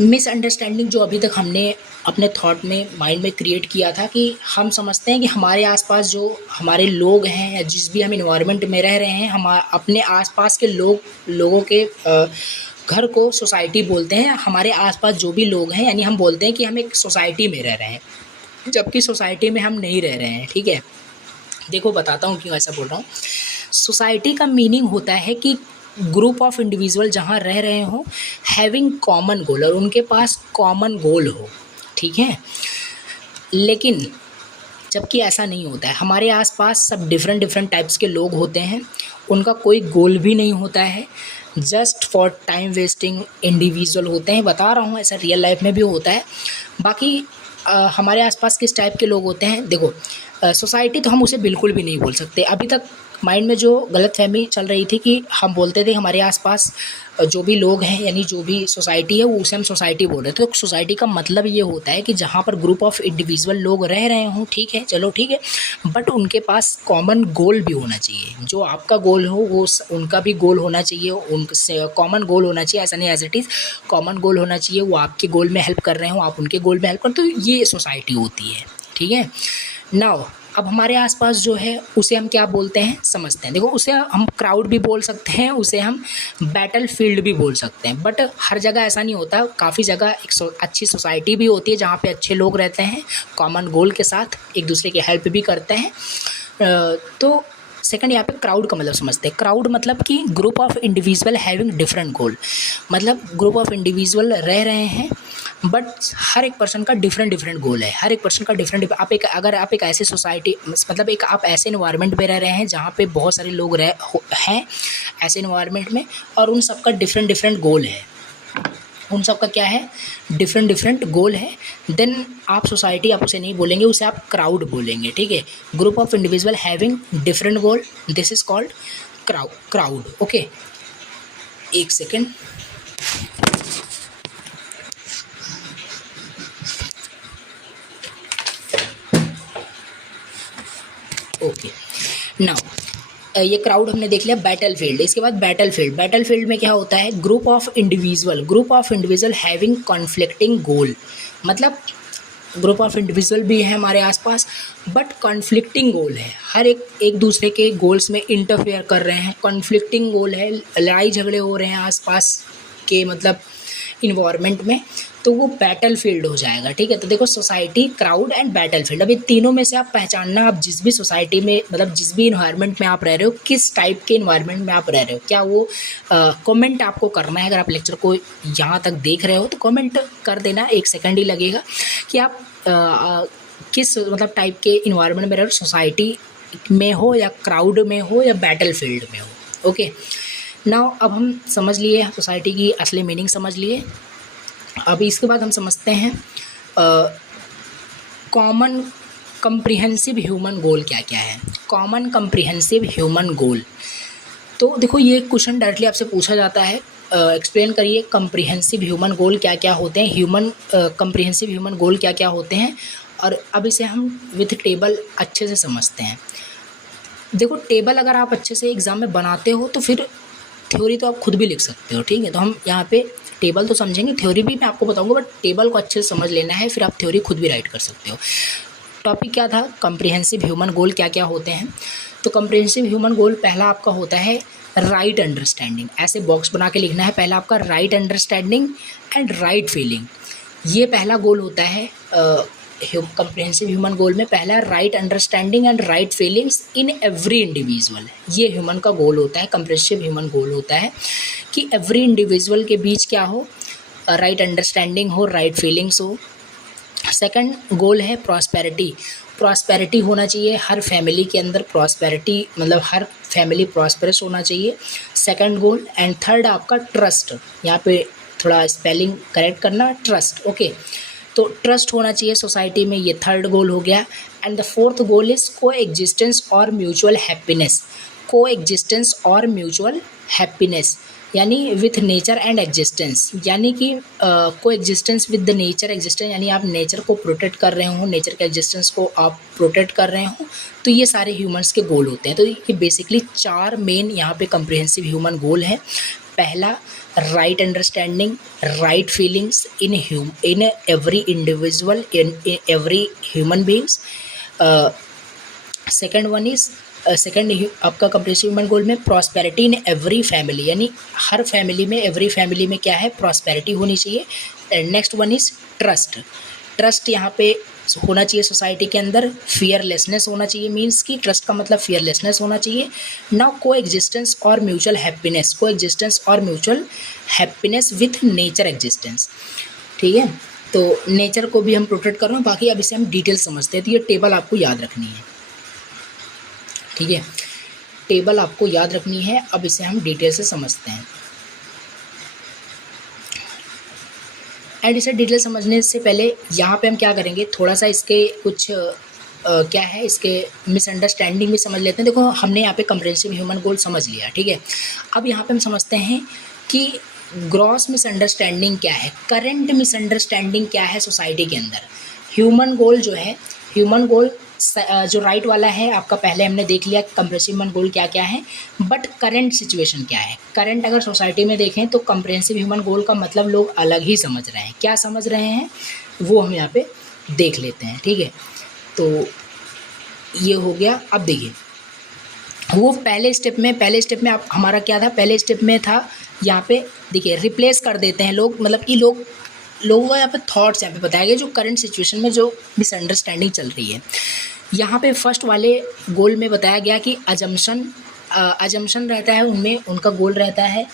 मिसअंडरस्टैंडिंग जो अभी तक हमने अपने थॉट में माइंड में क्रिएट किया था कि हम समझते हैं कि हमारे आसपास जो हमारे लोग हैं या जिस भी हम इन्वायरमेंट में रह रहे हैं, हम अपने आसपास के लोगों के घर को सोसाइटी बोलते हैं। हमारे आसपास जो भी लोग हैं, यानी हम बोलते हैं कि हम एक सोसाइटी में रह रहे हैं, जबकि सोसाइटी में हम नहीं रह रहे हैं। ठीक है, देखो बताता हूँ क्यों ऐसा बोल रहा हूँ। सोसाइटी का मीनिंग होता है कि ग्रुप ऑफ इंडिविजुअल जहाँ रह रहे हो, हैविंग कॉमन गोल, और उनके पास कॉमन गोल हो। ठीक है, लेकिन जबकि ऐसा नहीं होता है, हमारे आसपास सब डिफरेंट टाइप्स के लोग होते हैं, उनका कोई गोल भी नहीं होता है, just for time wasting individual होते हैं। बता रहा हूँ, ऐसा रियल लाइफ में भी होता है। बाकी हमारे आसपास किस टाइप के लोग होते हैं, देखो सोसाइटी तो हम उसे बिल्कुल भी नहीं बोल सकते। अभी तक माइंड में जो गलतफहमी चल रही थी कि हम बोलते थे हमारे आसपास जो भी लोग हैं, यानी जो भी सोसाइटी है, वो उसे हम सोसाइटी बोल रहे थे। तो सोसाइटी का मतलब ये होता है कि जहाँ पर ग्रुप ऑफ इंडिविजुअल लोग रह रहे हों। ठीक है, चलो ठीक है, बट उनके पास कॉमन गोल भी होना चाहिए। जो आपका गोल हो वो उनका भी गोल होना चाहिए, उनसे कॉमन गोल होना चाहिए। ऐसा नहीं as it is, common goal होना चाहिए। वो आपके गोल में हेल्प कर रहे हो, आप उनके गोल में हेल्प कर, तो ये सोसाइटी होती है। ठीक है, नाउ अब हमारे आसपास जो है उसे हम क्या बोलते हैं, समझते हैं। देखो, उसे हम क्राउड भी बोल सकते हैं, उसे हम बैटल फील्ड भी बोल सकते हैं, बट हर जगह ऐसा नहीं होता। काफ़ी जगह एक अच्छी सोसाइटी भी होती है जहाँ पे अच्छे लोग रहते हैं, कॉमन गोल के साथ एक दूसरे की हेल्प भी करते हैं। तो सेकंड, यहाँ पे क्राउड का मतलब समझते हैं। क्राउड मतलब कि group of individual having different गोल, मतलब ग्रुप ऑफ इंडिविजुअल रह रहे हैं, बट हर एक पर्सन का डिफरेंट गोल है। हर एक पर्सन का डिफरेंट, अगर आप एक ऐसी सोसाइटी, मतलब एक आप ऐसे इन्वायरमेंट में रह रहे हैं जहाँ पे बहुत सारे लोग हैं ऐसे इन्वायरमेंट में, और उन सबका डिफरेंट गोल है, उन सब का क्या है, डिफरेंट गोल है, देन आप सोसाइटी आप उसे नहीं बोलेंगे, उसे आप क्राउड बोलेंगे। ठीक है, group of individual having different goal, this is called crowd. Okay, एक सेकेंड। ओके, नाउ ये क्राउड हमने देख लिया। बैटल फील्ड, इसके बाद बैटल फील्ड में क्या होता है, group of individual having conflicting goal, मतलब ग्रुप ऑफ इंडिविजुअल भी है हमारे आसपास, बट कॉन्फ्लिक्टिंग गोल है। हर एक दूसरे के गोल्स में इंटरफेयर कर रहे हैं, कॉन्फ्लिक्टिंग गोल है, लड़ाई झगड़े हो रहे हैं आसपास के मतलब इन्वायरमेंट में, तो वो बैटल फील्ड हो जाएगा। ठीक है, तो देखो society, crowd and battle field, अब ये तीनों में से आप पहचानना, आप जिस भी सोसाइटी में, मतलब जिस भी इन्वायरमेंट में आप रह रहे हो, किस टाइप के इन्वायरमेंट में आप रह रहे हो। क्या वो कमेंट आपको करना है, अगर आप लेक्चर को यहाँ तक देख रहे हो तो कमेंट कर देना, 1 सेकंड ही लगेगा, कि आप किस मतलब टाइप के इन्वायरमेंट में रह रहे हो, सोसाइटी में हो या क्राउड में हो या बैटल फील्ड में हो। ओके, नाउ अब हम समझ लिए सोसाइटी की असली मीनिंग समझ लिए। अब इसके बाद हम समझते हैं कॉमन कम्प्रिहेंसिव ह्यूमन गोल क्या क्या है। कॉमन कम्प्रिहेंसिव ह्यूमन गोल, तो देखो ये क्वेश्चन डायरेक्टली आपसे पूछा जाता है, एक्सप्लेन करिए कम्प्रिहेंसिव ह्यूमन गोल क्या क्या होते हैं, कम्प्रिहेंसिव ह्यूमन गोल क्या क्या होते हैं। और अब इसे हम विथ टेबल अच्छे से समझते हैं। देखो, टेबल अगर आप अच्छे से एग्ज़ाम में बनाते हो तो फिर थ्योरी तो आप खुद भी लिख सकते हो। ठीक है, तो हम यहाँ पे टेबल तो समझेंगे, थ्योरी भी मैं आपको बताऊंगा, बट टेबल को अच्छे से समझ लेना है, फिर आप थ्योरी खुद भी राइट कर सकते हो। टॉपिक क्या था, कम्प्रिहेंसिव ह्यूमन गोल क्या क्या होते हैं। तो कम्प्रिहेंसिव ह्यूमन गोल पहला आपका होता है राइट अंडरस्टैंडिंग, ऐसे बॉक्स बना के लिखना है। पहला आपका right understanding and right feeling, ये पहला गोल होता है कम्प्रिहेंसिव ह्यूमन गोल में। पहला right understanding and right feelings in every individual, ये ह्यूमन का गोल होता है, कम्प्रिहेंसिव ह्यूमन गोल होता है कि एवरी इंडिविजुअल के बीच क्या हो, राइट अंडरस्टैंडिंग हो, राइट फीलिंग्स हो। सेकंड गोल है प्रॉस्पेरिटी होना चाहिए, हर फैमिली के अंदर प्रॉस्पेरिटी, मतलब हर फैमिली प्रॉस्पेरस होना चाहिए, सेकंड गोल। एंड थर्ड आपका ट्रस्ट, यहाँ पे थोड़ा स्पेलिंग करेक्ट करना, ट्रस्ट। ओके, तो ट्रस्ट होना चाहिए सोसाइटी में, ये थर्ड गोल हो गया। And the fourth goal is को एग्जिस्टेंस और म्यूचुअल हैप्पीनेस, को एग्जिस्टेंस और म्यूचुअल हैप्पीनेस। यानी विथ नेचर एंड एग्जिस्टेंस, यानी कि को existence with the nature existence, यानी आप नेचर को प्रोटेक्ट कर रहे हो, नेचर के एग्जिस्टेंस को आप प्रोटेक्ट कर रहे हो, तो ये सारे ह्यूमंस के गोल होते हैं। तो ये बेसिकली 4 मेन यहाँ पे कम्प्रिहेंसिव ह्यूमन गोल है। पहला, right understanding, right feelings in every individual, in every human beings. Second one is second आपका कम्प्रिहेंसिव ह्यूमन गोल में प्रॉस्पेरिटी इन एवरी फैमिली, यानी हर फैमिली में, एवरी फैमिली में क्या है, प्रॉस्पेरिटी होनी चाहिए। And next one is trust, trust यहाँ पे होना चाहिए सोसाइटी के अंदर। फियरलेसनेस होना चाहिए, मीन्स कि ट्रस्ट का मतलब फियरलेसनेस होना चाहिए। नाउ को एग्जिस्टेंस और म्यूचुअल हैप्पीनेस, को एग्जिस्टेंस और mutual happiness with nature existence, ठीक है। तो नेचर को भी हम प्रोटेक्ट कर रहे हैं। बाकी अब इसे हम डिटेल समझते हैं। तो ये टेबल आपको याद रखनी है, ठीक है, टेबल आपको याद रखनी है। अब इसे हम डिटेल से समझते हैं। एंड इसे डिटेल समझने से पहले यहाँ पे हम क्या करेंगे, थोड़ा सा इसके कुछ क्या है, इसके मिसअंडरस्टैंडिंग भी समझ लेते हैं। देखो, हमने यहाँ पे कम्प्रिहेंसिव ह्यूमन गोल समझ लिया, ठीक है। अब यहाँ पे हम समझते हैं कि ग्रॉस मिसअंडरस्टैंडिंग क्या है, करंट मिसअंडरस्टैंडिंग क्या है सोसाइटी के अंदर। ह्यूमन गोल जो है, ह्यूमन गोल जो राइट वाला है आपका, पहले हमने देख लिया कम्प्रिहेंसिव ह्यूमन गोल क्या क्या है। बट करंट सिचुएशन क्या है, करंट अगर सोसाइटी में देखें तो कम्प्रिहेंसिव ह्यूमन गोल का मतलब लोग अलग ही समझ रहे हैं। क्या समझ रहे हैं वो हम यहाँ पे देख लेते हैं, ठीक है। तो ये हो गया। अब देखिए, वो पहले स्टेप में आप हमारा क्या था, पहले स्टेप में था यहाँ पे देखिए रिप्लेस कर देते हैं लोग, मतलब कि लोगों का यहाँ पे थॉट्स यहाँ पे बताया गया जो करंट सिचुएशन में जो मिसअंडरस्टैंडिंग चल रही है। यहाँ पे फर्स्ट वाले गोल में बताया गया कि अजम्पशन रहता है उनमें, उनका गोल रहता है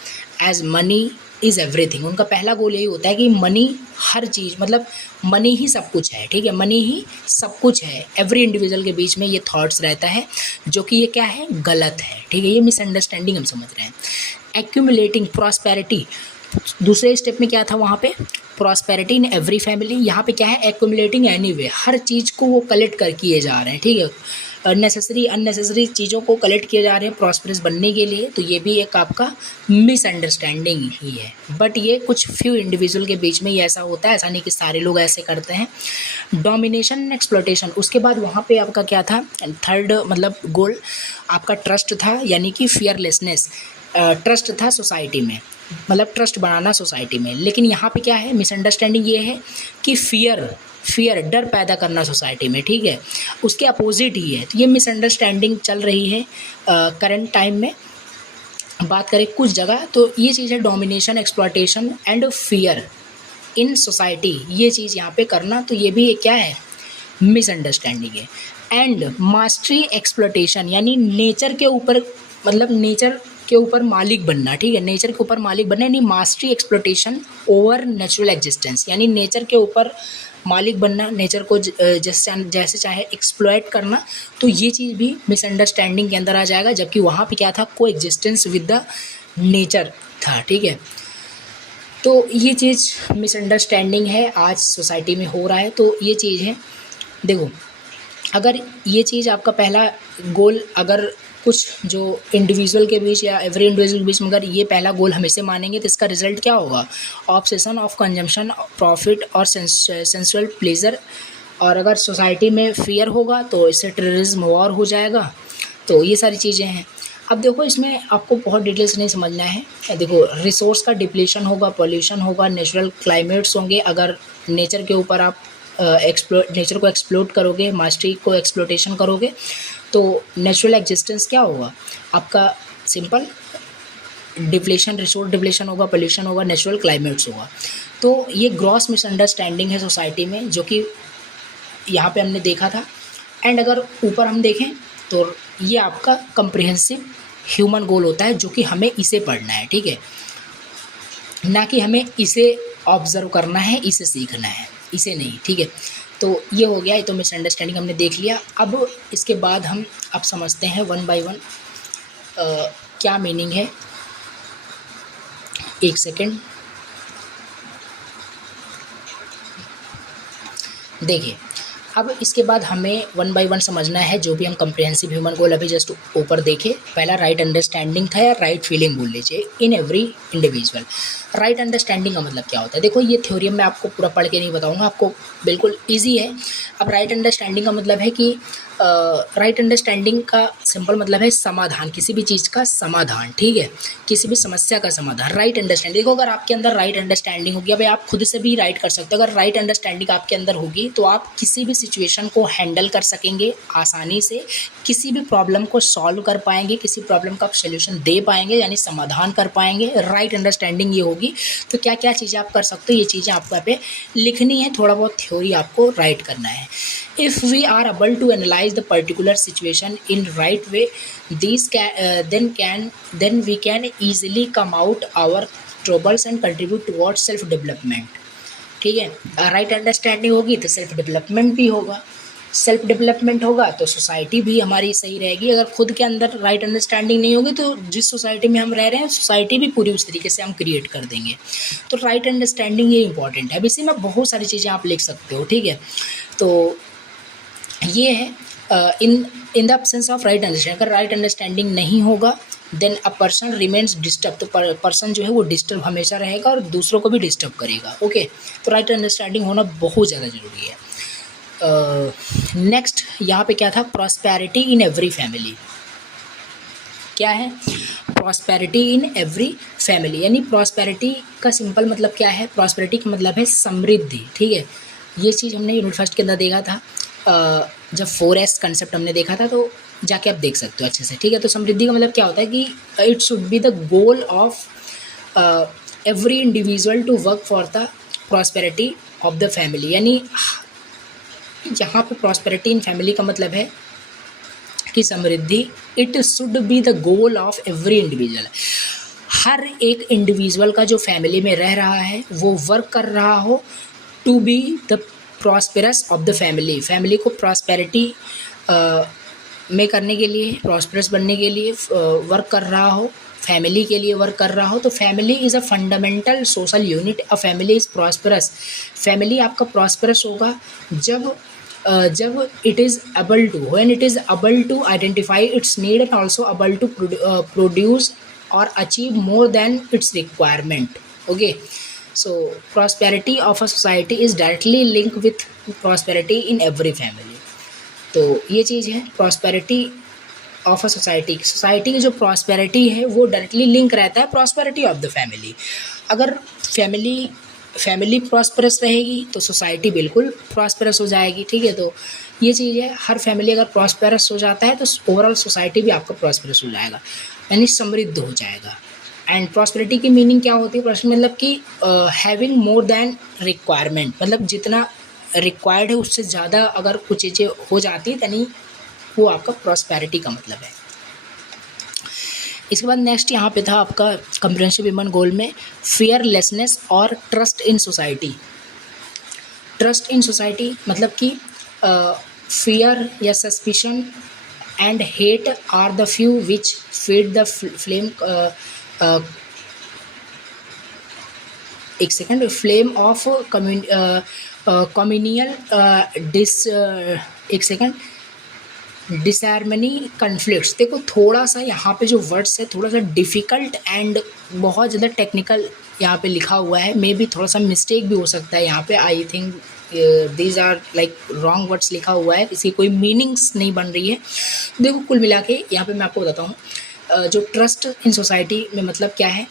एज मनी इज़ एवरीथिंग। उनका पहला गोल यही होता है कि मनी हर चीज़, मतलब मनी ही सब कुछ है, ठीक है, मनी ही सब कुछ है। एवरी इंडिविजुअल के बीच में ये थॉट्स रहता है, जो कि ये क्या है, गलत है, ठीक है। ये मिसअंडरस्टैंडिंग हम समझ रहे हैं। एक्यूमुलेटिंग प्रॉस्पेरिटी, दूसरे स्टेप में क्या था वहाँ पे, प्रॉस्पेरिटी इन एवरी फैमिली। यहाँ पे क्या है, एक्यूमुलेटिंग एनीवे, हर चीज़ को वो कलेक्ट कर किए जा रहे हैं, ठीक है। अननेसेसरी चीज़ों को कलेक्ट किए जा रहे हैं प्रॉस्परस बनने के लिए। तो ये भी एक आपका मिसअंडरस्टैंडिंग ही है। बट ये कुछ फ्यू इंडिविजुअल के बीच में ही ऐसा होता है, ऐसा नहीं कि सारे लोग ऐसे करते हैं। डोमिनेशन एंड एक्सप्लॉयटेशन, उसके बाद वहाँ पे आपका क्या था, थर्ड मतलब गोल आपका ट्रस्ट था, यानी कि फियरलेसनेस, ट्रस्ट था सोसाइटी में, मतलब ट्रस्ट बनाना सोसाइटी में। लेकिन यहाँ पे क्या है, मिसअंडरस्टैंडिंग ये है कि फियर डर पैदा करना सोसाइटी में, ठीक है, उसके अपोजिट ही है। तो ये मिसअंडरस्टैंडिंग चल रही है करंट टाइम में। बात करें कुछ जगह तो ये चीज़ है domination, exploitation and fear in society, ये चीज़ यहाँ पे करना, तो ये भी क्या है, मिसअंडरस्टैंडिंग है। एंड मास्टरी एक्सप्लॉयटेशन, यानी नेचर के ऊपर, मतलब नेचर के ऊपर मालिक बनना, ठीक है, नेचर के ऊपर मालिक बनना, यानी mastery exploitation over natural existence, यानी नेचर के ऊपर मालिक बनना, नेचर को जैसे चाहे एक्सप्लॉयट करना। तो ये चीज़ भी मिसअंडरस्टैंडिंग के अंदर आ जाएगा। जबकि वहाँ पे क्या था, को एग्जिस्टेंस विद द नेचर था, ठीक है। तो ये चीज़ मिसअंडरस्टैंडिंग है, आज सोसाइटी में हो रहा है। तो ये चीज़ है, देखो, अगर ये चीज़ आपका पहला गोल, अगर कुछ जो इंडिविजुअल के बीच या एवरी इंडिविजुअल के बीच में अगर ये पहला गोल हम इसे मानेंगे तो इसका रिजल्ट क्या होगा, ऑब्सेशन ऑफ कंजम्पशन, प्रॉफिट और सेंसुअल प्लेजर। और अगर सोसाइटी में फियर होगा तो इससे टेररिज्म वॉर हो जाएगा। तो ये सारी चीज़ें हैं। अब देखो, इसमें आपको बहुत डिटेल्स नहीं समझना है। देखो, रिसोर्स का डिप्लीशन होगा, पॉल्यूशन होगा, नेचुरल क्लाइमेट्स होंगे। अगर नेचर के ऊपर आप नेचर को एक्सप्लोट करोगे, मास्टरी को एक्सप्लोटेशन करोगे, तो नेचुरल एग्जिस्टेंस क्या होगा आपका, सिंपल डिप्लेशन, रिसोर्स डिप्लेशन होगा, पोल्यूशन होगा, नेचुरल क्लाइमेट्स होगा। तो ये ग्रॉस मिसअंडरस्टैंडिंग है सोसाइटी में, जो कि यहाँ पे हमने देखा था। एंड अगर ऊपर हम देखें तो ये आपका कम्प्रिहेंसिव ह्यूमन गोल होता है, जो कि हमें इसे पढ़ना है, ठीक है, ना कि हमें इसे ऑब्जर्व करना है, इसे सीखना है, इसे नहीं, ठीक है। तो ये हो गया, ये तो मिसअंडरस्टैंडिंग हमने देख लिया। अब इसके बाद हम अब समझते हैं वन बाय वन क्या मीनिंग है। एक सेकेंड, देखिए, अब इसके बाद हमें वन बाय वन समझना है जो भी हम कम्प्रिहेंसिव ह्यूमन गोल अभी जस्ट ऊपर देखे। पहला राइट अंडरस्टैंडिंग था या राइट फीलिंग बोल लीजिए in every individual. Right understanding का मतलब क्या होता है? देखो ये थ्योरी मैं आपको पूरा पढ़ के नहीं बताऊंगा, आपको बिल्कुल ईजी है। अब राइट अंडरस्टैंडिंग का मतलब है कि राइट अंडरस्टैंडिंग का सिंपल मतलब है समाधान, किसी भी चीज़ का समाधान, ठीक है, किसी भी समस्या का समाधान। राइट अंडरस्टैंडिंग, देखो अगर आपके अंदर राइट अंडरस्टैंडिंग होगी, भाई आप खुद से भी राइट कर सकते हो, अगर राइट अंडरस्टैंडिंग आपके अंदर होगी तो आप किसी भी सिचुएशन को हैंडल कर सकेंगे आसानी से, किसी भी प्रॉब्लम को सॉल्व कर पाएंगे, किसी प्रॉब्लम का आप सोल्यूशन दे पाएंगे यानी समाधान कर पाएंगे। राइट अंडरस्टैंडिंग ये होगी। तो क्या क्या चीज़ें आप कर सकते हो, ये चीज़ें आपको यहाँ पे लिखनी है, थोड़ा बहुत थ्योरी आपको राइट करना है। If we are able to analyze the particular situation in right way, then we can easily come out our troubles and contribute towards self development। ठीक है, राइट अंडरस्टैंडिंग होगी तो सेल्फ डेवलपमेंट भी होगा, self development होगा तो society भी हमारी सही रहेगी। अगर खुद के अंदर राइट अंडरस्टैंडिंग नहीं होगी तो जिस सोसाइटी में हम रह रहे हैं सोसाइटी भी पूरी उस तरीके से हम क्रिएट कर देंगे। तो राइट अंडरस्टैंडिंग ये इंपॉर्टेंट है। अब इसी में बहुत सारी चीज़ें आप लिख सकते हो, ठीक है। तो ये है in the absence of right understanding, अगर राइट अंडरस्टैंडिंग नहीं होगा then a person remains disturb, तो पर्सन जो है वो डिस्टर्ब हमेशा रहेगा और दूसरों को भी डिस्टर्ब करेगा। ओके, तो राइट अंडरस्टैंडिंग होना बहुत ज़्यादा ज़रूरी है। नेक्स्ट यहाँ पे क्या था, प्रॉस्पेरिटी इन एवरी फैमिली। क्या है प्रॉस्पेरिटी इन एवरी फैमिली, यानी प्रॉस्पेरिटी का सिंपल मतलब क्या है? प्रॉस्पेरिटी का मतलब है समृद्धि, ठीक है। ये चीज़ हमने यूनिट फर्स्ट के अंदर देखा था, जब 4S कंसेप्ट हमने देखा था, तो जाके आप देख सकते हो अच्छे से, ठीक है। तो समृद्धि का मतलब क्या होता है कि it should be the goal of every individual to work for the prosperity of the family, यानी यहाँ पे प्रॉस्पेरिटी इन फैमिली का मतलब है कि समृद्धि it should be the goal of every individual. हर एक इंडिविजुअल का जो फैमिली में रह रहा है वो वर्क कर रहा हो to be the prosperous of the family, family को प्रॉस्पेरिटी में करने के लिए, प्रॉस्पेरस बनने के लिए वर्क कर रहा हो, फैमिली के लिए वर्क कर रहा हो। तो family is a fundamental social unit, a family is prosperous. Family आपका प्रॉस्पेरस होगा जब it is able to, when it is able to identify its need and also able to produce और achieve more than its requirement. Okay, so prosperity of a society is directly linked with prosperity in every family। तो ये चीज़ है prosperity of a society. Society की जो prosperity है वो directly link रहता है प्रॉस्पेरिटी ऑफ द फैमिली। अगर फैमिली प्रॉस्पेरस रहेगी तो सोसाइटी बिल्कुल प्रॉस्पेरस हो जाएगी, ठीक है। तो ये चीज़ है, हर फैमिली अगर प्रॉस्पेरस हो जाता है तो ओवरऑल सोसाइटी भी आपका प्रॉस्पेरस हो जाएगा, यानी समृद्ध हो जाएगा। एंड प्रॉस्पेरिटी की मीनिंग क्या होती है? प्रॉस्पेरिटी मतलब कि हैविंग मोर देन रिक्वायरमेंट, मतलब जितना रिक्वायर्ड है उससे ज़्यादा अगर कुछ चीज़ें हो जाती है यानी वो आपका प्रॉस्पेरिटी का मतलब है। इसके बाद नेक्स्ट यहाँ पे था आपका कम्प्रिहेंसिव ह्यूमन गोल में फियरलेसनेस और trust in society. Trust in society मतलब कि फियर या suspicion and hate are the few which feed the flame, एक सेकेंड, फ्लेम ऑफ कम्युनियल एक सेकेंड डिसहार्मनी कन्फ्लिक्ट्स। देखो थोड़ा सा यहाँ पे जो वर्ड्स है थोड़ा सा डिफ़िकल्ट एंड बहुत ज़्यादा टेक्निकल यहाँ पे लिखा हुआ है, मे बी थोड़ा सा मिस्टेक भी हो सकता है यहाँ पे। I think these are like wrong words लिखा हुआ है, इसकी कोई मीनिंग्स नहीं बन रही है। देखो कुल मिला के यहाँ पे मैं आपको बताता हूँ जो ट्रस्ट इन सोसाइटी में मतलब क्या है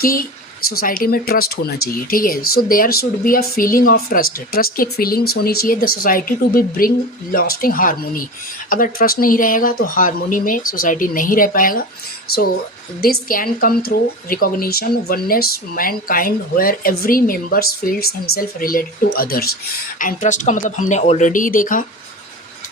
कि सोसाइटी में ट्रस्ट होना चाहिए, ठीक है। So there should be a feeling of trust, trust की एक फीलिंग्स होनी चाहिए। The society to be bring lasting harmony, अगर ट्रस्ट नहीं रहेगा तो हारमोनी में सोसाइटी नहीं रह पाएगा। So this can come through recognition oneness mankind where every members feels himself related to others. And trust का मतलब हमने ऑलरेडी देखा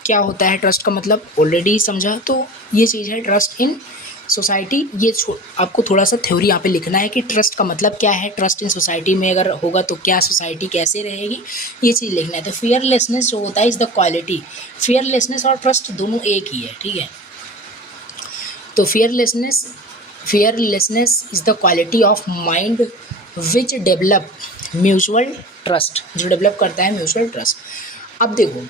क्या होता है, ट्रस्ट का मतलब ऑलरेडी समझा। तो ये चीज़ है ट्रस्ट इन सोसाइटी। ये आपको थोड़ा सा थ्योरी यहाँ पे लिखना है कि ट्रस्ट का मतलब क्या है, ट्रस्ट इन सोसाइटी में अगर होगा तो क्या सोसाइटी कैसे रहेगी, ये चीज़ लिखना है। तो फियरलेसनेस जो होता है इज़ द क्वालिटी, फियरलेसनेस और ट्रस्ट दोनों एक ही है, ठीक है। तो fearlessness is the quality of mind which develop mutual trust, जो डेवलप करता है म्यूचुअल ट्रस्ट। अब देखो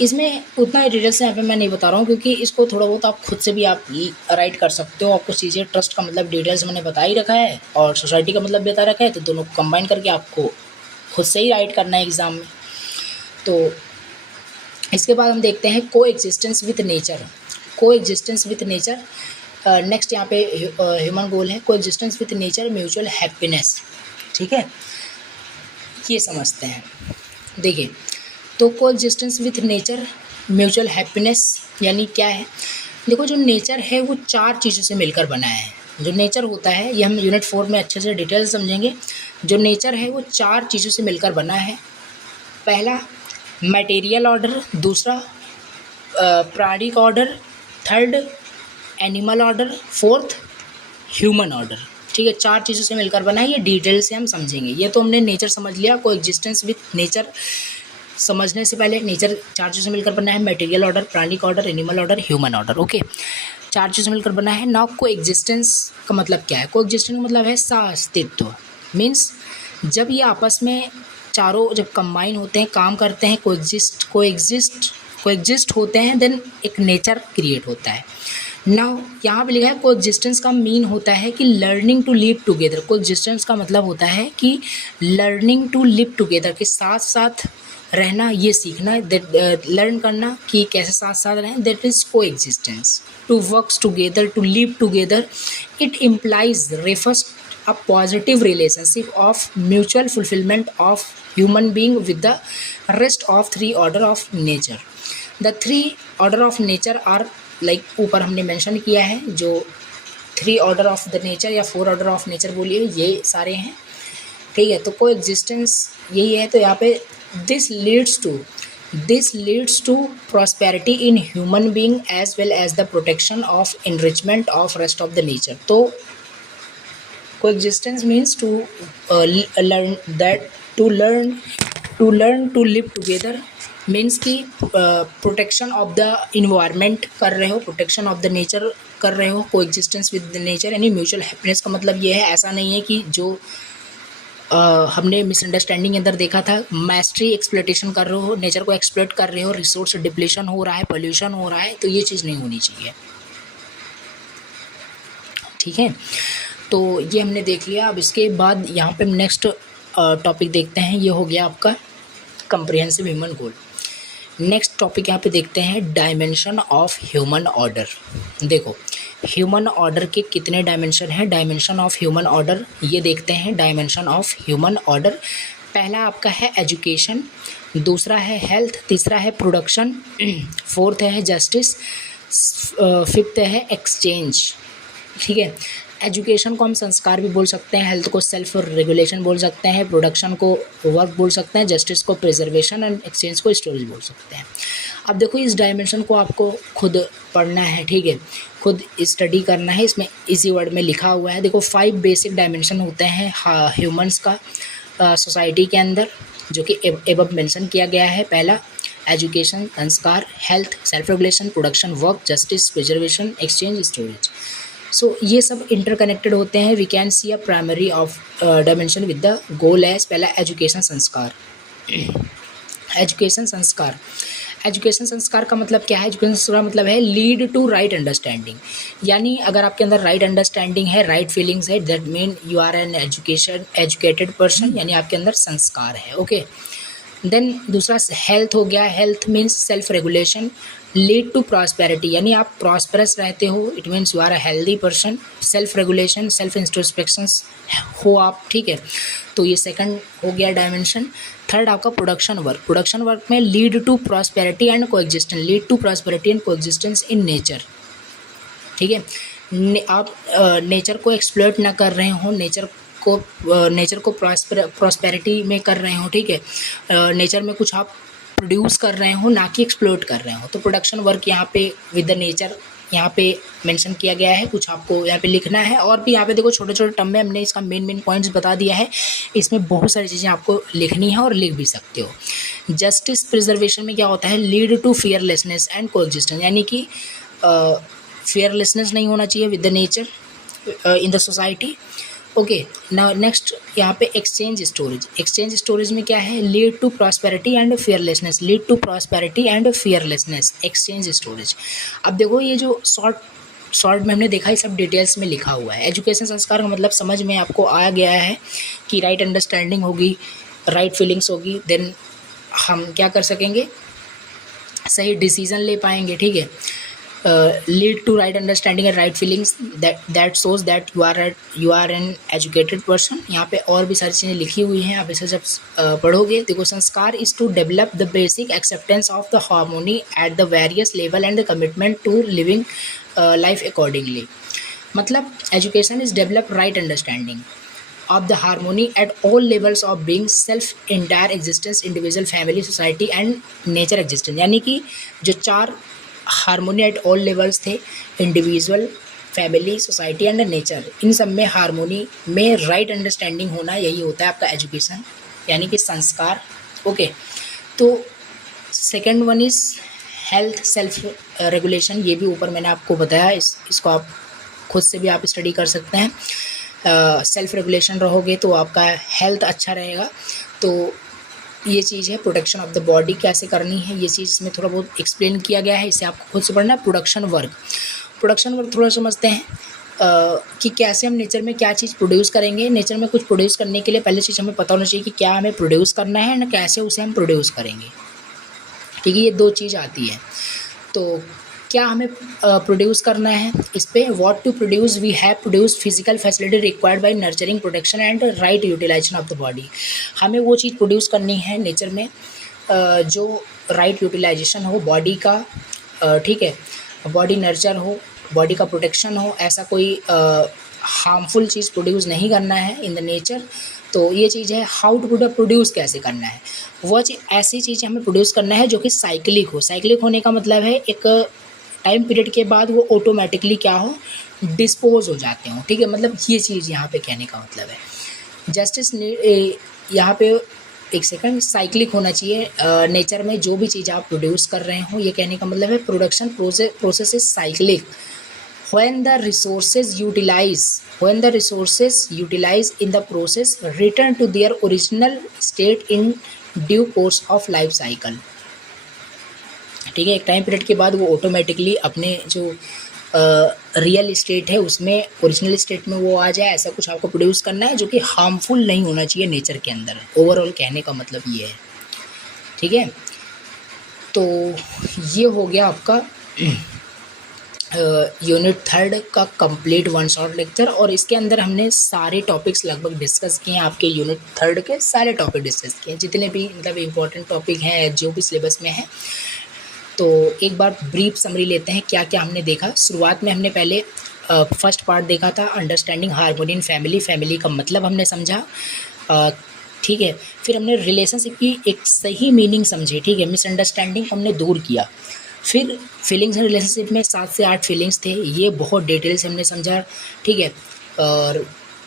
इसमें उतना डिटेल से यहाँ पे मैं नहीं बता रहा हूँ, क्योंकि इसको थोड़ा बहुत आप खुद से भी आप राइट कर सकते हो। आपको चीज़ें ट्रस्ट का मतलब डिटेल्स मैंने बता ही रखा है और सोसाइटी का मतलब बता रखा है, तो दोनों कंबाइन करके आपको खुद से ही राइट करना है एग्ज़ाम में। तो इसके बाद हम देखते हैं को एग्जिस्टेंस विथ नेचर। को एग्जिस्टेंस विथ नेचर नेक्स्ट यहाँ पे ह्यूमन गोल है, को existence with nature mutual happiness. ठीक है, ये समझते हैं। देखिए, तो को existence with nature mutual happiness यानी क्या है। देखो, जो नेचर है वो 4 चीज़ों से मिलकर बना है। जो नेचर होता है, ये हम यूनिट 4 में अच्छे से डिटेल समझेंगे। जो नेचर है वो 4 चीज़ों से मिलकर बना है। पहला मटेरियल ऑर्डर, दूसरा प्राणिक order, third animal order, fourth human order. ठीक है, 4 चीज़ों से मिलकर बना है। ये डिटेल से हम समझेंगे। ये तो हमने नेचर समझ लिया। को एग्जिस्टेंस विथ नेचर समझने से पहले नेचर 4 चीज़ों से मिलकर बना है, मटेरियल ऑर्डर, प्राणिक order, animal order, human order. Okay, 4 चीज़ों से मिलकर बना है। नाउ को एग्जिस्टेंस का मतलब क्या है। को एग्जिस्टेंस का मतलब है सह-अस्तित्व। मीन्स जब ये आपस में चारों जब कंबाइन होते हैं, काम करते हैं, कोएग्जिस्ट होते हैं, देन एक नेचर क्रिएट होता है। नाउ यहाँ पे लिखा है कोएग्जिस्टेंस का मीन होता है कि learning to live together. Coexistence का मतलब होता है कि लर्निंग टू लिव टुगेदर, के साथ साथ रहना, ये सीखना, दैट लर्न करना कि कैसे साथ साथ रहें, that is coexistence. To works together, to live together, it implies refers a positive relationship of mutual fulfillment of human being with the rest of 3 order of nature. The 3 order of nature are like ऊपर हमने mention किया है, जो 3 order of the nature या 4 order of nature बोलिए, ये सारे हैं। ठीक है, तो को एग्जिस्टेंस यही है। तो यहाँ पे this leads to prosperity in human being as well as the protection of enrichment of rest of the nature. तो coexistence means to learn to live together, means कि प्रोटेक्शन ऑफ द इन्वायरमेंट कर रहे हो, protection of the nature कर रहे हो। Coexistence with the nature यानी mutual happiness का मतलब ये है, ऐसा नहीं है कि जो हमने मिसअंडरस्टैंडिंग के अंदर देखा था, मैस्ट्री एक्सप्लोटेशन कर रहे हो, नेचर को एक्सप्लोट कर रहे हो, रिसोर्स डिप्लीशन हो रहा है, पोल्यूशन हो रहा है, तो ये चीज़ नहीं होनी चाहिए। ठीक है, तो ये हमने देख लिया। अब इसके बाद यहाँ पे नेक्स्ट टॉपिक देखते हैं। ये हो गया आपका कंप्रिहेंसिव ह्यूमन गोल। नेक्स्ट टॉपिक यहाँ पे देखते हैं डायमेंशन ऑफ ह्यूमन ऑर्डर। देखो, ह्यूमन ऑर्डर के कितने डायमेंशन हैं। डायमेंशन ऑफ ह्यूमन ऑर्डर ये देखते हैं। डायमेंशन ऑफ ह्यूमन ऑर्डर, पहला आपका है एजुकेशन, दूसरा है हेल्थ, तीसरा है प्रोडक्शन, फोर्थ है जस्टिस, फिफ्थ है एक्सचेंज। ठीक है, एजुकेशन को हम संस्कार भी बोल सकते हैं, हेल्थ को सेल्फ रेगुलेशन बोल सकते हैं, प्रोडक्शन को वर्क बोल सकते हैं, जस्टिस को प्रिजर्वेशन एंड एक्सचेंज को स्टोरेज बोल सकते हैं। अब देखो, इस डायमेंशन को आपको खुद पढ़ना है। ठीक है, खुद स्टडी करना है। इसमें इसी वर्ड में लिखा हुआ है। देखो, 5 बेसिक डायमेंशन होते हैं ह्यूमंस का सोसाइटी के अंदर, जो कि एबव मेंशन किया गया है। पहला एजुकेशन, संस्कार, health, self regulation, production, work, justice, preservation, exchange, storage. So ये सब इंटरकनेक्टेड होते हैं। We can see a primary of dimension with the goal as पहला एजुकेशन संस्कार। एजुकेशन संस्कार, एजुकेशन संस्कार का मतलब क्या है। एजुकेशन संस्कार मतलब है लीड टू राइट अंडरस्टैंडिंग, यानी अगर आपके अंदर राइट अंडरस्टैंडिंग है, राइट फीलिंग्स है, that mean you are an educated person, यानी आपके अंदर संस्कार है। ओके, देन दूसरा हेल्थ हो गया। Health means self regulation, lead to prosperity, यानी आप प्रॉस्परस रहते हो, it means you are a healthy person. Self regulation, self introspections हो आप। ठीक है, तो ये सेकंड हो गया डायमेंशन। थर्ड आपका प्रोडक्शन वर्क। प्रोडक्शन वर्क में lead to prosperity and coexistence, lead to prosperity and coexistence in nature. ठीक है, आप नेचर को एक्सप्लॉइट ना कर रहे हो, नेचर को प्रॉस्पेरिटी में कर रहे हो। ठीक है, नेचर में कुछ आप प्रोड्यूस कर रहे हो, ना कि एक्सप्लोइट कर रहे हो। तो प्रोडक्शन वर्क यहाँ पे विद द नेचर यहाँ पे मेंशन किया गया है। कुछ आपको यहाँ पे लिखना है, और भी यहाँ पे देखो छोटे छोटे टर्म में हमने इसका मेन पॉइंट्स बता दिया है। इसमें बहुत सारी चीज़ें आपको लिखनी है और लिख भी सकते हो। जस्टिस प्रिजर्वेशन में क्या होता है, lead to fearlessness and coexistence, यानी कि फियरलेसनेस नहीं होना चाहिए with the nature in the society. Okay now next यहाँ पे एक्सचेंज स्टोरेज। एक्सचेंज स्टोरेज में क्या है, lead to prosperity and fearlessness, lead to prosperity and fearlessness, exchange storage. अब देखो ये जो शॉर्ट में हमने देखा, ये सब डिटेल्स में लिखा हुआ है। एजुकेशन संस्कार का मतलब समझ में आपको आ गया है कि राइट अंडरस्टैंडिंग होगी, राइट फीलिंग्स होगी, देन हम क्या कर सकेंगे, सही डिसीजन ले पाएंगे। ठीक है, lead to right understanding and right feelings, that shows that you are an educated person. यहाँ पे और भी सारी चीज़ें लिखी हुई हैं, आप इसे जब पढ़ोगे। देखो, sanskar is to develop the basic acceptance of the harmony at the various level and the commitment to living life accordingly. मतलब education is develop right understanding of the harmony at all levels of being, self, entire existence, individual, family, society and nature existence। यानी कि जो चार harmony at all levels थे, individual, family, society and nature, इन सब में harmony में right understanding होना, यही होता है आपका एजुकेशन, यानी कि संस्कार। ओके, तो second one is health self regulation. ये भी ऊपर मैंने आपको बताया, इसको आप खुद से भी आप स्टडी कर सकते हैं। सेल्फ रेगुलेशन रहोगे तो आपका हेल्थ अच्छा रहेगा। तो ये चीज़ है, प्रोटेक्शन ऑफ द बॉडी कैसे करनी है, ये चीज़ इसमें थोड़ा बहुत एक्सप्लेन किया गया है, इसे आपको खुद से पढ़ना है। प्रोडक्शन वर्क थोड़ा समझते हैं कि कैसे हम नेचर में क्या चीज़ प्रोड्यूस करेंगे। नेचर में कुछ प्रोड्यूस करने के लिए पहले चीज़ हमें पता होना चाहिए कि क्या हमें प्रोड्यूस करना है ना, कैसे उसे हम प्रोड्यूस करेंगे। ठीक है, ये दो चीज़ आती है। तो क्या हमें प्रोड्यूस करना है, इस पे what to produce, we have produce physical facility required by nurturing, protection and right utilization of the body. हमें वो चीज़ प्रोड्यूस करनी है नेचर में जो राइट यूटिलाइजेशन हो बॉडी का, ठीक है, बॉडी नर्चर हो, बॉडी का प्रोटेक्शन हो, ऐसा कोई हार्मफुल चीज़ प्रोड्यूस नहीं करना है इन द नेचर। तो ये चीज़ है। हाउ टू प्रोड्यूस, कैसे करना है, वो चीज़ ऐसी चीज़ हमें प्रोड्यूस करना है जो कि साइक्लिक हो। साइक्लिक होने का मतलब है एक टाइम पीरियड के बाद वो ऑटोमेटिकली क्या हो, डिस्पोज हो जाते हो। ठीक है, मतलब ये चीज़ यहाँ पे कहने का मतलब है। जस्टिस यहाँ पे एक सेकंड, साइक्लिक होना चाहिए नेचर में जो भी चीज़ आप प्रोड्यूस कर रहे हो, ये कहने का मतलब है production process is cyclic. when the resources utilize in the process return to their original state in due course of life cycle। ठीक है, एक टाइम पीरियड के बाद वो ऑटोमेटिकली अपने जो रियल स्टेट है उसमें, ओरिजिनल स्टेट में वो आ जाए, ऐसा कुछ आपको प्रोड्यूस करना है जो कि हार्मफुल नहीं होना चाहिए नेचर के अंदर। ओवरऑल कहने का मतलब ये है। ठीक है, तो ये हो गया आपका यूनिट थर्ड का कंप्लीट वन शॉट लेक्चर, और इसके अंदर हमने सारे टॉपिक्स लगभग डिस्कस किए हैं। आपके यूनिट थर्ड के सारे टॉपिक डिस्कस किए हैं, जितने भी मतलब इम्पोर्टेंट टॉपिक हैं जो भी सिलेबस में है। तो एक बार ब्रीफ समरी लेते हैं क्या क्या हमने देखा। शुरुआत में हमने पहले फर्स्ट पार्ट देखा था, understanding harmony in family, family का मतलब हमने समझा। ठीक है, फिर हमने रिलेशनशिप की एक सही मीनिंग समझी। ठीक है, मिसअंडरस्टैंडिंग हमने दूर किया। फिर फीलिंग्स एंड रिलेशनशिप में 7 से 8 फीलिंग्स थे, ये बहुत डिटेल से हमने समझा। ठीक है, और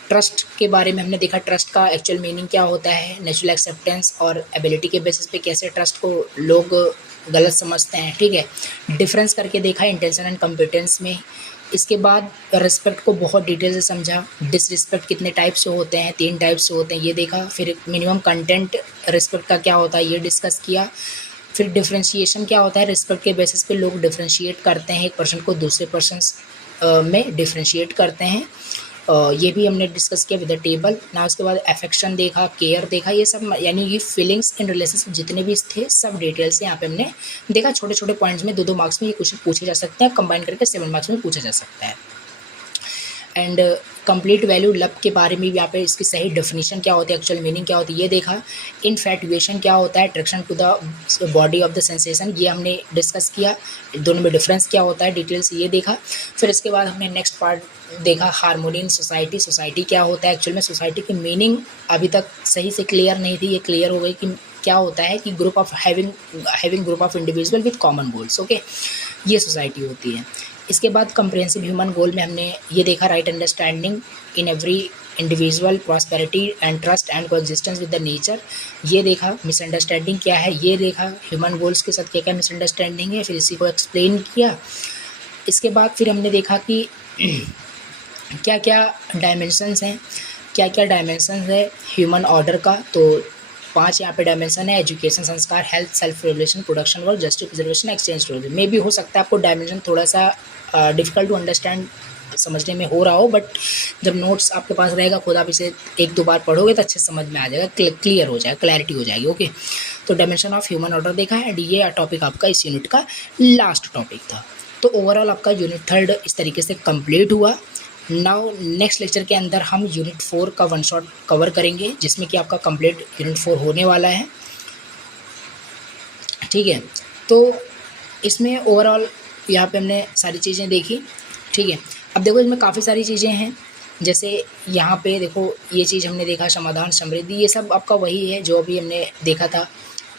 ट्रस्ट के बारे में हमने देखा, ट्रस्ट का एक्चुअल मीनिंग क्या होता है, नेचुरल एक्सेप्टेंस और एबिलिटी के बेसिस पे कैसे ट्रस्ट को लोग गलत समझते हैं। ठीक है, डिफरेंस करके देखा इंटेंशन एंड कॉम्पिटेंस में। इसके बाद रिस्पेक्ट को बहुत डिटेल से समझा, डिसरिस्पेक्ट कितने टाइप से होते हैं, 3 टाइप से होते हैं, ये देखा। फिर मिनिमम कंटेंट रिस्पेक्ट का क्या होता है, ये डिस्कस किया। फिर डिफ्रेंशिएशन क्या होता है, रिस्पेक्ट के बेसिस पे लोग डिफ्रेंशिएट करते हैं, एक पर्सन को दूसरे पर्सन में डिफ्रेंशिएट करते हैं, ये भी हमने डिस्कस किया विद द टेबल ना। उसके बाद अफेक्शन देखा, केयर देखा, ये सब यानी कि फीलिंग्स इन रिलेशनशिप जितने भी थे सब डिटेल से यहाँ पे हमने देखा। छोटे छोटे पॉइंट्स में 2-2 मार्क्स में ये क्वेश्चन पूछे जा सकते हैं, कंबाइन करके 7 मार्क्स में पूछा जा सकता है। एंड कंप्लीट वैल्यू लब के बारे में भी यहाँ पे इसकी सही डेफिनेशन क्या होती है, एक्चुअल मीनिंग क्या होती है, ये देखा। इनफैक्चुएशन क्या होता है, attraction to the body of the sensation, ये हमने डिस्कस किया। दोनों में डिफरेंस क्या होता है, डिटेल से ये देखा। फिर इसके बाद हमने नेक्स्ट पार्ट देखा, हार्मोनी इन सोसाइटी, सोसाइटी क्या होता है। एक्चुअल में सोसाइटी की मीनिंग अभी तक सही से क्लियर नहीं थी, ये क्लियर हो गई कि क्या होता है कि group of having group of individual with common goals. Okay, ये सोसाइटी होती है। इसके बाद कंप्रिहेंसिव ह्यूमन गोल में हमने ये देखा, right understanding in every individual, prosperity and trust and coexistence with the nature, ये देखा। मिसअंडरस्टैंडिंग क्या है, ये देखा। ह्यूमन गोल्स के साथ क्या क्या मिसअंडरस्टैंडिंग है, फिर इसी को एक्सप्लेन किया। इसके बाद फिर हमने देखा कि क्या क्या डायमेंशंस हैं क्या क्या डायमेंशन है ह्यूमन ऑर्डर का, तो 5 यहाँ पे डायमेंशन है, एजुकेशन, संस्कार, health, self regulation, production work, justice, preservation, exchange tourism. मे भी हो सकता है आपको डायमेंशन थोड़ा सा डिफिकल्ट टू अंडरस्टैंड समझने में हो रहा हो, बट जब नोट्स आपके पास रहेगा, खुद आप इसे 1-2 बार पढ़ोगे तो अच्छे समझ में आ जाएगा, क्लियर हो जाएगा, क्लैरिटी हो जाएगी। ओके, तो डायमेंशन ऑफ ह्यूमन ऑर्डर देखा है, एंड ये टॉपिक आपका इस यूनिट का लास्ट टॉपिक था। तो ओवरऑल आपका यूनिट 3 इस तरीके से कंप्लीट हुआ। नाउ नेक्स्ट लेक्चर के अंदर हम यूनिट 4 का वन शॉट कवर करेंगे, जिसमें कि आपका कंप्लीट यूनिट 4 होने वाला है। ठीक है, तो इसमें ओवरऑल यहाँ पे हमने सारी चीज़ें देखी। ठीक है, अब देखो इसमें काफ़ी सारी चीज़ें हैं, जैसे यहाँ पे देखो ये चीज़ हमने देखा, समाधान, समृद्धि, ये सब आपका वही है जो अभी हमने देखा था।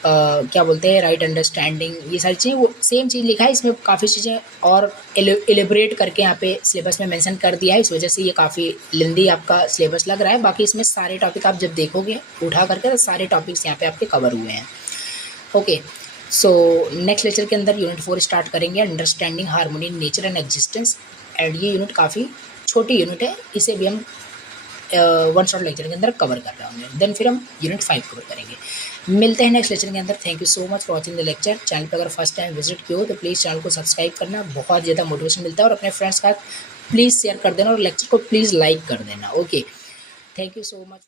क्या बोलते हैं, राइट अंडरस्टैंडिंग, ये सारी चीज़ें वो सेम चीज़ लिखा है। इसमें काफ़ी चीज़ें और एलिब्रेट करके यहाँ पे सिलेबस में मेंशन कर दिया है, इस वजह से ये काफ़ी लेंदी आपका सिलेबस लग रहा है। बाकी इसमें सारे टॉपिक आप जब देखोगे उठा करके तो सारे टॉपिक्स यहाँ पे आपके कवर हुए हैं। ओके, सो नेक्स्ट लेक्चर के अंदर यूनिट 4 स्टार्ट करेंगे, understanding harmony in nature and existence. And ये यूनिट काफ़ी छोटी यूनिट है, इसे भी हम वन शॉट लेक्चर के अंदर कवर कर रहे होंगे। देन फिर हम यूनिट 5 कवर करेंगे। मिलते हैं नेक्स्ट लेक्चर के अंदर। Thank you so much for watching the lecture. Channel पर अगर फर्स्ट टाइम विजिट किया हो तो प्लीज़ चैनल को सब्सक्राइब करना, बहुत ज़्यादा मोटिवेशन मिलता है, और अपने फ्रेंड्स का प्लीज़ शेयर कर देना, और लेक्चर को प्लीज़ लाइक कर देना। Okay, thank you so much.